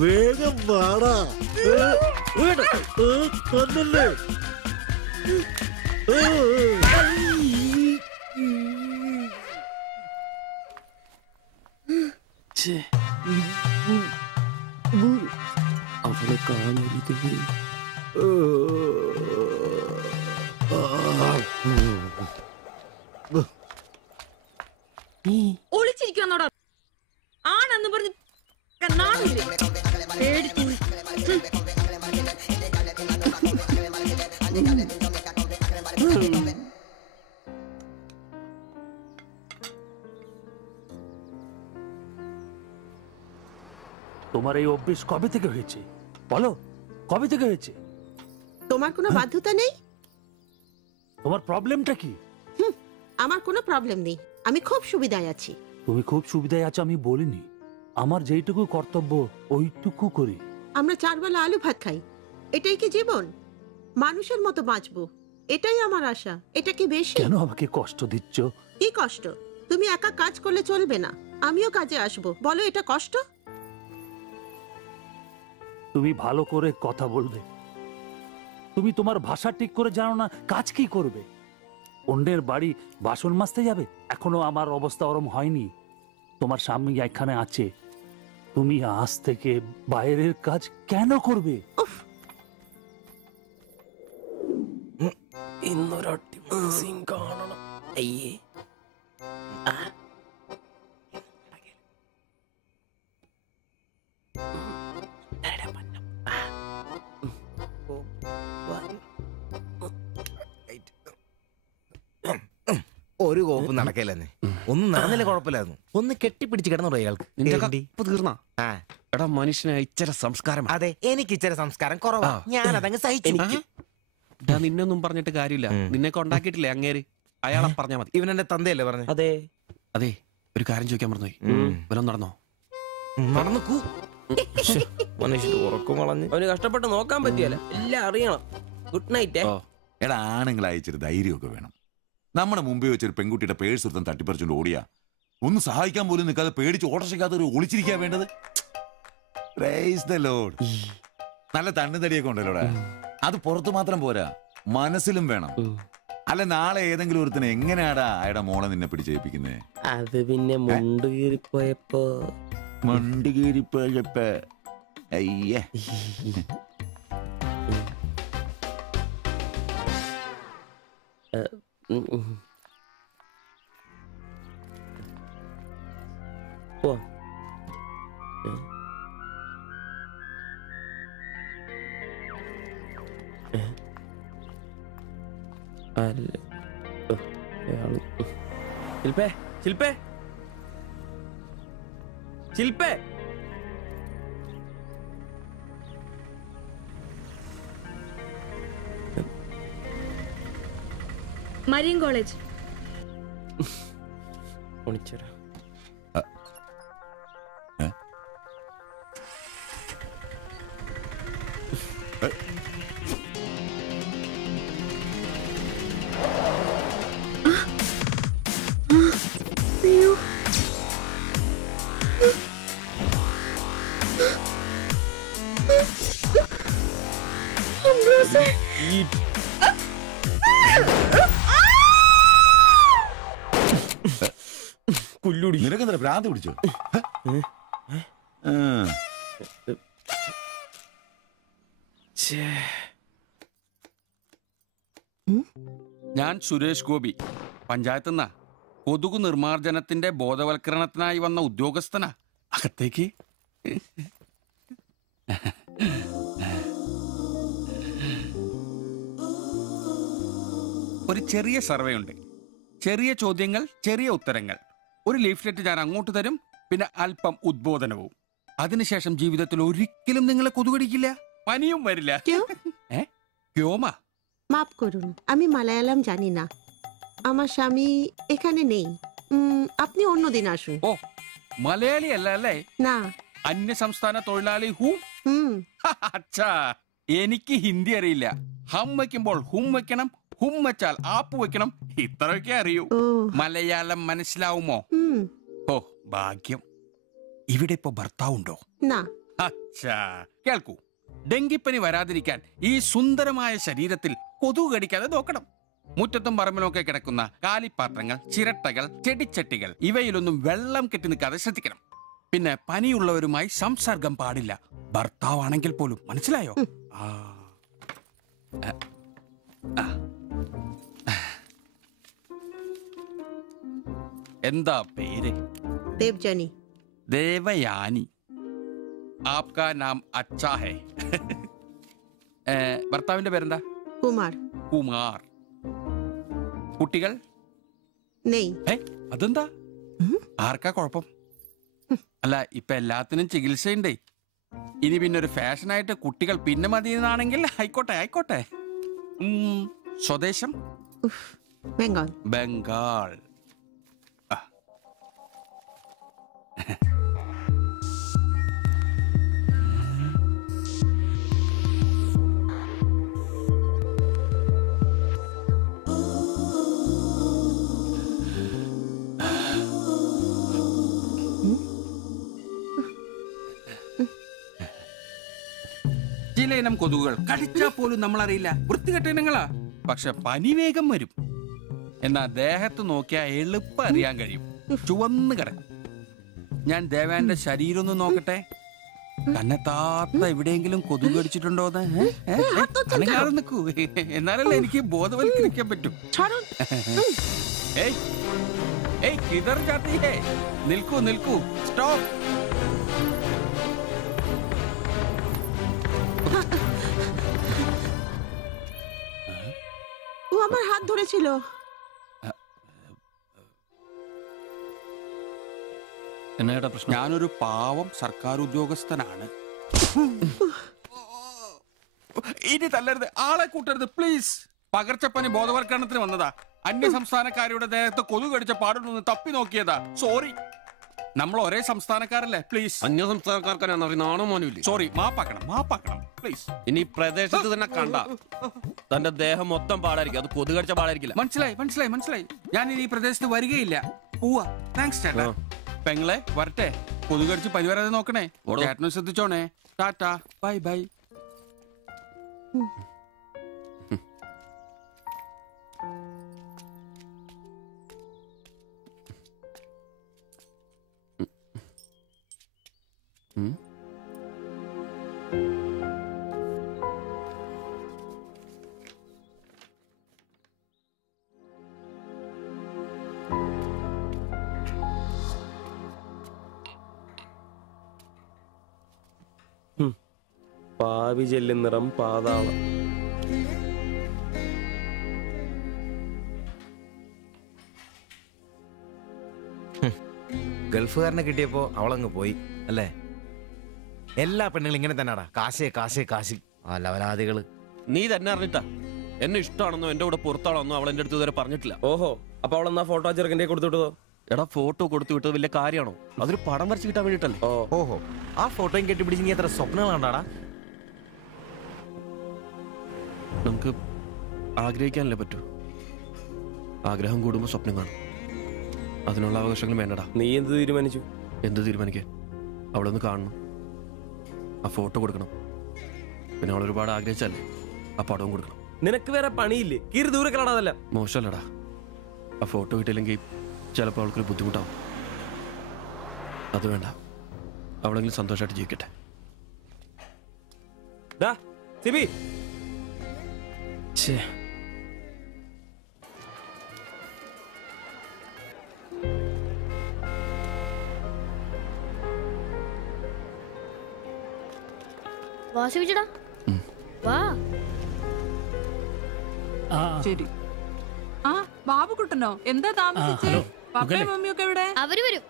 വേഗം വാടാ. കൊന്നല്ലേ? അവളെ കാണരുത്. ഒളിച്ചിരിക്കുന്നോടാ ആണെന്ന് പറഞ്ഞ് তোমার এই অভ্যেস কবে থেকে হয়েছে বলো? কবে থেকে হয়েছে? তোমার কোনো বাধ্যতা নেই। তোমার প্রবলেমটা কি? আমার কোনো প্রবলেম নেই, আমি খুব সুবিধায় আছি। তুমি খুব সুবিধায় আছো আমি বলিনি, আমার যেইটুকু কর্তব্য ওইটুকু করি। আমরা 4 বেলা আলু ভাত খাই, এটাই কি জীবন? মানুষের মতো বাঁচবো, এটাই আমার আশা। এটা কি বেশি? কেন আমাকে কষ্ট দিচ্ছ? কি কষ্ট? তুমি একা কাজ করলে চলবে না, আমিও কাজে আসবো। বলো, এটা কষ্ট? তুমি ভালো করে কথা বলবে। তুমি তোমার ভাষা ঠিক করে জানো না, কাজ কি করবে? অন্যের বাড়ি বাসন মাজতে যাবে? এখনো আমার অবস্থা ওরম হয়নি। তোমার স্বামী এখানে আছে, তুমি আজ থেকে বাইরের কাজ কেন করবে? ഇന്നൊരൊട്ടി സീൻ കാണണം. അയ്യേ ഒരു കോപ്പ് നടക്കില്ലെന്നെ. ഒന്നും നടന്നില്ല, കുഴപ്പമില്ലായിരുന്നു. ഒന്ന് കെട്ടിപ്പിടിച്ച് കിടന്നു അയാൾക്ക്. തീർന്നാ എടാ, മനുഷ്യന് ഇച്ചിരി സംസ്കാരം. അതെ, എനിക്ക് ഇച്ചിരി സംസ്കാരം കുറവാ. ഞാൻ അതങ്ങ് സഹിച്ചു. നിന്നൊന്നും പറഞ്ഞിട്ട് കാര്യമില്ല. നിന്നെ കൊണ്ടാക്കിയിട്ടില്ലേ അങ്ങേര്? അയാളെ പറഞ്ഞാ മതി. ഇവനെന്റെ തന്തയല്ലേ പറഞ്ഞു? അതെ അതെ. ഒരു കാര്യം ചോദിക്കാൻ മറന്നുപോയി. ഇവനും നടന്നോ? നടന്നു. മനുഷ്യൻ ഉറക്കം കളഞ്ഞ് അവന് കഷ്ടപ്പെട്ട് നോക്കാൻ പറ്റിയല്ല. എല്ലാം അറിയണം. Good night. എടാ, ആണുങ്ങൾ അയച്ചൊരു ധൈര്യമൊക്കെ വേണം. നമ്മുടെ മുമ്പേ വെച്ചൊരു പെൺകുട്ടിയുടെ പേഴ്സ് എടുത്തും തട്ടിപ്പറിച്ചുകൊണ്ട് ഓടിയാ ഒന്ന് സഹായിക്കാൻ പോലും നിൽക്കാതെ പേടിച്ച് ഓട്ടർഷയ്ക്കകത്ത് ഒരു ഒളിച്ചിരിക്കാൻ വേണ്ടത്. Praise the Lord. നല്ല തണ്ണുതടിയൊക്കെ ഉണ്ടല്ലോടാ. അത് പുറത്ത് മാത്രം പോരാ, മനസ്സിലും വേണം. അല്ല, നാളെ ഏതെങ്കിലും ഒരുത്തിന് എങ്ങനെയാടാ അയാളുടെ മോളെ നിന്നെ പിടിച്ചേൽപ്പിക്കുന്നേ? അത് പിന്നെ മുണ്ട് കീറിപ്പോയപ്പോ അയ്യേ. പോ. ശില്പേ, ശില്പേ, ശില്പേ. Marian college. ഒളിച്ചോരാ. നിനക്കെന്താ ഭ്രാന്ത് പിടിച്ചോ? ഞാൻ സുരേഷ് ഗോപി, പഞ്ചായത്ത് കൊതുകു നിർമാർജനത്തിന്റെ ബോധവൽക്കരണത്തിനായി വന്ന ഉദ്യോഗസ്ഥനാ. അകത്തേക്ക്. ഒരു ചെറിയ സർവേ ഉണ്ട്. ചെറിയ ചോദ്യങ്ങൾ, ചെറിയ ഉത്തരങ്ങൾ. ഒരു ലീഫ്ലെറ്റ് ഞാൻ അങ്ങോട്ട് തരും, പിന്നെ അല്പം ഉദ്ബോധനവും. അതിനുശേഷം ജീവിതത്തിൽ ഒരിക്കലും നിങ്ങളെ കൊതുകടിക്കില്ല, പനിയും വരില്ല. ക്യോമാ? মাফ করুন, আমি মালায়ালাম জানি না। আমার স্বামী এখানে নেই। আপনি অন্যদিন আসুন। ഓ, മലയാളി അല്ല അല്ലേ? না। അന്യ സംസ്ഥാന തൊഴിലാളി ഹൂം? അച്ഛാ, എനിക്ക് ഹിന്ദി അറിയില്ല. ഹം വയ്ക്കുമ്പോൾ ഹും വെക്കണം, ഹും വെച്ചാൽ ആപ്പ് വെക്കണം, ഇത്രയൊക്കെ അറിയൂ. മലയാളം മനസ്സിലാവുമോ? ഓ, ഭാഗ്യം. ഇവിടെ ഇപ്പൊ ഭർത്താവുണ്ടോ? അച്ഛാ, കേൾക്കൂ. ഡെങ്കിപ്പനി വരാതിരിക്കാൻ ഈ സുന്ദരമായ ശരീരത്തിൽ കൊതുക് കടിക്കാതെ നോക്കണം. മുറ്റത്തും പറമ്പിലൊക്കെ കിടക്കുന്ന കാലിപ്പാത്രങ്ങൾ, ചിരട്ടകൾ, ചെടിച്ചട്ടികൾ ഇവയിലൊന്നും വെള്ളം കെട്ടി നിൽക്കാതെ ശ്രദ്ധിക്കണം. പിന്നെ പനിയുള്ളവരുമായി സംസർഗം പാടില്ല, ഭർത്താവാണെങ്കിൽ പോലും. മനസ്സിലായോ? എന്താ പേര്? ദേവ്ജാനി. ദേവയാനി. ആപ്കാ നാം അച്ഛാ ഹൈ. ഭർത്താവിന്റെ പേരെന്താ? കുമാർ. കുമാർ. കുട്ടികൾ? അതെന്താ? ആർക്കാ കുഴപ്പം? അല്ല, ഇപ്പൊ എല്ലാത്തിനും ചികിത്സയുണ്ടേ. ഇനി പിന്നെ ഒരു ഫാഷനായിട്ട് കുട്ടികൾ പിന്നെ മതിയെന്നാണെങ്കിൽ ആയിക്കോട്ടെ ആയിക്കോട്ടെ. സ്വദേശം? ബംഗാൾ. ബംഗാൾ. ചില ഇനം കൊതുകുകൾ കടിച്ചാൽ പോലും നമ്മളറിയില്ല, വൃത്തികെട്ട ഇനങ്ങളാ. പക്ഷെ പനി വേഗം വരും. എന്നാ ദേഹത്ത് നോക്കിയാൽ എളുപ്പം അറിയാൻ കഴിയും, ചുവന്ന് കിടക്കും. ഞാൻ ദേവാന്റെ ശരീരം ഒന്ന് നോക്കട്ടെ. കന്നെത്താത്ത എവിടെയെങ്കിലും കൊതുക് കടിച്ചിട്ടുണ്ടോന്ന് അനങ്ങാതെ നിൽക്കൂ, എന്നാലല്ലേ എനിക്ക് ബോധവൽക്കരിക്കാൻ പറ്റും. ഏയ് ഏയ് കിതർ ജാത്തി ഹേ, നിൽക്കൂ നിൽക്കൂ, സ്റ്റോപ്പ്. ও আমার হাত ধরেছিল। എന്നാ പ്രശ്നം? ഞാനൊരു പാവം സർക്കാർ ഉദ്യോഗസ്ഥനാണ്. ഇനി തല്ലരുത്, ആളെ കൂട്ടരുത് പ്ലീസ്. പകർച്ചപ്പനി ബോധവൽക്കരണത്തിന് വന്നതാ. അന്യ സംസ്ഥാനക്കാരുടെ ദേഹത്ത് കൊതുക് കടിച്ച പാടുണ്ടെന്ന് തപ്പി നോക്കിയതാ. സോറി, നമ്മൾ ഒരേ സംസ്ഥാനക്കാരല്ലേ, പ്ലീസ്. അന്യ സംസ്ഥാനക്കാർക്കാണ് നാണോ മോനുമില്ല. സോറി, മാപ്പാക്കണം മാപ്പാക്കണം പ്ലീസ്. ഇനി പ്രദേശത്ത് തന്നെ കണ്ട തന്റെ ദേഹം മൊത്തം പാടായിരിക്കും, അത് കൊതുക് കടിച്ച പാടായിരിക്കില്ല. മനസ്സിലായി മനസ്സിലായി മനസ്സിലായി. ഞാൻ ഇനി ഈ പ്രദേശത്ത് വരികയില്ല. പോവാ. താങ്ക്സ് ചേട്ടാ. പെങ്ങളെ വരട്ടെ, കൊതുക് കടിച്ച് പനി വരാതെ നോക്കണേ. ചേട്ടനും ശ്രദ്ധിച്ചോണേ. Tata, bye bye. പാവി ചെല്ലും നിറം പാതാളം. ഗൾഫുകാരനെ കിട്ടിയപ്പോ അവളങ്ങ് പോയി അല്ലേ? എല്ലാ പെണ്ണുങ്ങളും ഇങ്ങനെ തന്നെടാ, കാശേ കാശേ കാശ്. ആ ലവലാദികള്. നീ തന്നെ അറിഞ്ഞിട്ടാ എന്നെ ഇഷ്ടമാണെന്നോ എന്റെ കൂടെ പുറത്താണെന്നോ അവൾ എന്റെ അടുത്ത് ഇതുവരെ പറഞ്ഞിട്ടില്ല. ഓഹോ, അപ്പൊ അവളെന്നാ ഫോട്ടോ ചെറുക്കൻ്റെ കൊടുത്തു വിട്ടതോ? എടാ, ഫോട്ടോ കൊടുത്തു വിട്ടത് വലിയ കാര്യമാണോ? അതൊരു പടം വരച്ച് കിട്ടാൻ വേണ്ടിട്ടല്ലേ. ഓഹോ, ആ ഫോട്ടോയും കെട്ടിപ്പിടിച്ച് നീ എത്ര സ്വപ്നങ്ങൾ കണ്ടാടാ? നമുക്ക് ആഗ്രഹിക്കാനല്ലേ പറ്റൂ. ആഗ്രഹം കൂടുമ്പോ സ്വപ്നം കാണും. അതിനുള്ള അവകാശങ്ങളും വേണ്ടടാ. നീ എന്ത് തീരുമാനിച്ചു? എന്ത് തീരുമാനിക്കാൻ? അവളൊന്ന് കാണണം, ആ ഫോട്ടോ കൊടുക്കണം, പിന്നെ അവൾ ഒരുപാട് ആഗ്രഹിച്ചല്ലേ ആ പടവും കൊടുക്കണം. നിനക്ക് വേറെ പണിയില്ലേ? കീറി ദൂരെ കളാടതല്ല. മോശമല്ലടാ, ആ ഫോട്ടോ കിട്ടിയില്ലെങ്കിൽ ചിലപ്പോൾ അവൾക്കൊരു ബുദ്ധിമുട്ടാവും. അത് വേണ്ട, അവളെങ്കിലും സന്തോഷമായിട്ട് ജീവിക്കട്ടെ. സിബി, വാ സിബിച്ചേട്ടാ, വാ. ശരി. ആ ബാബുക്കുട്ടനോ, എന്താ താമസിച്ചേ? പപ്പയും മമ്മിയൊക്കെ എവിടെ? അവര് വരും.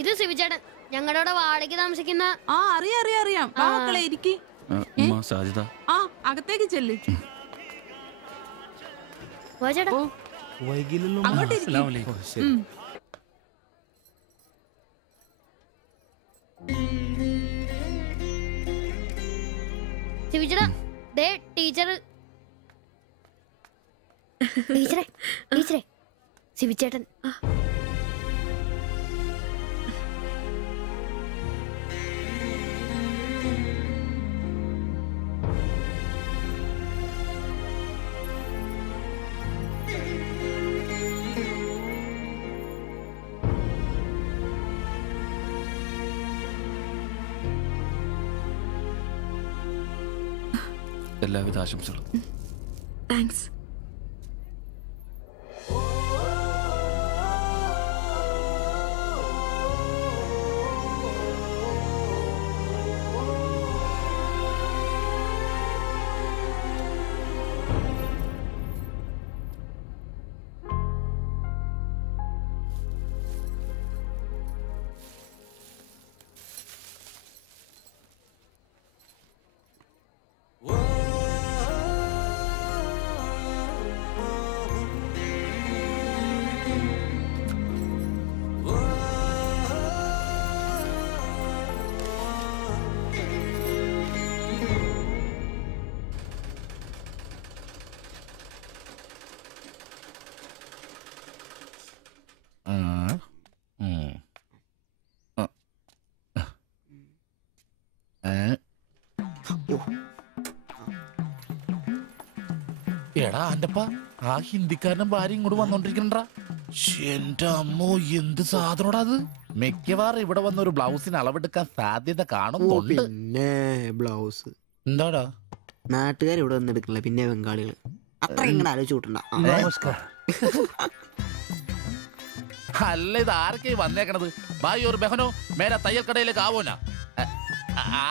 ഇത് സിബിച്ചേട്ടൻ, ഞങ്ങളുടെ വാടകയ്ക്ക് താമസിക്കുന്ന. ആ അറിയാം അറിയാം അറിയാം. മക്കളെ ഇരിക്കി. സാജിദ, ആ അകത്തേക്ക് ചെല്ലു. അങ്ങോട്ട് ഇരിക്ക്. സിബിച്ചേട്ടാ, ദേ ടീച്ചർ. ടീച്ചറെ ടീച്ചറെ, സിബിച്ചേട്ടൻ. എല്ലാവിധ ആശംസകളും. താങ്ക്സ്. എടാ അന്റപ്പ ആ ഹിന്ദിക്കാരനും ഭാര്യ ഇങ്ങോട്ട് വന്നോണ്ടിരിക്കണ്ടാ. എന്റെ അമ്മോ എന്ത് സാധനോടാ അത്. മിക്കവാറും ഇവിടെ വന്ന ഒരു ബ്ലൗസിന് അളവെടുക്കാൻ സാധ്യത കാണുന്നുണ്ട്. പിന്നെ ബ്ലൗസ് എന്താടാ നാട്ടുകാർ ഇവിടെ വന്നെടുക്കില്ല, പിന്നെ ബംഗാളികൾ അത്ര ഇങ്ങനെ ആലോചിച്ച് കൂട്ടണ്ട. നമസ്കാരം. അല്ല ഇത് ആരൊക്കെ വന്നേക്കണത്? ഭായി ഒരു ബഹനോ മേരെ തയ്യൽ കടയിലേക്ക് ആവോനാ.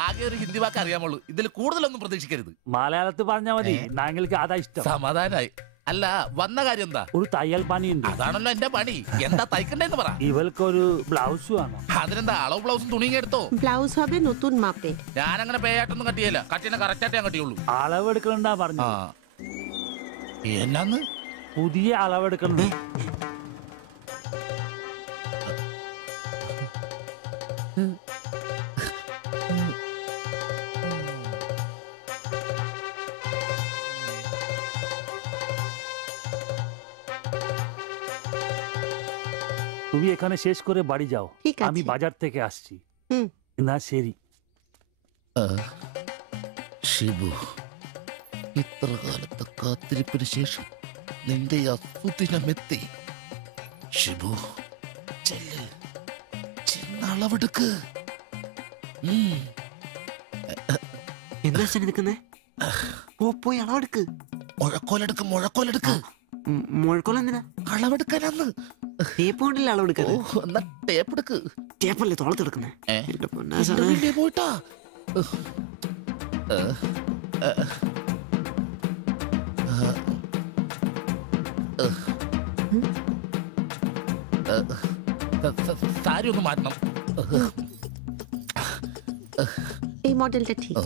ആകെ ഒരു ഹിന്ദി വാക്ക് അറിയാമുള്ളൂ, ഇതിൽ കൂടുതലൊന്നും പ്രതീക്ഷിക്കരുത്. മലയാളത്തിൽ പറഞ്ഞാൽ മതി, ഞങ്ങൾക്ക് അതാ ഇഷ്ടം. സമാധാനായി. അല്ല വന്ന കാര്യം എന്താ? ഒരു തയ്യൽ പണിയുണ്ട്. അതാണല്ലോ എന്റെ പണി. എന്താ തയ്ക്കണ്ടേന്ന് പറ. ഇവൾക്കൊരു ബ്ലൗസ് വേണം. അതിനെന്താ അളവ് ബ്ലൗസും തുണിയും എടുത്തോ? ব্লাউজ হবে নতুন মাপে। ഞാൻ അങ്ങനെ പേയായിട്ടൊന്നും കട്ടിയല്ല, കട്ടിനെ കറക്റ്റായിട്ട് ഞാൻ കട്ടിയുള്ളൂ. അളവെടുക്കണ്ടാ പറഞ്ഞു. എന്നാന്ന്? പുതിയ അളവെടുക്കണ്ട. তুমি এখানে শেষ করে বাড়ি যাও, আমি বাজার থেকে আসছি। না ശരി. ഷിബു, ഇത്ര കാലത്തെ കാത്തിരിപ്പിന് ശേഷം നിന്റെ അസുദിനമെത്തി. ഷിബു ചെല്ല്, ചെന്നളവെടുക്ക്. എന്താ നിൽക്കുന്നേ? പോയി അളവെടുക്ക്. മുഴക്കോലെടുക്ക്, മുഴക്കോലെടുക്ക്. മുഴക്കോൽ എന്തിനാ? അളവെടുക്കാനാന്ന്. ടേപ്പ് കൊണ്ടല്ലേ അളവെടുക്കാൻ? എന്നാ ടേപ്പ് എടുക്ക്. ടേപ്പല്ലേ തോളത്തെടുക്കുന്നേ? പോയിട്ടാ സാരി ഒന്ന് മാറ്റണം. এই মডেলটা ঠিক।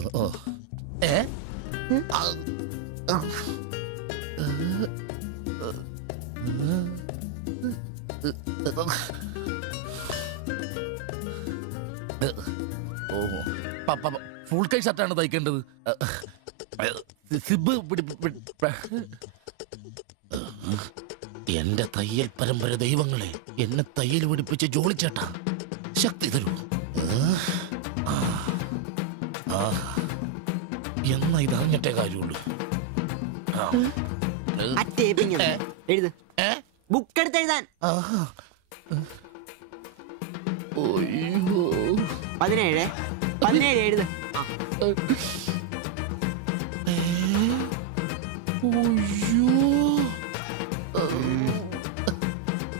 ഫുൾ കൈ ഷർട്ടാണ് തയ്ക്കേണ്ടത്. സിബ് എന്റെ തയ്യൽ പരമ്പര ദൈവങ്ങളെ, എന്നെ തയ്യൽ പിടിപ്പിച്ച് ജോളിച്ചേട്ടാ ശക്തി തരൂ. എന്നാ ഇത് അറിഞ്ഞിട്ടേ കാര്യമുള്ളൂ. ബുക്ക് എടുത്ത് എഴുതാൻ 17 എഴുത്.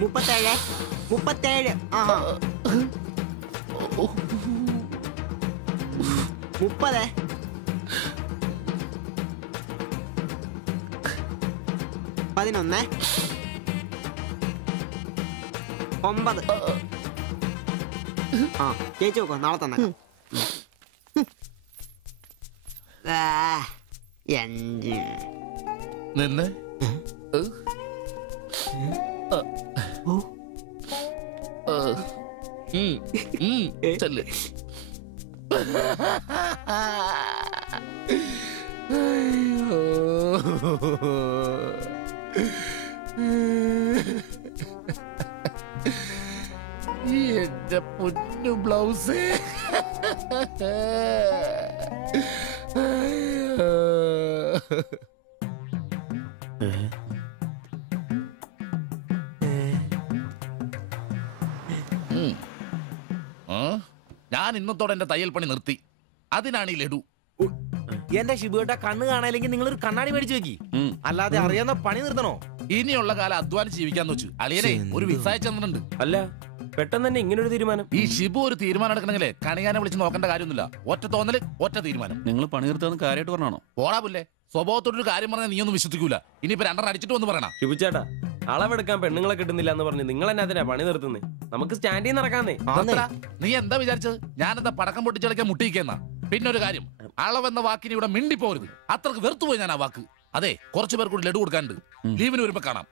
37. 30. 11. 9. ചേച്ചി നോക്കോ, നാളെ തന്നെ. 5. നിന്ന് ചെല്ല്. എന്റെ പൊന്നു ബ്ലൗസ്. ഞാൻ ഇന്നത്തോടെ എന്റെ തയ്യൽ പണി നിർത്തി. അതിനാണ് ഈ ലഡു. എന്റെ ഷിബുട്ട കണ്ണ് കാണാനില്ലെങ്കിൽ നിങ്ങൾ ഒരു കണ്ണാടി മേടിച്ചു വെക്കി, അല്ലാതെ അറിയാവുന്ന പണി നിർത്തണോ? ഇനിയുള്ള കാലം അധ്വാനിച്ച് ജീവിക്കാന്ന് വെച്ചു. അളിയനെ ഒരു വിസ അയച്ചെന്നിട്ടുണ്ട്. അല്ല പെട്ടെന്ന് തന്നെ ഇങ്ങനെ ഒരു തീരുമാനം. ഈ ഷിബു ഒരു തീരുമാനം എടുക്കണമെങ്കിലേ കണിയാനെ വിളിച്ച് നോക്കേണ്ട കാര്യമൊന്നുമില്ല. ഒറ്റ തോന്നല്, ഒറ്റ തീരുമാനം. നിങ്ങൾ പണി നിർത്താന്ന് കാര്യമായിട്ട് പറഞ്ഞാണോ? പോടാ പുല്ലേ, സ്വഭാവത്തോടൊരു കാര്യം പറഞ്ഞാൽ നീ ഒന്നും വിശ്വസിക്കൂല. ഇനിയിപ്പോ 2 അടിച്ചിട്ട് വന്ന് പറയണം. ഷിബുച്ചേട്ടാ, അളവെടുക്കാൻ പെണ്ണുങ്ങളെ കിട്ടുന്നില്ല എന്ന് പറഞ്ഞ് നിങ്ങൾ തന്നെ അതിനാ പണി നിർത്തുന്നേ. നമുക്ക് സ്റ്റാൻഡിൽ നടക്കാന്നേ. നീ എന്താ വിചാരിച്ചത്? ഞാനെന്താ പടക്കം പൊട്ടിച്ചടക്കാൻ മുട്ടിയിക്കുന്ന? പിന്നെ ഒരു കാര്യം, അളവെന്ന വാക്കിന് ഇവിടെ മിണ്ടിപ്പോരുത്. അത്രക്ക് വെറുത്തുപോയി ഞാൻ ആ വാക്ക്. അതെ, കുറച്ചു പേർ കൂടി ലഡു കൊടുക്കാനുണ്ട്. ലീവിന് വരുമ്പോ കാണാം.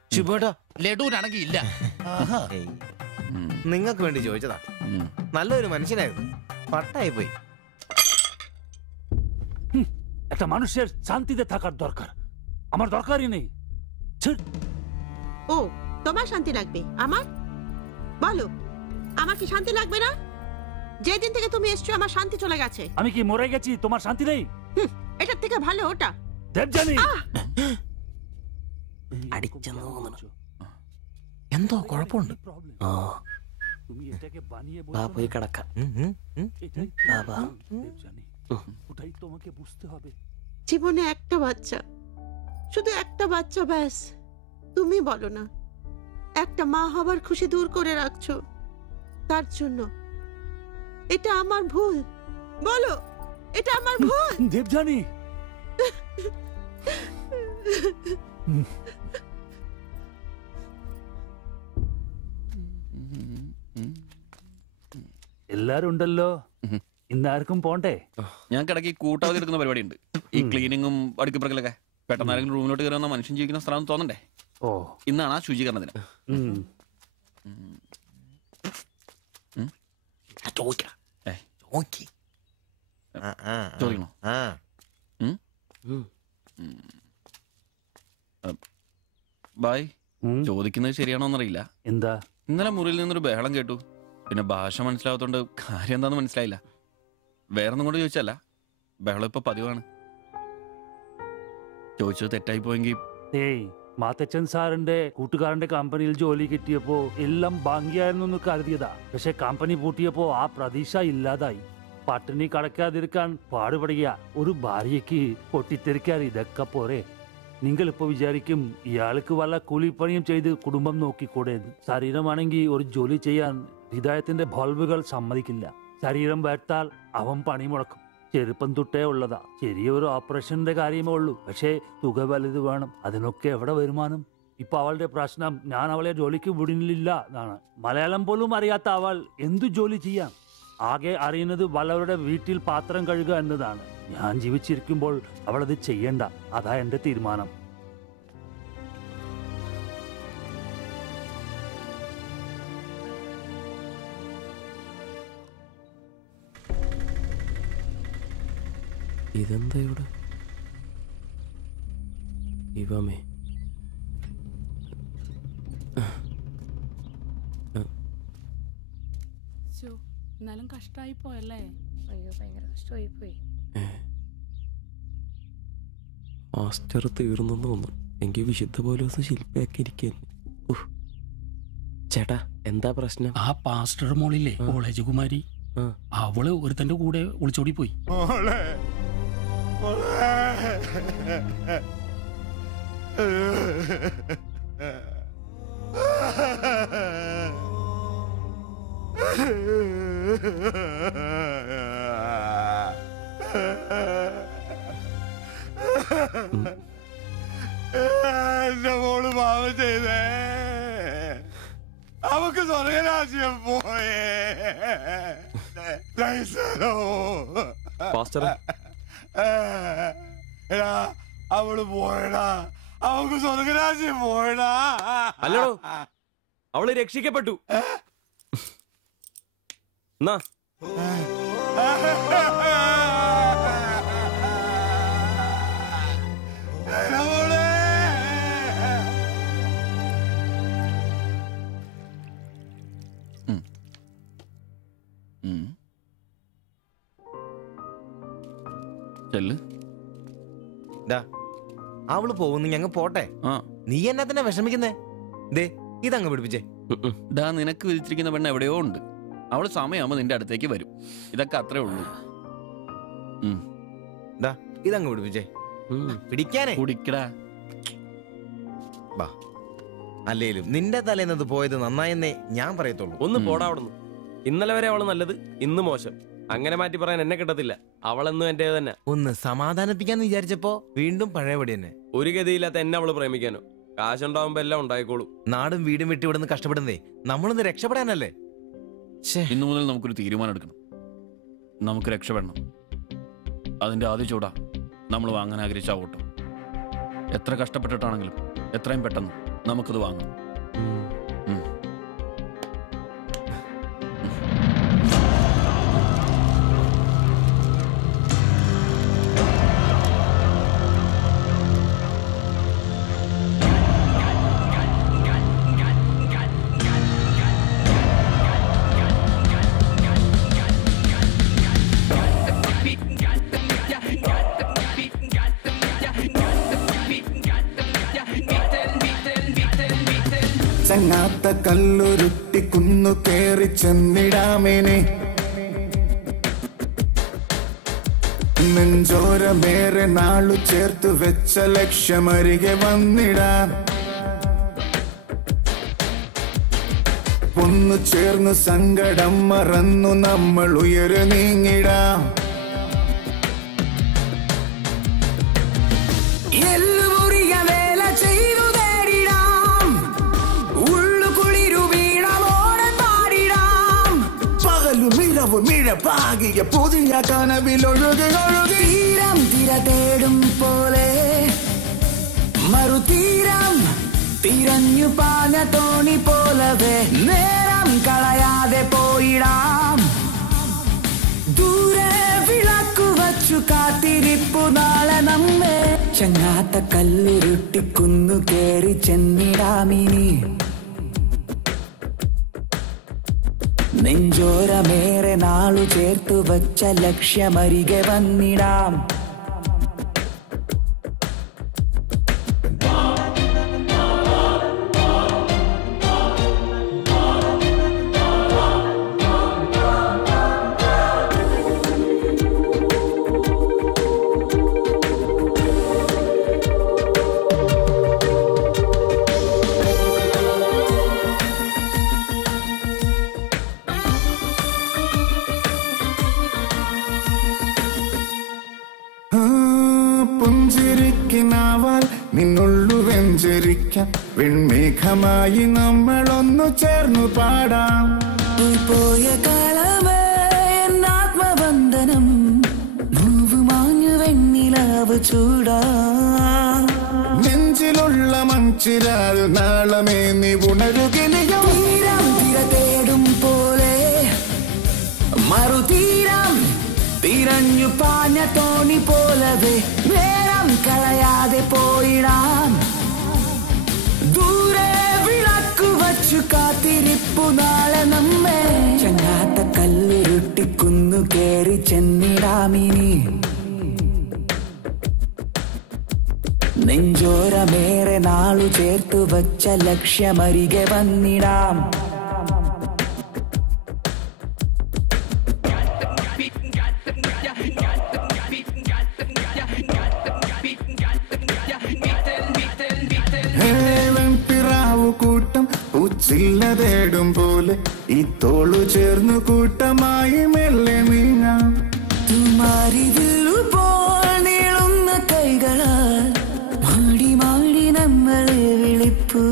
ലഡുവിനാണെങ്കിൽ ഇല്ല. നിങ്ങൾക്ക് വേണ്ടി ചോദിച്ചതാ. നല്ലൊരു മനുഷ്യനായിരുന്നു, പട്ടായി പോയി. একটা মানুষের শান্তিতে থাকার দরকার, আমার দরকারই নেই। ও তোমার শান্তি লাগবে? আমার বলো, আমার কি শান্তি লাগবে না? যেদিন থেকে তুমি এসছো আমার শান্তি চলে গেছে। আমি কি মরে গেছি? তোমার শান্তি নেই? এটার থেকে ভালো ওটা। দেবজানি, അടിച്ചെന്ന് തോന്നണം. എന്തോ കുഴപ്പമുണ്ട്. വാ പോയി കിടക്കാം. জীবনে একটা বাচ্চা, শুধু একটা বাচ্চা, ব্যাস। তুমি বলো না, একটা মা হবার খুশি দূর করে রাখছো, তার জন্য এটা আমার ভুল? বলো, এটা আমার ভুল? দেবযানী, എല്ലാരും ഉണ്ടല്ലോ, ഇന്നാർക്കും പോണ്ടേ? ഞങ്ങൾക്ക് ഇടയ്ക്ക് കൂട്ടാതെ എടുക്കുന്ന പരിപാടി ഉണ്ട്. ഈ ക്ലീനിങ്ങും അടുക്കപ്പുറക്കലൊക്കെ. പെട്ടെന്ന് ആരെങ്കിലും റൂമിലോട്ട് കയറി വന്ന മനുഷ്യൻ ജീവിക്കുന്ന സ്ഥലം തോന്നണ്ടേ? ഓ, ഇന്നാണ് ആ ശുചീകരണ ദിനം. ചോദിക്കണോ? ബായ്, ചോദിക്കുന്നത് ശരിയാണോന്നറിയില്ല. എന്താ? ഇന്നലെ മുറിയിൽ നിന്നൊരു ബഹളം കേട്ടു. പിന്നെ ഭാഷ മനസ്സിലാവാത്തോണ്ട് കാര്യം എന്താന്ന് മനസ്സിലായില്ല. വേറൊന്നും കൊണ്ട് ചോദിച്ചല്ല, ബഹളം ഇപ്പൊ പതിവാണ്. ചോദിച്ചത് തെറ്റായി പോയെങ്കിൽ ഏയ്, മാത്തച്ചൻ സാറിന്റെ കൂട്ടുകാരന്റെ കമ്പനിയിൽ ജോലി കിട്ടിയപ്പോ എല്ലാം ഭംഗിയായിരുന്നു കരുതിയതാ. പക്ഷെ കമ്പനി പൂട്ടിയപ്പോ ആ പ്രതീക്ഷ ഇല്ലാതായി. പട്ടിണി കടക്കാതിരിക്കാൻ പാടുപെടുക. ഒരു ഭാര്യയ്ക്ക് പൊട്ടിത്തെറിക്കാൻ ഇതൊക്കെ പോരെ? നിങ്ങളിപ്പോ വിചാരിക്കും ഇയാൾക്ക് വല്ല കൂലിപ്പണിയും ചെയ്ത് കുടുംബം നോക്കിക്കൂടെ? ശരീരമാണെങ്കിൽ ഒരു ജോലി ചെയ്യാൻ ഹൃദയത്തിന്റെ ബൾബുകൾ സമ്മതിക്കില്ല. ശരീരം വേർത്താൽ അവൻ പണി മുടക്കും. ചെറുപ്പം തൊട്ടേ ഉള്ളതാ. ചെറിയൊരു ഓപ്പറേഷന്റെ കാര്യമേ ഉള്ളൂ, പക്ഷേ തുക വലുത് വേണം. അതിനൊക്കെ എവിടെ വരുമാനം? ഇപ്പൊ അവളുടെ പ്രശ്നം ഞാൻ അവളെ ജോലിക്ക് വിടുന്നില്ല എന്നാണ്. മലയാളം പോലും അറിയാത്ത അവൾ എന്തു ജോലി ചെയ്യാം? ആകെ അറിയുന്നത് വല്ലവരുടെ വീട്ടിൽ പാത്രം കഴുകുക എന്നതാണ്. ഞാൻ ജീവിച്ചിരിക്കുമ്പോൾ അവളത് ചെയ്യണ്ട. അതാ എന്റെ തീരുമാനം. ഇതെന്താ ഇവിടെ? ഇവമേ എന്നാലും കഷ്ടായി പോയല്ലേ? അയ്യോ, ഭയങ്കര കഷ്ടമായി പോയി. മാസ്റ്റർ തീർന്നു തോന്നുന്നു. എനിക്ക് വിശുദ്ധ പോലെ ശില്പയാക്കി ഇരിക്കുന്നു. ചേട്ടാ, എന്താ പ്രശ്നം? ആ പാസ്റ്റർ മോളില്ലേ, കോളേജ് കുമാരി, അവള് ഒരുത്തന്റെ കൂടെ ഒളിച്ചോടി പോയി. എന്റെ മോള് പാവം ചെയ്തേ. അവക്ക് സ്വർഗരാജ്യം പോയേ. എടാ, അവള് പോയടാ. അവക്ക് സ്വർഗരാജ്യം പോയടാ. അല്ലടോ, അവള് രക്ഷിക്കപ്പെട്ടു. എന്നാ അവള് പോകുന്നു, ഞങ്ങ പോട്ടെ. നീ എന്നാ തന്നെ വിഷമിക്കുന്നേ? ദേ, ഇതങ്ങ് പിടിപ്പിച്ചേ. നിനക്ക് വിധിച്ചിരിക്കുന്ന പെണ്ണ് എവിടെയോ ഉണ്ട്. അവള് സമയമാകുമ്പോ നിന്റെ അടുത്തേക്ക് വരും. ഇതൊക്കെ അത്രേ ഉള്ളൂ. ഇതങ്ങ് പിടിപ്പിച്ചേ. പിടിക്കാനേ കുടിക്കടാ. അല്ലേലും നിന്റെ തലേന്നത് പോയത് നന്നായെന്നേ ഞാൻ പറയത്തുള്ളൂ. ഒന്ന് പോടാ അവിടുന്ന്. ഇന്നലെ വരെ അവള് നല്ലത്, ഇന്ന് മോശം. അങ്ങനെ മാറ്റി പറയാൻ എന്നെ കിട്ടത്തില്ല. അവളെന്നും എന്റെ തന്നെ. ഒന്ന് സമാധാനിപ്പിക്കാന്ന് വിചാരിച്ചപ്പോ വീണ്ടും പഴയപടി തന്നെ. ഒരു ഗതിയില്ലാത്ത എന്നെ അവള് പ്രേമിക്കാനോ? കാശുണ്ടാവുമ്പോ എല്ലാം ഉണ്ടായിക്കോളൂ. നാടും വീടും വിട്ട് ഇവിടുന്ന് കഷ്ടപ്പെടുന്നേ നമ്മളൊന്ന് രക്ഷപ്പെടാനല്ലേ? ഇന്നു മുതൽ നമുക്കൊരു തീരുമാനം എടുക്കണം. നമുക്ക് രക്ഷപ്പെടണം. അതിന്റെ ആദ്യ ചൂടാ നമ്മൾ വാങ്ങാൻ ആഗ്രഹിച്ച ഓട്ടോ. എത്ര കഷ്ടപ്പെട്ടിട്ടാണെങ്കിലും എത്രയും പെട്ടെന്ന് നമുക്കത് വാങ്ങണം. Tell me ചങ്ങാത്ത കല്ലുരുട്ടി കുന്നു കേറി ചെന്നിടാമേനെ നെഞ്ചോരമേറെ നാളു ചേർത്ത് വെച്ച ലക്ഷ്യമരികെ വന്നിടാം ഒന്നു ചേർന്ന് സങ്കടം മറന്നു നമ്മൾ ഉയര് നീങ്ങിടാം എല്ലുമുറിയ വേല ചെയ്തു നേടിടാം ഉള്ളു കുളിരു വീണമോടെ പാടിടാം പകലും ഇരവും ഇഴപ്പാകിയ പുതിയ കനവിലൊഴുകി ഒഴുകി തീരം തിര തേടും പോലെ മറുതീരം തിരഞ്ഞു പാഞ്ഞ തോണി പോലവേ നേരം കളയാതെ പോയിടാം ദൂരെ വിളക്കു വച്ചു കാത്തിരിപ്പു നാളെ നമ്മെ ചങ്ങാത്ത കല്ലുരുട്ടി കുന്നു കേറി ചെന്നിടാമിനി നെഞ്ചോരമേറെ നാളു ചേർത്തു വച്ച ലക്ഷ്യമരികെ വന്നിടാം പുഞ്ചിരിക്കിനാവാൽ നിന്നുള്ളു വെഞ്ചരിക്കാം വെൺമേഘമായി നമ്മളൊന്നു ചേർന്നു പാടാം പോയ കാലമേ എന്നാത്മബന്ധനം നോവ് മാഞ്ഞു വെണ്ണിലാവ് ചൂടാം നെഞ്ചിലുള്ള മൺചിരാൽ നാളമേ നീ ഉണരുകിനിയോ തീരം തിര തേടും പോലെ മറുതീരം തിരഞ്ഞു പാഞ്ഞ തോണി പോലവേ നേരം കളയാതെ പോയിടാം ദൂരെ വിളക്കു വച്ചു കാത്തിരിപ്പു നാളെ നമ്മെ ചങ്ങാത്ത കല്ലുരുട്ടി കുന്നു കേറി ചെന്നിടാമിനി നെഞ്ചോരമേറെ നാളു ചേർത്തു വച്ച ലക്ഷ്യമരികെ വന്നിടാം കൂട്ടം ഉച്ചില്ല തേടും പോലെ ഈ തോളു ചേർന്നു കൂട്ടമായി മെല്ലെ നീങ്ങാം തുമാരിതിലുപോൽ നീളുന്ന കൈകളാൽ മാടി മാടി നമ്മളെ വിളിപ്പൂ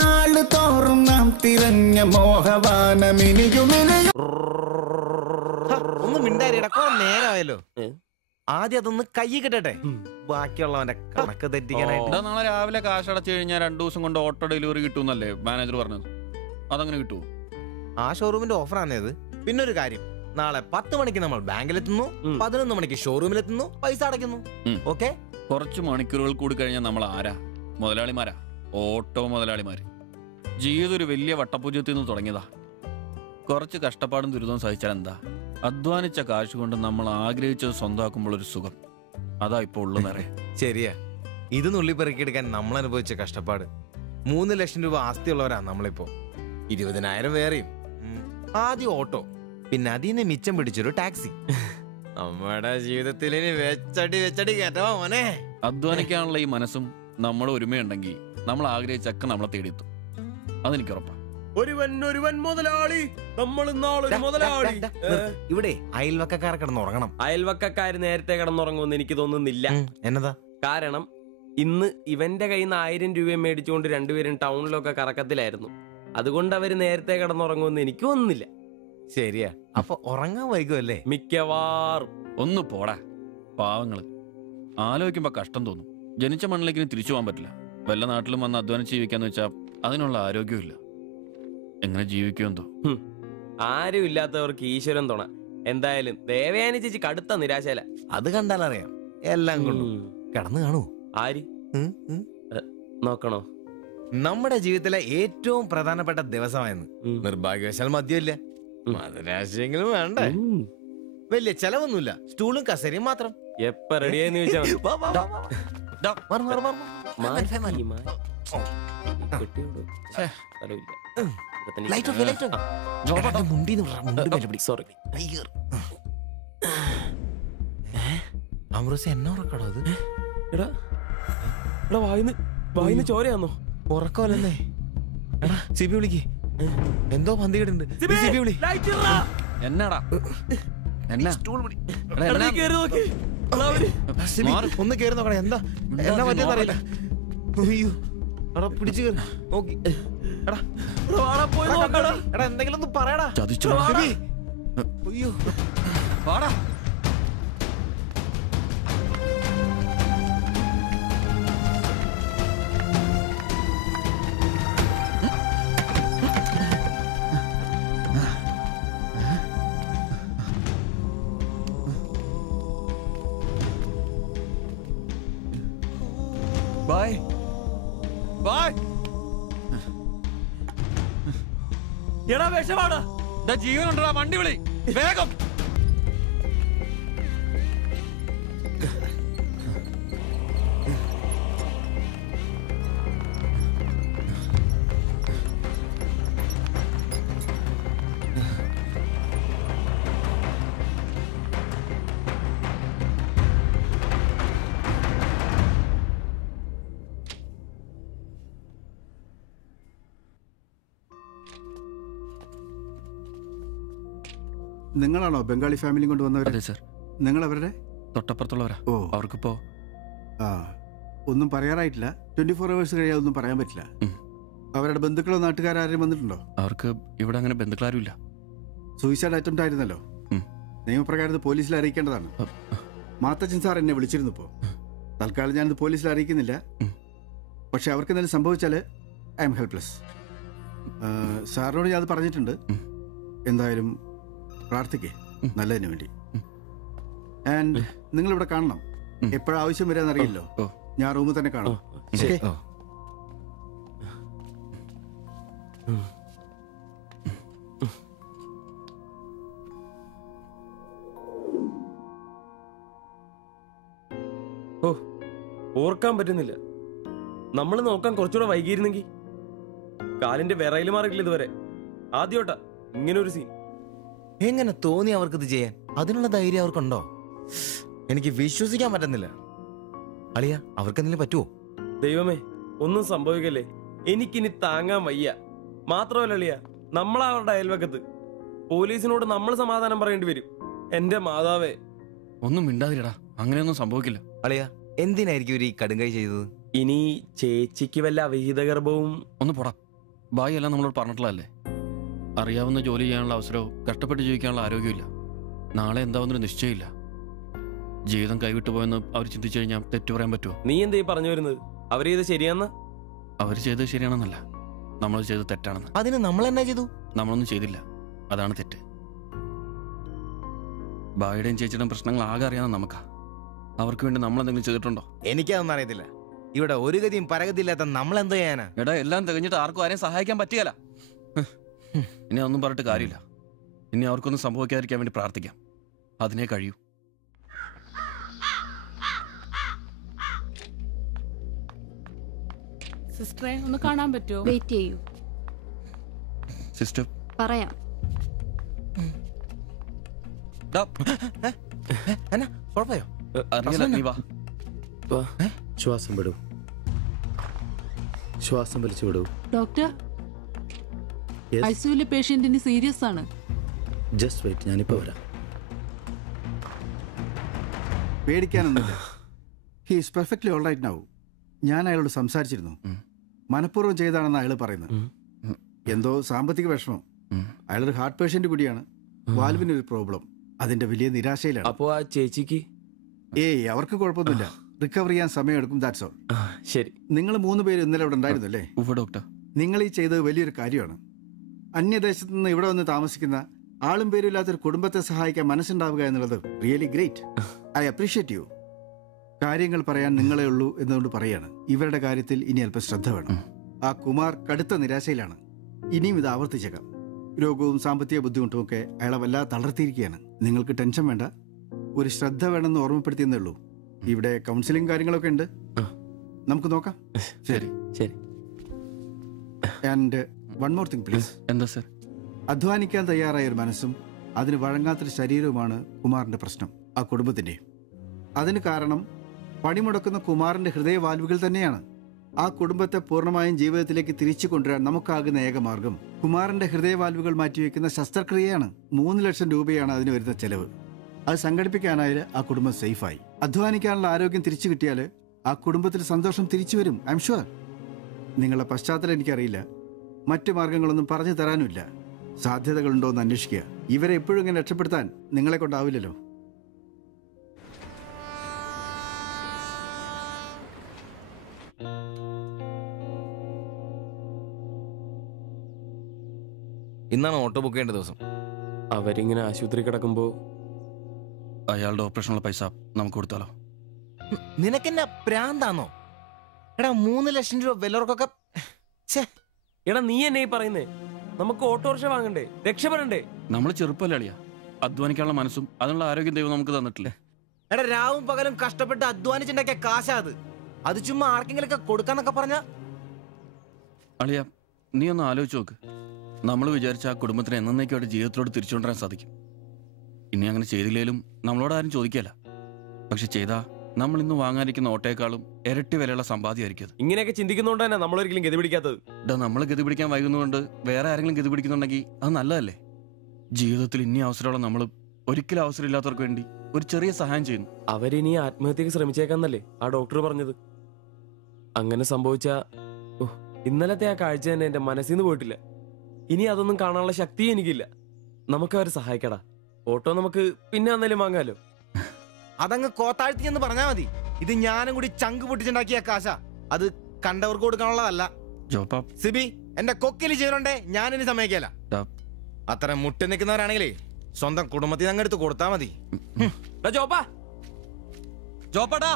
നാളു തോറും നാം തിരഞ്ഞ മോഹവാനമിനിയുമിനിയും ഒന്ന് മിണ്ടാരിടാ നേരമായല്ലോ ആദ്യം അതൊന്ന് കൈ കിട്ടട്ടെ ബാക്കിയുള്ളവന്റെ കണക്ക് തെറ്റിക്കാനായിട്ട് നാളെ രാവിലെ കാശ് അടച്ചു കഴിഞ്ഞാൽ 2 ദിവസം കൊണ്ട് ഓട്ടോ ഡെലിവറി കിട്ടുമെന്നല്ലേ മാനേജർ പറഞ്ഞത്? അതങ്ങനെ കിട്ടുമോ? ആ ഷോറൂമിന്റെ ഓഫറാണ് ഇത്. പിന്നെ ഒരു കാര്യം, നാളെ 10 മണിക്ക് നമ്മൾ ബാങ്കിലെത്തുന്നു, 11 മണിക്ക് ഷോറൂമിലെത്തുന്നു, പൈസ അടയ്ക്കുന്നു. ഓക്കെ, കുറച്ച് മണിക്കൂറുകൾ കൂടി കഴിഞ്ഞാൽ നമ്മൾ ആരാ? മുതലാളിമാരാ, ഓട്ടോ മുതലാളിമാര്. ജീവിതം ഒരു വലിയ വട്ടപൂജ്യത്തിൽ നിന്ന് തുടങ്ങിയതാ. കുറച്ച് കഷ്ടപ്പാടും ദുരിതവും സഹിച്ചാൽ എന്താ? അധ്വാനിച്ച കാശ് കൊണ്ട് നമ്മൾ ആഗ്രഹിച്ചത് സ്വന്തമാക്കുമ്പോൾ ഒരു സുഖം, അതാ ഇപ്പൊ ഉള്ളു നിറയെ. ശരിയാ, ഇത് നുള്ളിപ്പെറുക്കിയെടുക്കാൻ നമ്മൾ അനുഭവിച്ച കഷ്ടപ്പാട്. 3 ലക്ഷം രൂപ ആസ്തിയുള്ളവരാ നമ്മളിപ്പോ. 20,000 വേറെയും. ആദ്യം ഓട്ടോ, പിന്നെ അതിന് മിച്ചം പിടിച്ചൊരു ടാക്സി. നമ്മുടെ ജീവിതത്തിൽ ഇനി വെച്ചടി കേട്ടോ മോനെ. അധ്വാനിക്കാനുള്ള ഈ മനസ്സും നമ്മുടെ ഒരുമയുണ്ടെങ്കിൽ നമ്മൾ ആഗ്രഹിച്ചൊക്കെ നമ്മളെ തേടിയെത്തും, അതെനിക്ക് ഉറപ്പാ. ഒരുവൻ മുതലാളി, നമ്മൾ നാളൊരു മുതലാളി. ഇവിടെ അയൽവക്കക്കാർ കിടന്നുറങ്ങണം. അയൽവക്കക്കാര് നേരത്തെ കിടന്നുറങ്ങുമെന്ന് എനിക്ക് തോന്നുന്നില്ല. എന്നതാ കാരണം ഇന്ന് ഇവന്റെ കയ്യിൽ നിന്ന് 1000 രൂപ മേടിച്ചുകൊണ്ട് രണ്ടുപേരും ടൗണിലൊക്കെ കറക്കത്തിലായിരുന്നു. അതുകൊണ്ട് അവര് നേരത്തെ കിടന്നുറങ്ങുമെന്ന് എനിക്ക് തോന്നുന്നില്ല. ശരിയാ, അപ്പൊ ഉറങ്ങാൻ വൈകുമല്ലേ? മിക്കവാറും. ഒന്ന് പോടാ പാവങ്ങള്. ആലോചിക്കുമ്പോ കഷ്ടം തോന്നും. ജനിച്ച മണ്ണിലേക്ക് തിരിച്ചു പോകാൻ പറ്റില്ല. വല്ല നാട്ടിലും വന്ന് അധ്വാനിച്ച് ജീവിക്കാന്ന് വെച്ചാൽ അതിനുള്ള ആരോഗ്യമില്ല. എങ്ങനെ ജീവിക്കുമെന്തോ. ആരും ഇല്ലാത്തവർക്ക് ഈശ്വരൻ തുണ. എന്തായാലും ദേവയാനി ചേച്ചി കടുത്ത നിരാശയില. അത് കണ്ടാലറിയാം എല്ലാം കൊണ്ടും. കിടന്നു കാണൂ. ആര് നോക്കണോ? നമ്മുടെ ജീവിതത്തിലെ ഏറ്റവും പ്രധാനപ്പെട്ട ദിവസമായിരുന്നു. നിർഭാഗ്യവശാൽ മദ്യമില്ല, മധുരാശയെങ്കിലും വേണ്ട. വലിയ ചെലവൊന്നുമില്ല, സ്റ്റൂളും കസേരയും മാത്രം. എപ്പ റെഡിയായെന്ന് ചോദിച്ചാ ലൈറ്റ് ഓഫ് ലൈറ്റ് സോറി അമ്രോസി എന്നെ ഉറക്കടോ അത്? എടാ എടാ വായിന്ന് ചോരയാന്നോ? ഉറക്കമല്ലെന്നേ. എടാ സിബി വിളിക്ക്, എന്തോ പന്തികേടുണ്ട്. സിബി വിളി. എന്നാടാ എന്നാ സിബി ഒന്ന് കേറി നോക്കണേ. എന്താ എന്നാ പറ്റിയെന്ന് അറിയില്ല. അയ്യോ എടാ പിടിച്ചു കയറി നോക്കി. എടാ എടാ എന്തെങ്കിലും ഒന്ന് പറയടാ. സിബി അയ്യോ വാടാ. Bye bye. എടാ വിഷമാടാ. ജീവനുണ്ടാ, വണ്ടി വിളി വേഗം. നിങ്ങളാണോ ബംഗാളി ഫാമിലി കൊണ്ട് വന്നവർ? അതെ സർ. നിങ്ങൾ അവരുടെ തൊട്ടപ്പുറത്തുള്ളവരാ. ഓ അവർക്കിപ്പോ ഒന്നും പറയാറായിട്ടില്ല. 24 hours കഴിയാതെ ഒന്നും പറയാൻ പറ്റില്ല. അവരുടെ ബന്ധുക്കളോ നാട്ടുകാരും വന്നിട്ടുണ്ടോ? അവർക്ക് ഇവിടെ അങ്ങനെ ബന്ധുക്കളാരും ഇല്ല. സൂയിസൈഡ് അറ്റംപ്റ്റ് ആയിരുന്നല്ലോ. നിയമപ്രകാരം പോലീസിൽ അറിയിക്കേണ്ടതാണ്. മാത്തച്ചൻ സാർ എന്നെ വിളിച്ചിരുന്നു. ഇപ്പോൾ തൽക്കാലം ഞാനിത് പോലീസിൽ അറിയിക്കുന്നില്ല. പക്ഷെ അവർക്ക് എന്തെങ്കിലും സംഭവിച്ചാൽ ഐ എം ഹെൽപ്ലെസ്. സാറിനോട് ഞാൻ അത് പറഞ്ഞിട്ടുണ്ട്. എന്തായാലും പ്രാർത്ഥിക്കേ നല്ലതിന് വേണ്ടി. ആൻഡ് നിങ്ങളിവിടെ കാണണം. എപ്പോഴും ആവശ്യം വരാന്നറിയില്ലോ. ഞാൻ റൂമിൽ തന്നെ കാണാം. ഓ ഓർക്കാൻ പറ്റുന്നില്ല. നമ്മൾ നോക്കാൻ കുറച്ചുകൂടെ വൈകിയിരുന്നെങ്കിൽ. കാലിന്റെ വിറയിൽ മാറിയിട്ടില്ല ഇതുവരെ. ആദ്യോട്ടാ ഇങ്ങനെ ഒരു സീൻ. എങ്ങനെ തോന്നി അവർക്കിത് ചെയ്യാൻ? അതിനുള്ള ധൈര്യം അവർക്കുണ്ടോ? എനിക്ക് വിശ്വസിക്കാൻ പറ്റുന്നില്ല. അളിയ അവർക്ക് എന്തെങ്കിലും പറ്റുമോ? ദൈവമേ ഒന്നും സംഭവിക്കല്ലേ. എനിക്കിനി താങ്ങാൻ വയ്യ. മാത്രമല്ല അളിയ, നമ്മളാ അവരുടെ അയൽവക്കത്ത്. പോലീസിനോട് നമ്മൾ സമാധാനം പറയേണ്ടി വരും. എന്റെ മാതാവേ. ഒന്നും മിണ്ടാതിരടാ, അങ്ങനെയൊന്നും സംഭവിക്കില്ല. അളിയ എന്തിനായിരിക്കും ഒരു കടുങ്കൈ ചെയ്തത്? ഇനി ചേച്ചിക്ക് വല്ല അവിഹിത ഗർഭവും. ഒന്ന് പോടാ. ബായി എല്ലാം നമ്മളോട് പറഞ്ഞിട്ടുള്ളതല്ലേ. അറിയാവുന്ന ജോലി ചെയ്യാനുള്ള അവസരവും കഷ്ടപ്പെട്ട് ജീവിക്കാനുള്ള ആരോഗ്യമില്ല. നാളെ എന്താവുന്നൊരു നിശ്ചയമില്ല. ജീവിതം കൈവിട്ടു പോയെന്ന് അവർ ചിന്തിച്ചു കഴിഞ്ഞാൽ തെറ്റു പറയാൻ പറ്റുമോ? നീ എന്തേ പറഞ്ഞു വരുന്നത്? അവർ ചെയ്ത് ശരിയാന്ന്? അവർ ചെയ്തത് ശരിയാണെന്നല്ല, നമ്മൾ ചെയ്തത് തെറ്റാണെന്ന്. അതിന് നമ്മൾ എന്നാ ചെയ്തു? നമ്മളൊന്നും ചെയ്തില്ല, അതാണ് തെറ്റ്. ബായുടെയും ചേച്ചിയുടെയും പ്രശ്നങ്ങൾ ആകെ അറിയാവുന്ന നമുക്കാ. അവർക്ക് വേണ്ടി നമ്മൾ എന്തെങ്കിലും ചെയ്തിട്ടുണ്ടോ? എനിക്കതൊന്നും അറിയത്തില്ല. ഇവിടെ ഒരു ഗതിയും പരഗതിയില്ലാത്ത നമ്മൾ എന്തോ ചെയ്യാനാ? എടാ എല്ലാം തികഞ്ഞിട്ട് ആർക്കും ആരെയും സഹായിക്കാൻ പറ്റിയല്ല. ഇനി ഒന്നും പറഞ്ഞിട്ട് കാര്യമില്ല. ഇനി അവർക്കൊന്നും സംഭവിക്കാതിരിക്കാൻ വേണ്ടി പ്രാർത്ഥിക്കാം. അതിനെ കഴിയൂ. സിസ്റ്ററെ ഒന്ന് കാണാൻ പറ്റുമോ? വെയിറ്റ് ചെയ്യൂ. സിസ്റ്റർ പറയാം. അറിയില്ല, നീ വാ. ശ്വാസം വിടൂ, ശ്വാസം വലിച്ചു വിടൂ. ഡോക്ടർ, ഐസിയുലെ പേഷ്യന്റിന് സീരിയസ് ആണ്. ജസ്റ്റ് വെയിറ്റ്, ഞാനിപ്പോ വരാം. പേടിക്കാനൊന്നുമില്ല. He is perfectly all right now. ഞാൻ അയാളോട് സംസാരിച്ചിരുന്നു. മനഃപൂർവ്വം ചെയ്താണെന്ന് അയാൾ പറയുന്നത്. എന്തോ സാമ്പത്തിക വിഷമം. അയാളൊരു ഹാർട്ട് പേഷ്യന്റ് കൂടിയാണ്. വാൽവിനൊരു പ്രോബ്ലം. അതിന്റെ വലിയ നിരാശയിലാണ്. അപ്പോ ആ ചേച്ചിക്ക്? അവർക്ക് കുഴപ്പമൊന്നുമില്ല. റിക്കവർ ചെയ്യാൻ സമയമെടുക്കും. That's all. ശരി. നിങ്ങൾ 3 പേര് ഇന്നലെ ഇവിടെ ഉണ്ടായിരുന്നു അല്ലേ? ഡോക്ടർ, നിങ്ങൾ ഈ ചെയ്തത് വലിയൊരു കാര്യമാണ്. അന്യദേശത്ത് നിന്ന് ഇവിടെ വന്ന് താമസിക്കുന്ന ആളും പേരും ഇല്ലാത്തൊരു കുടുംബത്തെ സഹായിക്കാൻ മനസ്സുണ്ടാവുക എന്നുള്ളത് really great. I appreciate you. കാര്യങ്ങൾ പറയാൻ നിങ്ങളെ ഉള്ളൂ എന്നുകൊണ്ട് പറയാണ്. ഇവരുടെ കാര്യത്തിൽ ഇനി അല്പം ശ്രദ്ധ വേണം. ആ കുമാർ കടുത്ത നിരാശയിലാണ്. ഇനിയും ഇത് ആവർത്തിച്ചേക്കാം. രോഗവും സാമ്പത്തിക ബുദ്ധിമുട്ടും ഒക്കെ അയാളെ വല്ലാതെ തളർത്തിയിരിക്കുകയാണ്. നിങ്ങൾക്ക് ടെൻഷൻ വേണ്ട. ഒരു ശ്രദ്ധ വേണമെന്ന് ഓർമ്മപ്പെടുത്തിയെന്നേ ഉള്ളൂ. ഇവിടെ കൗൺസിലിംഗ് കാര്യങ്ങളൊക്കെ ഉണ്ട്. നമുക്ക് നോക്കാം. ശരി ശരി. And one more thing please. എന്താ സർ? അധ്വാനിക്കാൻ തയ്യാറായ ഒരു മനസ്സും അതിന് വഴങ്ങാത്തൊരു ശരീരവുമാണ് കുമാറിന്റെ പ്രശ്നം, ആ കുടുംബത്തിന്റെ. അതിന് കാരണം പണിമുടക്കുന്ന കുമാറിന്റെ ഹൃദയവാൽവുകൾ തന്നെയാണ്. ആ കുടുംബത്തെ പൂർണ്ണമായും ജീവിതത്തിലേക്ക് തിരിച്ചു കൊണ്ടുവരാൻ നമുക്കാകുന്ന ഏക മാർഗം കുമാറിന്റെ ഹൃദയവാൽവുകൾ മാറ്റിവെക്കുന്ന ശസ്ത്രക്രിയയാണ്. 3 ലക്ഷം രൂപയാണ് അതിന് വരുന്ന ചെലവ്. അത് സംഘടിപ്പിക്കാനായാൽ ആ കുടുംബം സേഫായി. അധ്വാനിക്കാനുള്ള ആരോഗ്യം തിരിച്ചു കിട്ടിയാൽ ആ കുടുംബത്തിൽ സന്തോഷം തിരിച്ചു വരും. I am sure. നിങ്ങളുടെ പശ്ചാത്തലം എനിക്കറിയില്ല, മറ്റു മാർഗങ്ങളൊന്നും പറഞ്ഞു തരാനുമില്ല. സാധ്യതകളുണ്ടോ എന്ന് അന്വേഷിക്കുക. ഇവരെ എപ്പോഴും ഇങ്ങനെ രക്ഷപ്പെടുത്താൻ നിങ്ങളെ കൊണ്ടാവില്ലല്ലോ. ഇന്നാണ് ഓട്ടോ ബുക്ക് ചെയ്യേണ്ട ദിവസം. അവരിങ്ങനെ ആശുപത്രി കിടക്കുമ്പോ അയാളുടെ ഓപ്പറേഷനുള്ള പൈസ നമുക്ക് കൊടുത്താലോ? നിനക്കെന്നെ പ്രാന്താന്നോ? എടാ 3 ലക്ഷം രൂപ വിലവർക്കൊക്കെ. എടാ നീ എന്നെ ഈ പറയുന്നേ? നമുക്ക് ഓട്ടോറിക്ഷ വാങ്ങണ്ടേ, രക്ഷപ്പെടണ്ടേ? നമ്മൾ ചെറുപ്പല്ലേ അളിയാ. അധ്വാനിക്കാനുള്ള മനസ്സും അതിനുള്ള ആരോഗ്യം ദൈവം നമുക്ക് തന്നിട്ടില്ലേ? എടാ രാവും പകലും കഷ്ടപ്പെട്ട് അധ്വാനിച്ചുണ്ടാക്കിയ കാശാ അത് ചുമ്മാ ആർക്കെങ്കിലൊക്കെ കൊടുക്കാന്നൊക്കെ പറഞ്ഞ. അളിയ, നീ ഒന്ന് ആലോചിച്ച് നോക്ക്. നമ്മൾ വിചാരിച്ച ആ കുടുംബത്തിന് എന്നേക്കുമായിട്ട് ജീവിതത്തിലോട്ട് തിരിച്ചുകൊണ്ടുവരാൻ സാധിക്കും. ഇനി അങ്ങനെ ചെയ്തില്ലേലും നമ്മളോട് ആരും ചോദിക്കല്ല. പക്ഷെ ചെയ്താ നമ്മൾ ഇന്ന് വാങ്ങാനിരിക്കുന്ന ഓട്ടേക്കാളും ഇരട്ടി വിലയുള്ള സമ്പാദ്യമായിരിക്കും. ഇങ്ങനെയൊക്കെ ചിന്തിക്കുന്നതുകൊണ്ട് തന്നെ നമ്മളൊരിക്കലും ഗതി പിടിക്കാത്തത്. നമ്മൾ ഗതി പിടിക്കാൻ വൈകുന്നതുകൊണ്ട് വേറെ ആരെങ്കിലും ഗതി പിടിക്കുന്നുണ്ടെങ്കിൽ അത് നല്ലതല്ലേ? ജീവിതത്തിൽ ഇനി അവസരമുള്ള നമ്മൾ ഒരിക്കലും അവസരമില്ലാത്തവർക്ക് വേണ്ടി ഒരു ചെറിയ സഹായം ചെയ്യുന്നു. അവരിനി ആത്മഹത്യക്ക് ശ്രമിച്ചേക്കാന്നല്ലേ ആ ഡോക്ടർ പറഞ്ഞത്? അങ്ങനെ സംഭവിച്ച ഇന്നലത്തെ ആ കാഴ്ച തന്നെ എന്റെ മനസ്സിൽ നിന്ന് പോയിട്ടില്ല. ഇനി അതൊന്നും കാണാനുള്ള ശക്തിയും എനിക്കില്ല. നമുക്ക് അവരെ സഹായിക്കടാ. ഓട്ടോ നമുക്ക് പിന്നെ അന്നേലും വാങ്ങാലോ. അതങ്ങ് കോത്താഴ്ത്തി എന്ന് പറഞ്ഞാ മതി. ഇത് ഞാനും കൂടി ചങ്ക് പൊട്ടിച്ചുണ്ടാക്കിയ കാശ. അത് കണ്ടവർക്ക് കൊടുക്കാനുള്ളതല്ല. സിബി, എന്റെ കൊക്കില് ജീവനുണ്ടേ ഞാനിനി സമ്മതിക്കല. അത്ര മുട്ടി നിൽക്കുന്നവരാണെങ്കിലേ സ്വന്തം കുടുംബത്തിൽ അങ്ങ് എടുത്ത് കൊടുത്താ മതി. ജോപ്പാടാ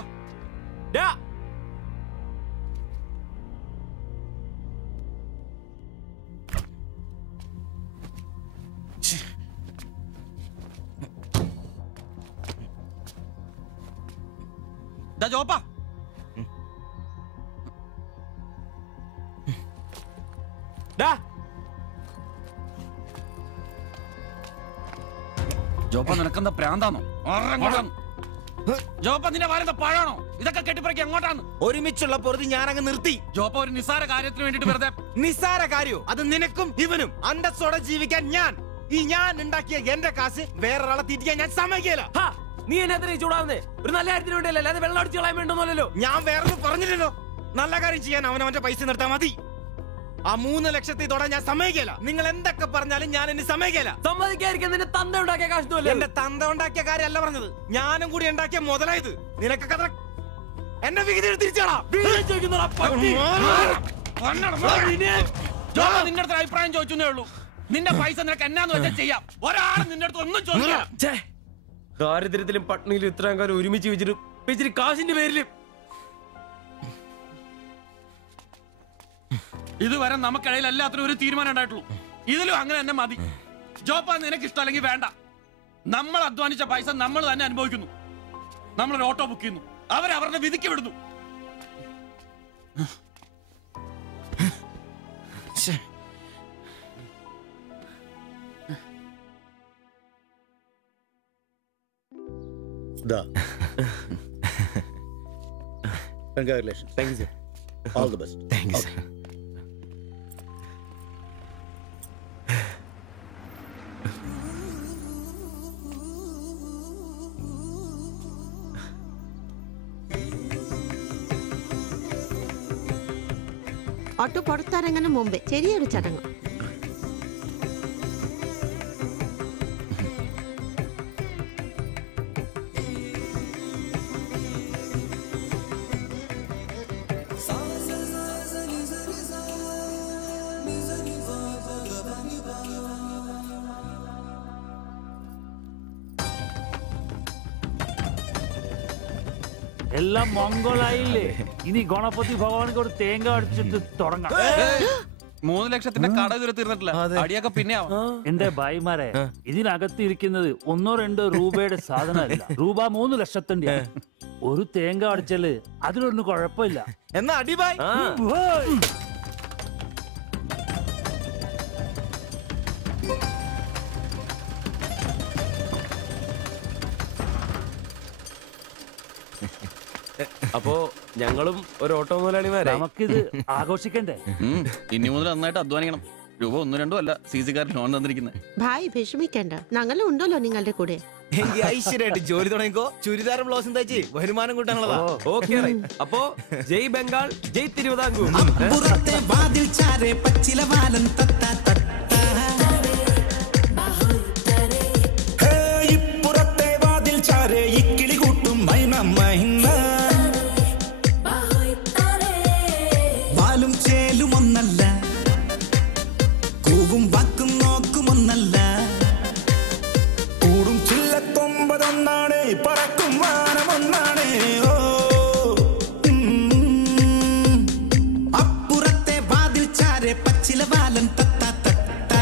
ജോപ്പാ ജോപ്പ, നിനക്കെന്താ പ്രാന്താണോ? ജോപ്പ, നിന്റെ വാരെന്താ പഴാണോ? ഇതൊക്കെ കെട്ടിപ്പറക്കി എങ്ങോട്ടാണ്? ഒരുമിച്ചുള്ള പൊറുതി ഞാനങ്ങ് നിർത്തി. ജോപ്പ, ഒരു നിസ്സാര കാര്യത്തിന് വേണ്ടിട്ട് വെറുതെ. നിസ്സാര കാര്യോ? അത് നിനക്കും ഇവനും അന്തസ്സോടെ ജീവിക്കാൻ ഞാൻ ഉണ്ടാക്കിയ എന്റെ കാശ് വേറൊരാളെ തീറ്റിക്കാൻ ഞാൻ സമ്മതിക്കില്ല. നീ എന്നെ ചൂടാവുന്നേ? ഒരു നല്ല കാര്യത്തിന് വേണ്ടിയല്ലേ, അല്ലാതെ വെള്ളം അടിച്ചു കളയാൻ വേണ്ടോന്നല്ലോ. ഞാൻ വേറെ പറഞ്ഞില്ലല്ലോ. നല്ല കാര്യം ചെയ്യാൻ അവനവന്റെ പൈസ നിർത്താൻ മതി. ആ 3 ലക്ഷത്തിൽ തൊടാൻ ഞാൻ സമ്മതിക്കില്ല. നിങ്ങൾ എന്തൊക്കെ പറഞ്ഞാലും ഞാൻ എന്നെ സമ്മതിക്കില്ല. സമ്മതിക്കാതിരിക്കാൻ നിന്റെ തന്ത ഉണ്ടാക്കിയ കാശ്. എന്റെ തന്ത ഉണ്ടാക്കിയ കാര്യമല്ല പറഞ്ഞത്, ഞാനും കൂടി ഉണ്ടാക്കിയ മുതലായത്. നിനക്കൊക്കെ എന്റെ വിഹിതം തിരിച്ചാടാ. നിന്റെ അടുത്ത് അഭിപ്രായം ചോദിച്ചേ ഉള്ളൂ. നിന്റെ പൈസ നിനക്ക് എന്നാന്ന് വെച്ചാൽ ചെയ്യാം. ഒരാൾ നിന്റെ അടുത്ത് ഒന്നും ചോദിക്കില്ല. ദാരിദ്ര്യത്തിലും പട്ടിണിയിലും ഇത്രയും കാലം ഒരുമിച്ച് വെച്ചിട്ട് കാശിന്റെ പേരിലും ഇതുവരെ നമുക്കിടയിൽ എല്ലാത്തിനും ഒരു തീരുമാനം ഉണ്ടായിട്ടുള്ളൂ. ഇതിലും അങ്ങനെ തന്നെ മതി. ജോപ്പ, നിനക്ക് ഇഷ്ടമല്ലെങ്കിൽ വേണ്ട. നമ്മൾ അധ്വാനിച്ച പൈസ നമ്മൾ തന്നെ അനുഭവിക്കുന്നു. നമ്മളൊരു ഓട്ടോ ബുക്ക് ചെയ്യുന്നു, അവരവരുടെ വിധിക്ക് വിടുന്നു. Congratulations. Thank you, sir. All the best. Thank you, sir. Auto പുറത്തിറങ്ങുന്ന മുമ്പേ ചെറിയൊരു ചടങ്ങ്. എല്ലാം മംഗളായില്ലേ? ഇനി ഗണപതി ഭഗവാനക്ക് ഒരു തേങ്ങ അടിച്ചിട്ട് തുടങ്ങാം. 3 ലക്ഷത്തിന്റെ കട ഇതുവരെ തീർന്നിട്ടില്ല. അടിയൊക്കെ പിന്നെ എന്റെ ഭായിമാരെ, ഇതിനകത്ത് ഇരിക്കുന്നത് 1-2 രൂപയുടെ സാധനമല്ല, രൂപ 3 ലക്ഷത്തിന്റെ. ഒരു തേങ്ങ അടിച്ചാല് അതിലൊന്നും കുഴപ്പമില്ല. എന്നാ അടിബായ്. അപ്പോ ഞങ്ങളും ഒരു ഓട്ടോ മുതലാളിമാരെ നമുക്കിത് ആഘോഷിക്കണ്ടേ? ഇനി മുതൽ നന്നായിട്ട് അധ്വാനിക്കണം. രൂപ 1-2 അല്ല CC-കാരൻ ലോൺ തന്നിരിക്കുന്നത്. ഭായ് വിഷമിക്കണ്ട, ഞങ്ങളും ഉണ്ടല്ലോ നിങ്ങളുടെ കൂടെ. എങ്കിൽ ഐശ്വര്യമായിട്ട് ജോലി തുടങ്ങിക്കോ. ചുരിദാറും ബ്ലൗസും തയ്ച്ച് വരുമാനം കൂട്ടാനുള്ളതാ. ഓക്കെ. അപ്പോ ജയ് ബംഗാൾ, ജയ് തിരുവിതാംകൂർ. വാലും ചേലും ഒന്നല്ല, കൂവും വാക്കും നോക്കുമൊന്നല്ല, കൂടും ചില്ലത്തൊമ്പതൊന്നാണ്, പറക്കും വാനമൊന്നാണ്. ഓ അപ്പുറത്തെ വാതിൽ ചാരെ പച്ചില വാലൻ തത്ത തട്ട,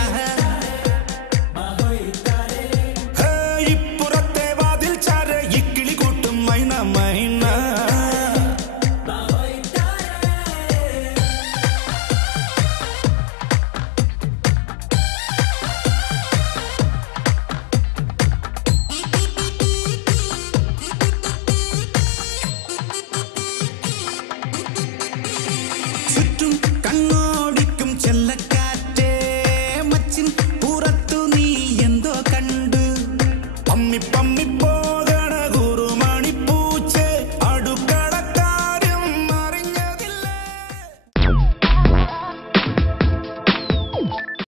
ഇപ്പുറത്തെ വാതിൽ ചാരെ ഇക്കിളി കൂട്ടും മൈന മൈന. ചുറ്റും കണ്ണോടിക്കും ചെല്ലക്കാറ്റേ, മച്ചിൻ പുറത്തു നീ എന്തോ കണ്ടു. പമ്മി പമ്മി